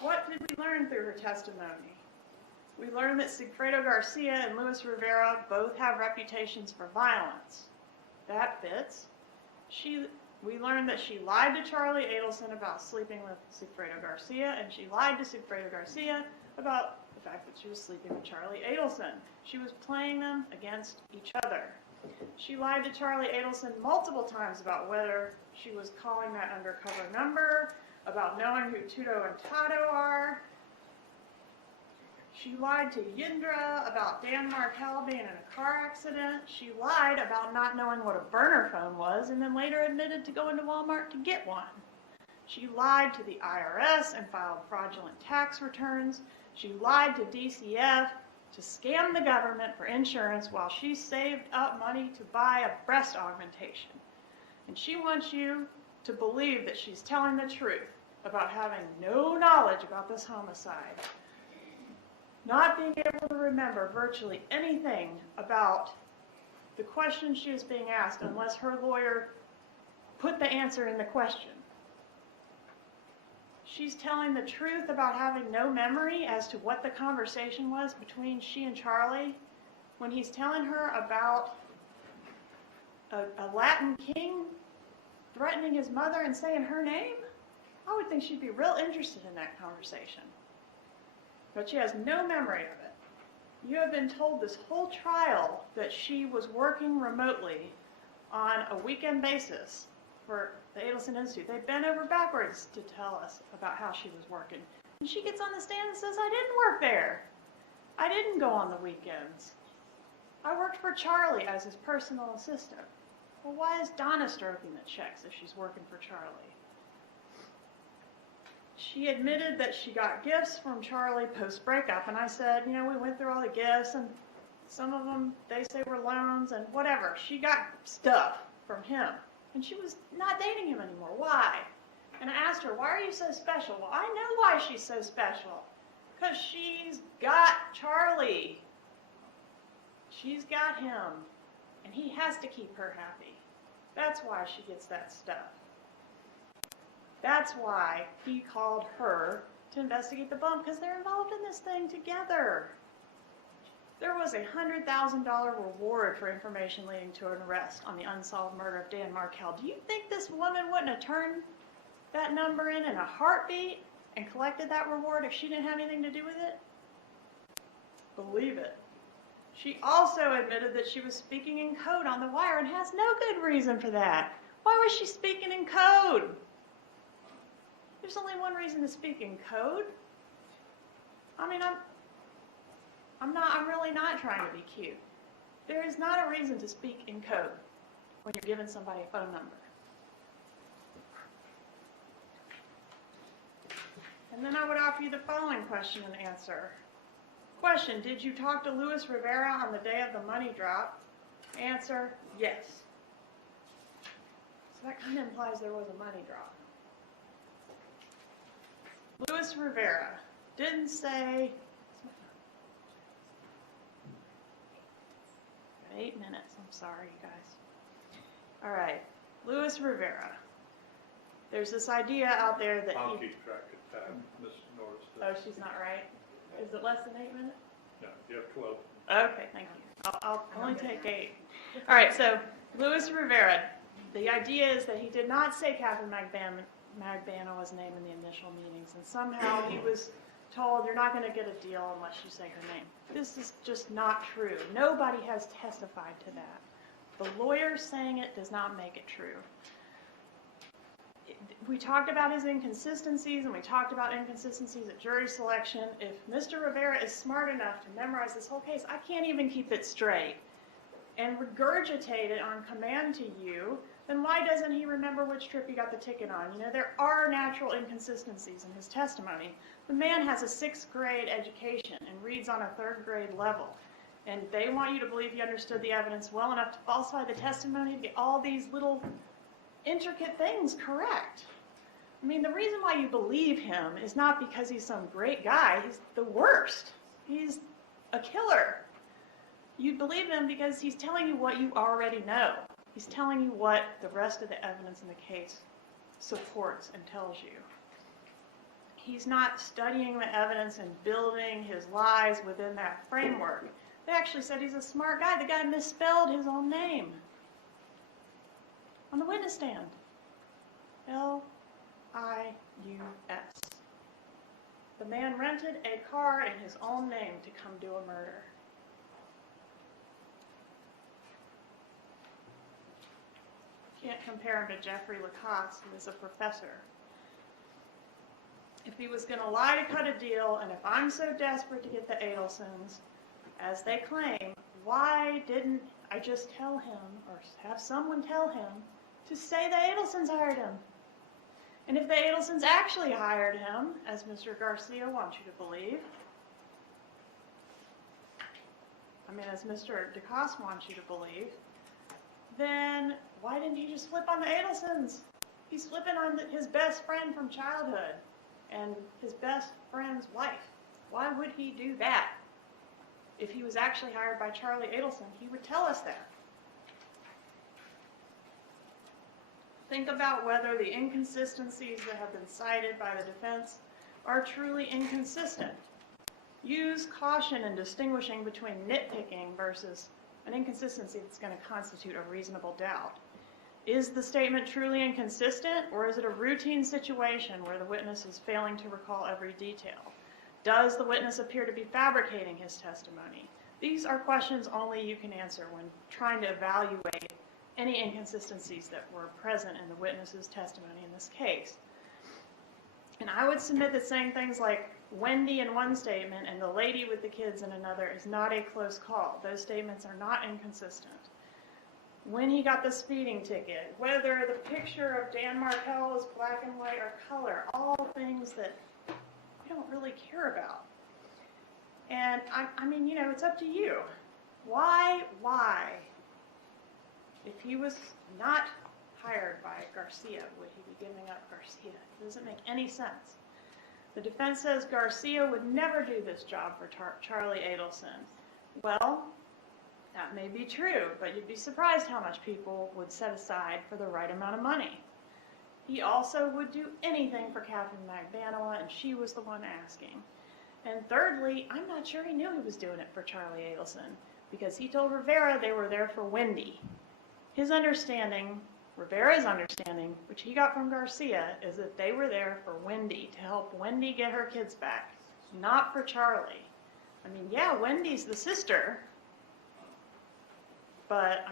What did we learn through her testimony? We learned that Sigfredo Garcia and Luis Rivera both have reputations for violence. That fits. We learned that she lied to Charlie Adelson about sleeping with Sigfredo Garcia, and she lied to Sigfredo Garcia about the fact that she was sleeping with Charlie Adelson. She was playing them against each other. She lied to Charlie Adelson multiple times about whether she was calling that undercover number, about knowing who Tudo and Tato are. She lied to Yindra about Dan Markel being in a car accident. She lied about not knowing what a burner phone was and then later admitted to going to Walmart to get one. She lied to the IRS and filed fraudulent tax returns. She lied to DCF to scam the government for insurance while she saved up money to buy a breast augmentation. And she wants you to believe that she's telling the truth about having no knowledge about this homicide. Not being able to remember virtually anything about the question she was being asked unless her lawyer put the answer in the question. She's telling the truth about having no memory as to what the conversation was between she and Charlie when he's telling her about a Latin king threatening his mother and saying her name. I would think she'd be real interested in that conversation. But she has no memory of it. You have been told this whole trial that she was working remotely on a weekend basis for the Adelson Institute. They bent over backwards to tell us about how she was working. And she gets on the stand and says, I didn't work there. I didn't go on the weekends. I worked for Charlie as his personal assistant. Well, why is Donna stroking the checks if she's working for Charlie? She admitted that she got gifts from Charlie post-breakup, and I said, you know, we went through all the gifts, and some of them, they say were loans, and whatever. She got stuff from him, and she was not dating him anymore. Why? And I asked her, why are you so special? Well, I know why she's so special. Because she's got Charlie. She's got him, and he has to keep her happy. That's why she gets that stuff. That's why he called her to investigate the bump, because they're involved in this thing together. There was a $100,000 reward for information leading to an arrest on the unsolved murder of Dan Markel. Do you think this woman wouldn't have turned that number in a heartbeat and collected that reward if she didn't have anything to do with it? Believe it. She also admitted that she was speaking in code on the wire and has no good reason for that. Why was she speaking in code? There's only one reason to speak in code. I mean, I'm really not trying to be cute. There is not a reason to speak in code when you're giving somebody a phone number. And then I would offer you the following question and answer. Question, did you talk to Luis Rivera on the day of the money drop? Answer, yes. So that kind of implies there was a money drop. Luis Rivera didn't say, 8 minutes, I'm sorry, you guys. All right, Luis Rivera. There's this idea out there that I'll keep track of time, Ms. Norris. Oh, she's not right? Is it less than 8 minutes? No, you have 12. Okay, thank you. I'll only take 8. All right, so Luis Rivera, the idea is that he did not say Catherine Magbano was named in the initial meetings, and somehow he was told, you're not going to get a deal unless you say her name. This is just not true. Nobody has testified to that. The lawyer saying it does not make it true. We talked about his inconsistencies, and we talked about inconsistencies at jury selection. If Mr. Rivera is smart enough to memorize this whole case, I can't even keep it straight, and regurgitate it on command to you, then why doesn't he remember which trip he got the ticket on? You know, there are natural inconsistencies in his testimony. The man has a 6th grade education and reads on a 3rd grade level, and they want you to believe he understood the evidence well enough to falsify the testimony to get all these little intricate things correct. I mean, the reason why you believe him is not because he's some great guy. He's the worst. He's a killer. You believe him because he's telling you what you already know. He's telling you what the rest of the evidence in the case supports and tells you. He's not studying the evidence and building his lies within that framework. They actually said he's a smart guy. The guy misspelled his own name on the witness stand. L-I-U-S. The man rented a car in his own name to come do a murder. Can't compare him to Jeffrey Lacoste, who is a professor. If he was going to lie to cut a deal, and if I'm so desperate to get the Adelsons, as they claim, why didn't I just tell him, or have someone tell him, to say the Adelsons hired him? And if the Adelsons actually hired him, as Mr. Garcia wants you to believe, as Mr. DeCoste wants you to believe, then why didn't he just flip on the Adelsons? He's flipping on his best friend from childhood and his best friend's wife. Why would he do that? If he was actually hired by Charlie Adelson, he would tell us that. Think about whether the inconsistencies that have been cited by the defense are truly inconsistent. Use caution in distinguishing between nitpicking versus an inconsistency that's going to constitute a reasonable doubt. Is the statement truly inconsistent, or is it a routine situation where the witness is failing to recall every detail? Does the witness appear to be fabricating his testimony? These are questions only you can answer when trying to evaluate any inconsistencies that were present in the witness's testimony in this case. And I would submit that saying things like Wendy in one statement and the lady with the kids in another is not a close call. Those statements are not inconsistent. When he got the speeding ticket, whether the picture of Dan Markel is black and white or color, all things that we don't really care about. And it's up to you. Why? If he was not hired by Garcia, would he be giving up Garcia? It doesn't make any sense. The defense says Garcia would never do this job for Charlie Adelson. Well, that may be true, but you'd be surprised how much people would set aside for the right amount of money. He also would do anything for Catherine Magbanua, and she was the one asking. And thirdly, I'm not sure he knew he was doing it for Charlie Adelson, because he told Rivera they were there for Wendy. Rivera's understanding, which he got from Garcia, is that they were there for Wendy, to help Wendy get her kids back, not for Charlie. Wendy's the sister, but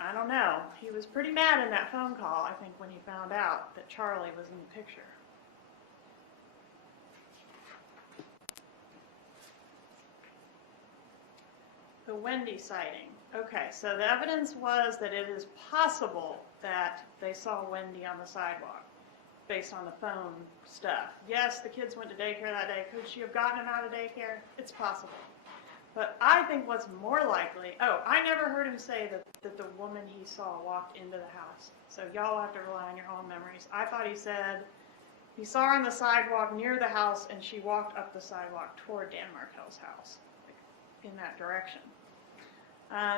I don't know. He was pretty mad in that phone call, I think, when he found out that Charlie was in the picture. The Wendy sighting. Okay, so the evidence was that it is possible that they saw Wendy on the sidewalk based on the phone stuff. Yes, the kids went to daycare that day. Could she have gotten them out of daycare? It's possible. But I think what's more likely, I never heard him say that the woman he saw walked into the house. So y'all have to rely on your own memories. I thought he said he saw her on the sidewalk near the house and she walked up the sidewalk toward Dan Markel's house, in that direction.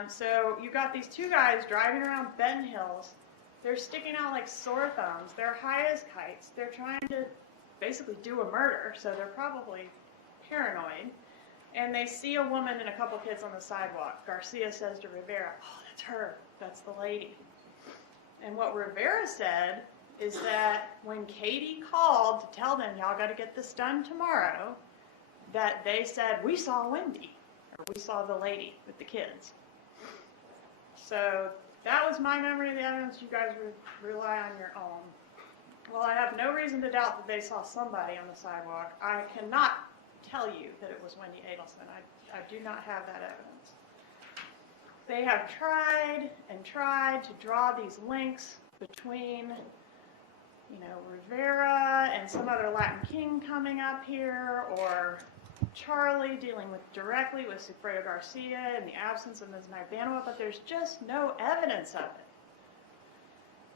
So you got these two guys driving around Ben Hills. They're sticking out like sore thumbs. They're high as kites. They're trying to basically do a murder, so they're probably paranoid. And they see a woman and a couple kids on the sidewalk. Garcia says to Rivera, "Oh, that's her. That's the lady." And what Rivera said is that when Katie called to tell them, y'all got to get this done tomorrow, that they said, "We saw Wendy," or "We saw the lady with the kids." So that was my memory of the evidence. You guys would rely on your own. Well, I have no reason to doubt that they saw somebody on the sidewalk. I cannot tell you that it was Wendy Adelson. I do not have that evidence. They have tried and tried to draw these links between, Rivera and some other Latin king coming up here, or Charlie dealing directly with Sigfredo Garcia in the absence of Ms. Magbanua, but there's just no evidence of it.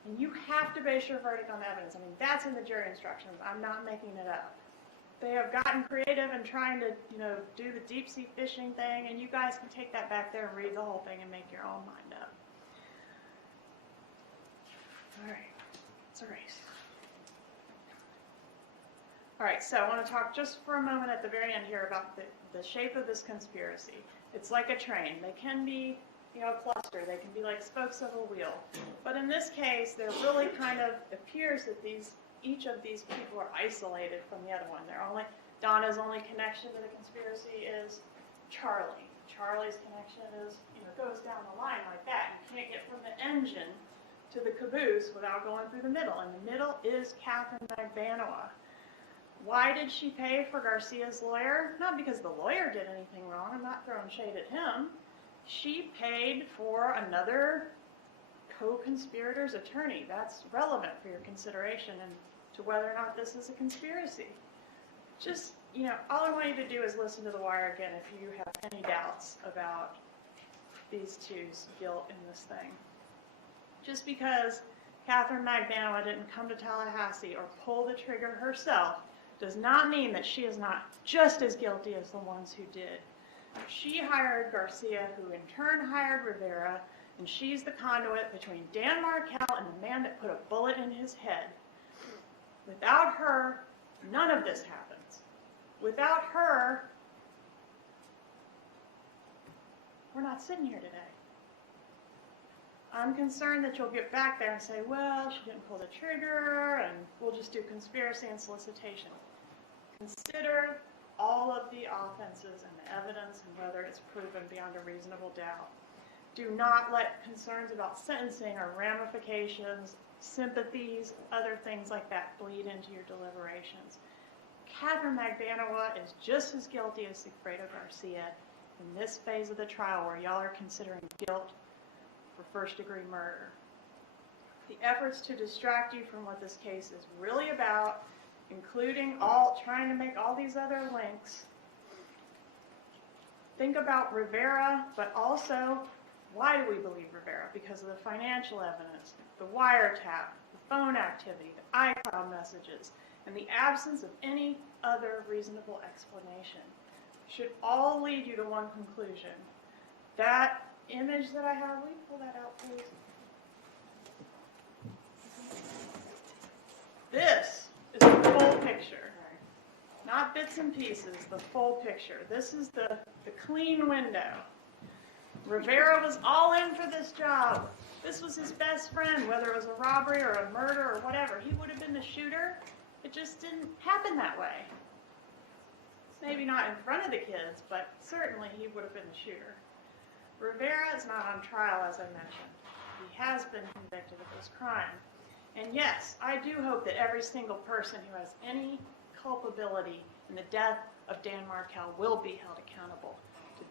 And you have to base your verdict on the evidence. That's in the jury instructions. I'm not making it up. They have gotten creative in trying to, do the deep sea fishing thing, and you guys can take that back there and read the whole thing and make your own mind up. All right, it's a race. All right, so I want to talk just for a moment at the very end here about the shape of this conspiracy. It's like a train. They can be cluster. They can be like spokes of a wheel. But in this case, there really kind of appears that each of these people are isolated from the other one. Donna's only connection to the conspiracy is Charlie. Charlie's connection is, goes down the line like that. You can't get from the engine to the caboose without going through the middle. And the middle is Catherine Magbanua. Why did she pay for Garcia's lawyer? Not because the lawyer did anything wrong. I'm not throwing shade at him. She paid for another co-conspirator's attorney. That's relevant for your consideration and to whether or not this is a conspiracy. Just, all I want you to do is listen to the wire again if you have any doubts about these two's guilt in this thing. Just because Catherine Magbanua didn't come to Tallahassee or pull the trigger herself does not mean that she is not just as guilty as the ones who did. She hired Garcia, who in turn hired Rivera, and she's the conduit between Dan Markel and the man that put a bullet in his head. Without her, none of this happens. Without her, we're not sitting here today. I'm concerned that you'll get back there and say, well, she didn't pull the trigger, and we'll just do conspiracy and solicitation. Consider all of the offenses and the evidence and whether it's proven beyond a reasonable doubt. Do not let concerns about sentencing or ramifications, sympathies, other things like that bleed into your deliberations. Catherine Magbanua is just as guilty as Sigfredo Garcia in this phase of the trial where y'all are considering guilt for first-degree murder. The efforts to distract you from what this case is really about, including trying to make all these other links. Think about Rivera, but also, why do we believe Rivera? Because of the financial evidence, the wiretap, the phone activity, the iCloud messages, and the absence of any other reasonable explanation. Should all lead you to one conclusion. That image that I have, will you pull that out, please? This is the full picture, not bits and pieces, the full picture. This is the clean window. Rivera was all in for this job. This was his best friend, whether it was a robbery or a murder or whatever. He would have been the shooter. It just didn't happen that way. Maybe not in front of the kids, but certainly he would have been the shooter. Rivera is not on trial, as I mentioned. He has been convicted of this crime. And yes, I do hope that every single person who has any culpability in the death of Dan Markel will be held accountable.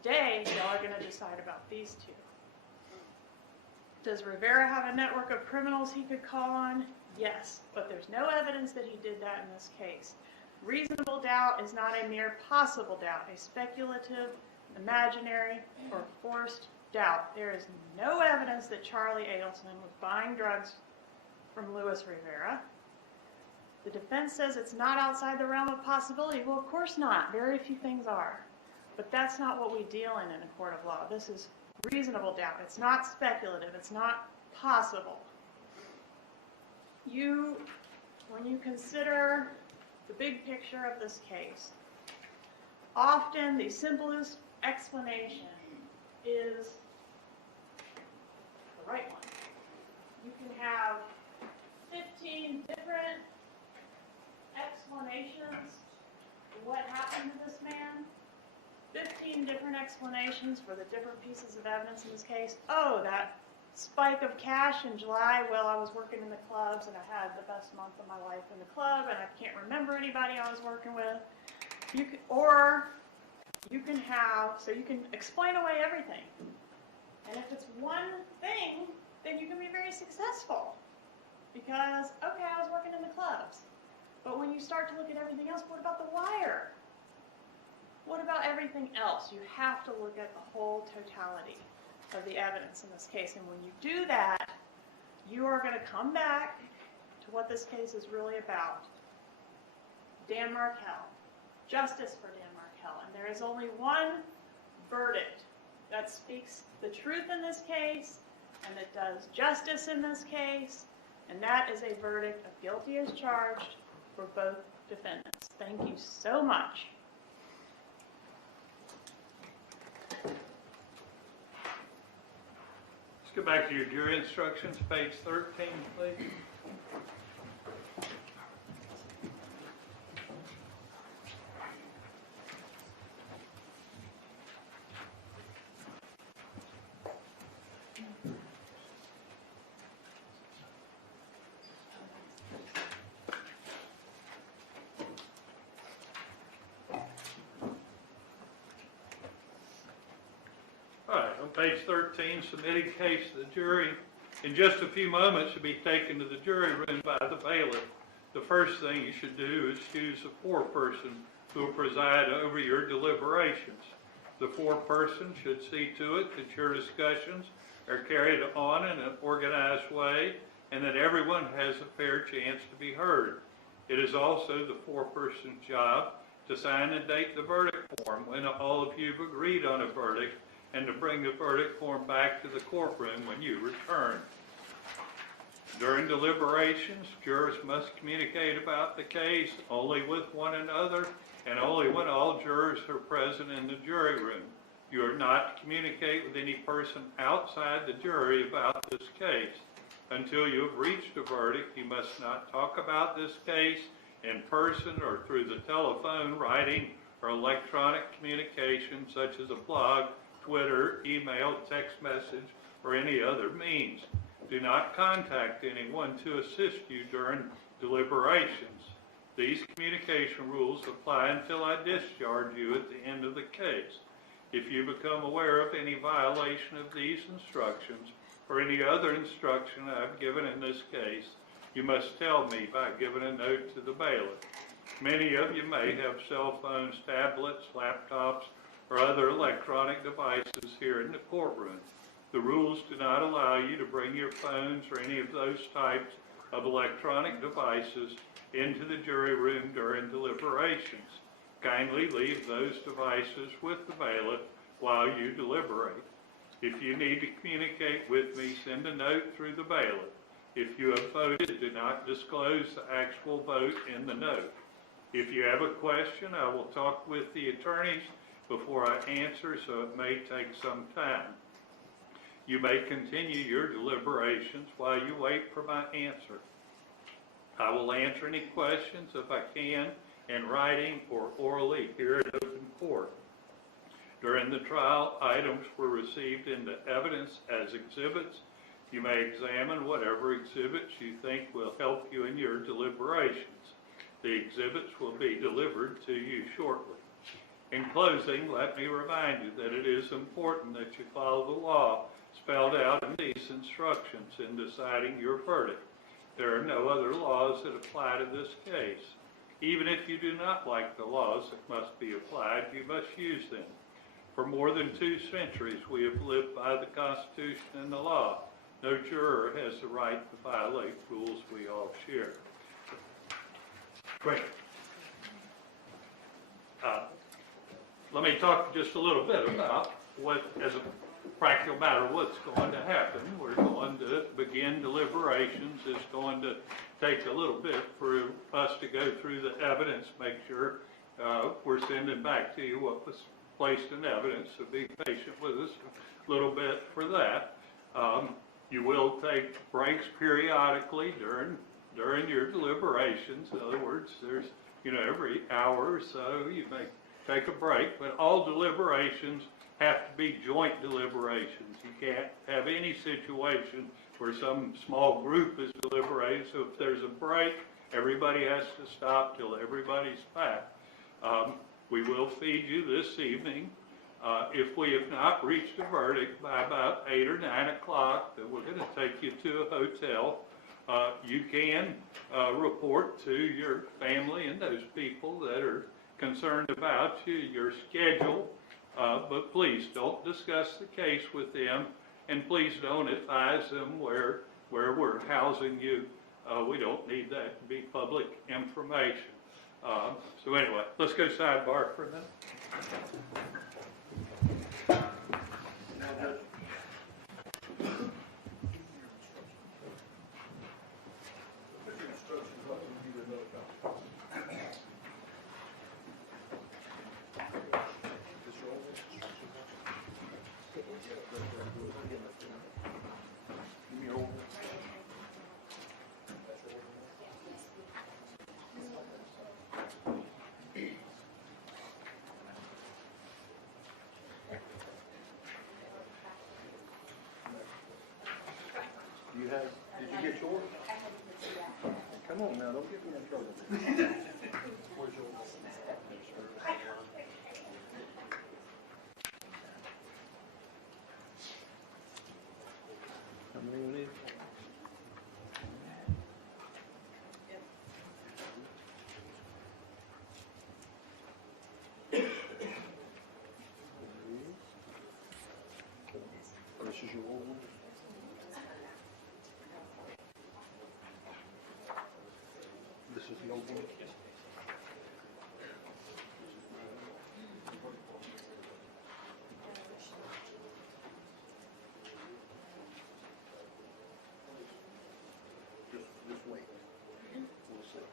Today, y'all are going to decide about these two. Does Rivera have a network of criminals he could call on? Yes, but there's no evidence that he did that in this case. Reasonable doubt is not a mere possible doubt, a speculative, imaginary, or forced doubt. There is no evidence that Charlie Adelson was buying drugs from Luis Rivera. The defense says it's not outside the realm of possibility. Well, of course not. Very few things are. But that's not what we deal in a court of law. This is reasonable doubt. It's not speculative. It's not possible. When you consider the big picture of this case, often the simplest explanation is the right one. You can have 15 different explanations for what happened to this man. 15 different explanations for the different pieces of evidence in this case. Oh, that spike of cash in July, well, I was working in the clubs and I had the best month of my life in the club and I can't remember anybody I was working with. You can explain away everything. And if it's one thing, then you can be very successful. Because, okay, I was working in the clubs. But when you start to look at everything else, what about the wire? What about everything else? You have to look at the whole totality of the evidence in this case. And when you do that, you are going to come back to what this case is really about. Dan Markel. Justice for Dan Markel. And there is only one verdict that speaks the truth in this case and that does justice in this case, and that is a verdict of guilty as charged for both defendants. Thank you so much. go back to your jury instructions, page 13, please. All right, on page 13, submitted case to the jury. In just a few moments, you'll be taken to the jury room by the bailiff. The first thing you should do is choose a foreperson who will preside over your deliberations. The foreperson should see to it that your discussions are carried on in an organized way and that everyone has a fair chance to be heard. It is also the foreperson's job to sign and date the verdict form when all of you have agreed on a verdict, and to bring the verdict form back to the courtroom when you return. During deliberations, jurors must communicate about the case only with one another and only when all jurors are present in the jury room. You are not to communicate with any person outside the jury about this case. Until you have reached a verdict, you must not talk about this case in person or through the telephone, writing, or electronic communication such as a blog, Twitter, email, text message, or any other means. Do not contact anyone to assist you during deliberations. These communication rules apply until I discharge you at the end of the case. If you become aware of any violation of these instructions or any other instruction I have given in this case, you must tell me by giving a note to the bailiff. Many of you may have cell phones, tablets, laptops, or other electronic devices here in the courtroom. The rules do not allow you to bring your phones or any of those types of electronic devices into the jury room during deliberations. Kindly leave those devices with the bailiff while you deliberate. If you need to communicate with me, send a note through the bailiff. If you have voted, do not disclose the actual vote in the note. If you have a question, I will talk with the attorneys before I answer, so it may take some time. You may continue your deliberations while you wait for my answer. I will answer any questions if I can in writing or orally here at open court. During the trial, items were received into evidence as exhibits. You may examine whatever exhibits you think will help you in your deliberations. The exhibits will be delivered to you shortly. In closing, let me remind you that it is important that you follow the law spelled out in these instructions in deciding your verdict. There are no other laws that apply to this case. Even if you do not like the laws that must be applied, you must use them. For more than 2 centuries, we have lived by the Constitution and the law. No juror has the right to violate rules we all share. Great. Let me talk just a little bit about what, as a practical matter, what's going to happen. We're going to begin deliberations. It's going to take a little bit for us to go through the evidence, make sure we're sending back to you what was placed in evidence, so be patient with us a little bit for that. You will take breaks periodically during your deliberations. In other words, there's, every hour or so you may take a break, but all deliberations have to be joint deliberations. You can't have any situation where some small group is deliberating, so if there's a break, everybody has to stop till everybody's back. We will feed you this evening. If we have not reached a verdict by about 8 or 9 o'clock, then we're going to take you to a hotel. You can report to your family and those people that are concerned about you, your schedule, but please don't discuss the case with them, and please don't advise them where we're housing you. We don't need that to be public information. So anyway, let's go sidebar for a minute. you have, did you get yours? Come on now, don't get me in trouble. Where's yours? How many we need? This is your old one? This is the old one? Just wait. We'll see.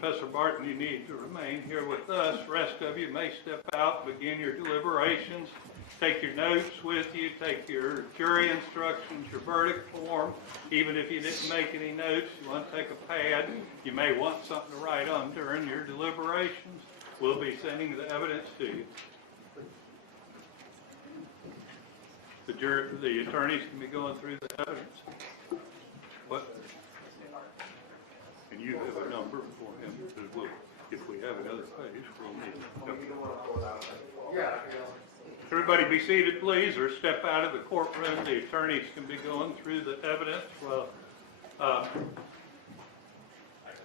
Professor Barton, you need to remain here with us. Rest of you may step out, begin your deliberations, take your notes with you, take your jury instructions, your verdict form. Even if you didn't make any notes, you want to take a pad, you may want something to write on during your deliberations. We'll be sending the evidence to you. The attorneys can be going through the evidence. What? And you have a number for him, because we'll, if we have another page, we'll need it. Everybody be seated, please, or step out of the courtroom. The attorneys can be going through the evidence. Well,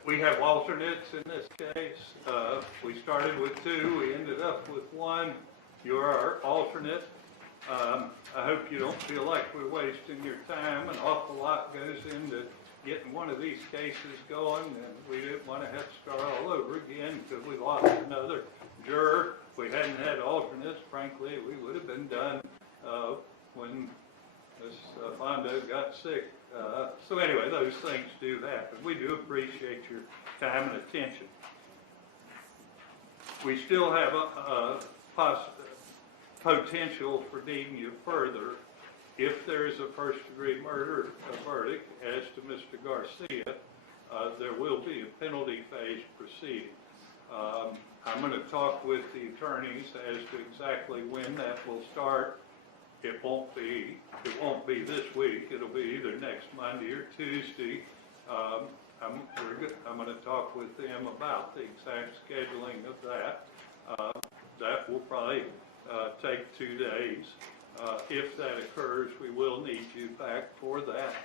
we have alternates in this case. We started with 2, we ended up with 1. You're our alternate. I hope you don't feel like we're wasting your time. An awful lot goes into getting one of these cases going, and we didn't want to have to start all over again because we lost another juror. If we hadn't had alternates, frankly, we would have been done when Miss Fondo got sick. So anyway, those things do happen. We do appreciate your time and attention. We still have a potential for needing you further if there is a first-degree murder verdict as to Mr. Garcia. There will be a penalty phase proceeding. I'm going to talk with the attorneys as to exactly when that will start. It won't be this week. It'll be either next Monday or Tuesday. I'm going to talk with them about the exact scheduling of that. That will probably take 2 days. If that occurs, we will need you back for that.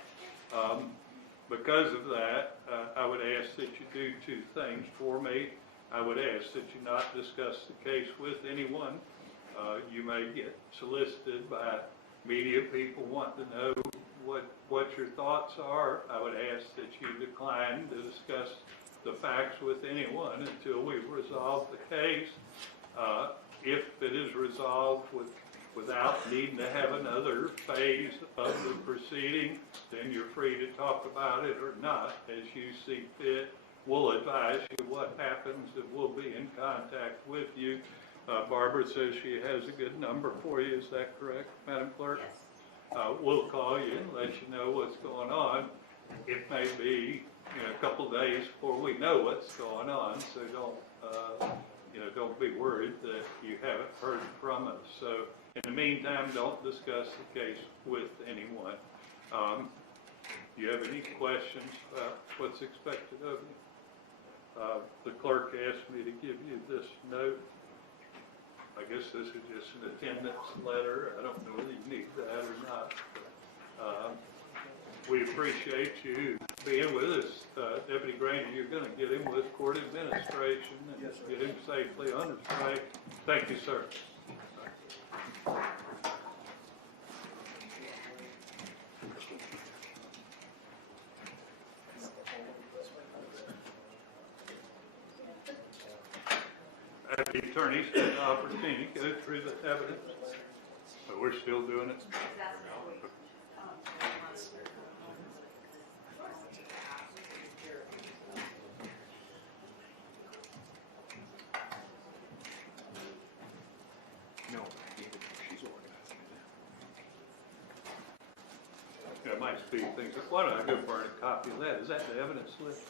Because of that, I would ask that you do 2 things for me. I would ask that you not discuss the case with anyone. You may get solicited by media people wanting to know what your thoughts are. I would ask that you decline to discuss the facts with anyone until we've resolved the case. If it is resolved without needing to have another phase of the proceeding, then you're free to talk about it or not as you see fit. We'll advise you what happens, and we'll be in contact with you. Barbara says she has a good number for you. Is that correct, Madam Clerk? Yes. We'll call you and let you know what's going on. It may be a couple days before we know what's going on, so don't don't be worried that you haven't heard from us. So in the meantime, don't discuss the case with anyone. Do you have any questions about what's expected of you? The clerk asked me to give you this note. I guess this is just an attendance letter. I don't know whether you need that or not. We appreciate you being with us. Deputy Granger, you're going to get him with court administration and Yes, sir. get him safely on his way. Thank you, sir. The attorneys get the opportunity to go through the evidence, but we're still doing it. No, she's organizing it. I might speed things up. Why don't I go burn a copy of that? Is that the evidence list?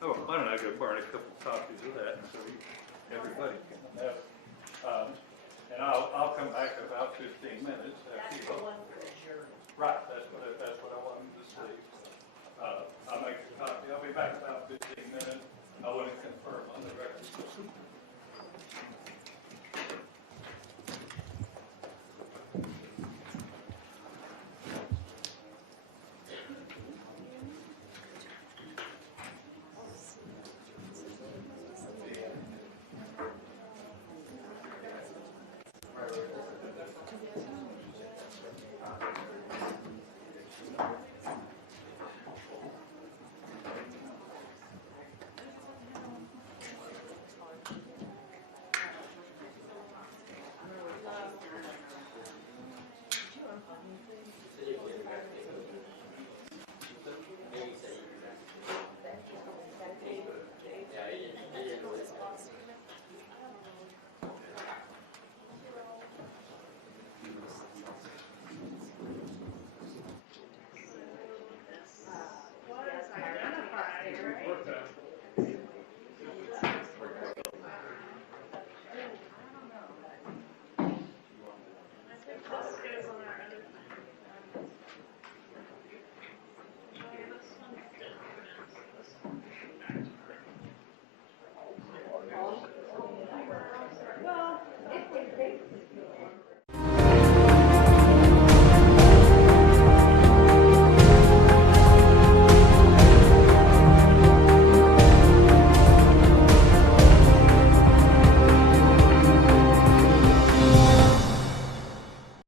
Oh, why don't I go burn a couple copies of that so everybody can have it. And I'll come back in about 15 minutes. After you vote. Right, that's what I wanted to see. I'll make a copy. I'll be back in about 15 minutes. I want to confirm on the record. Was identified, right?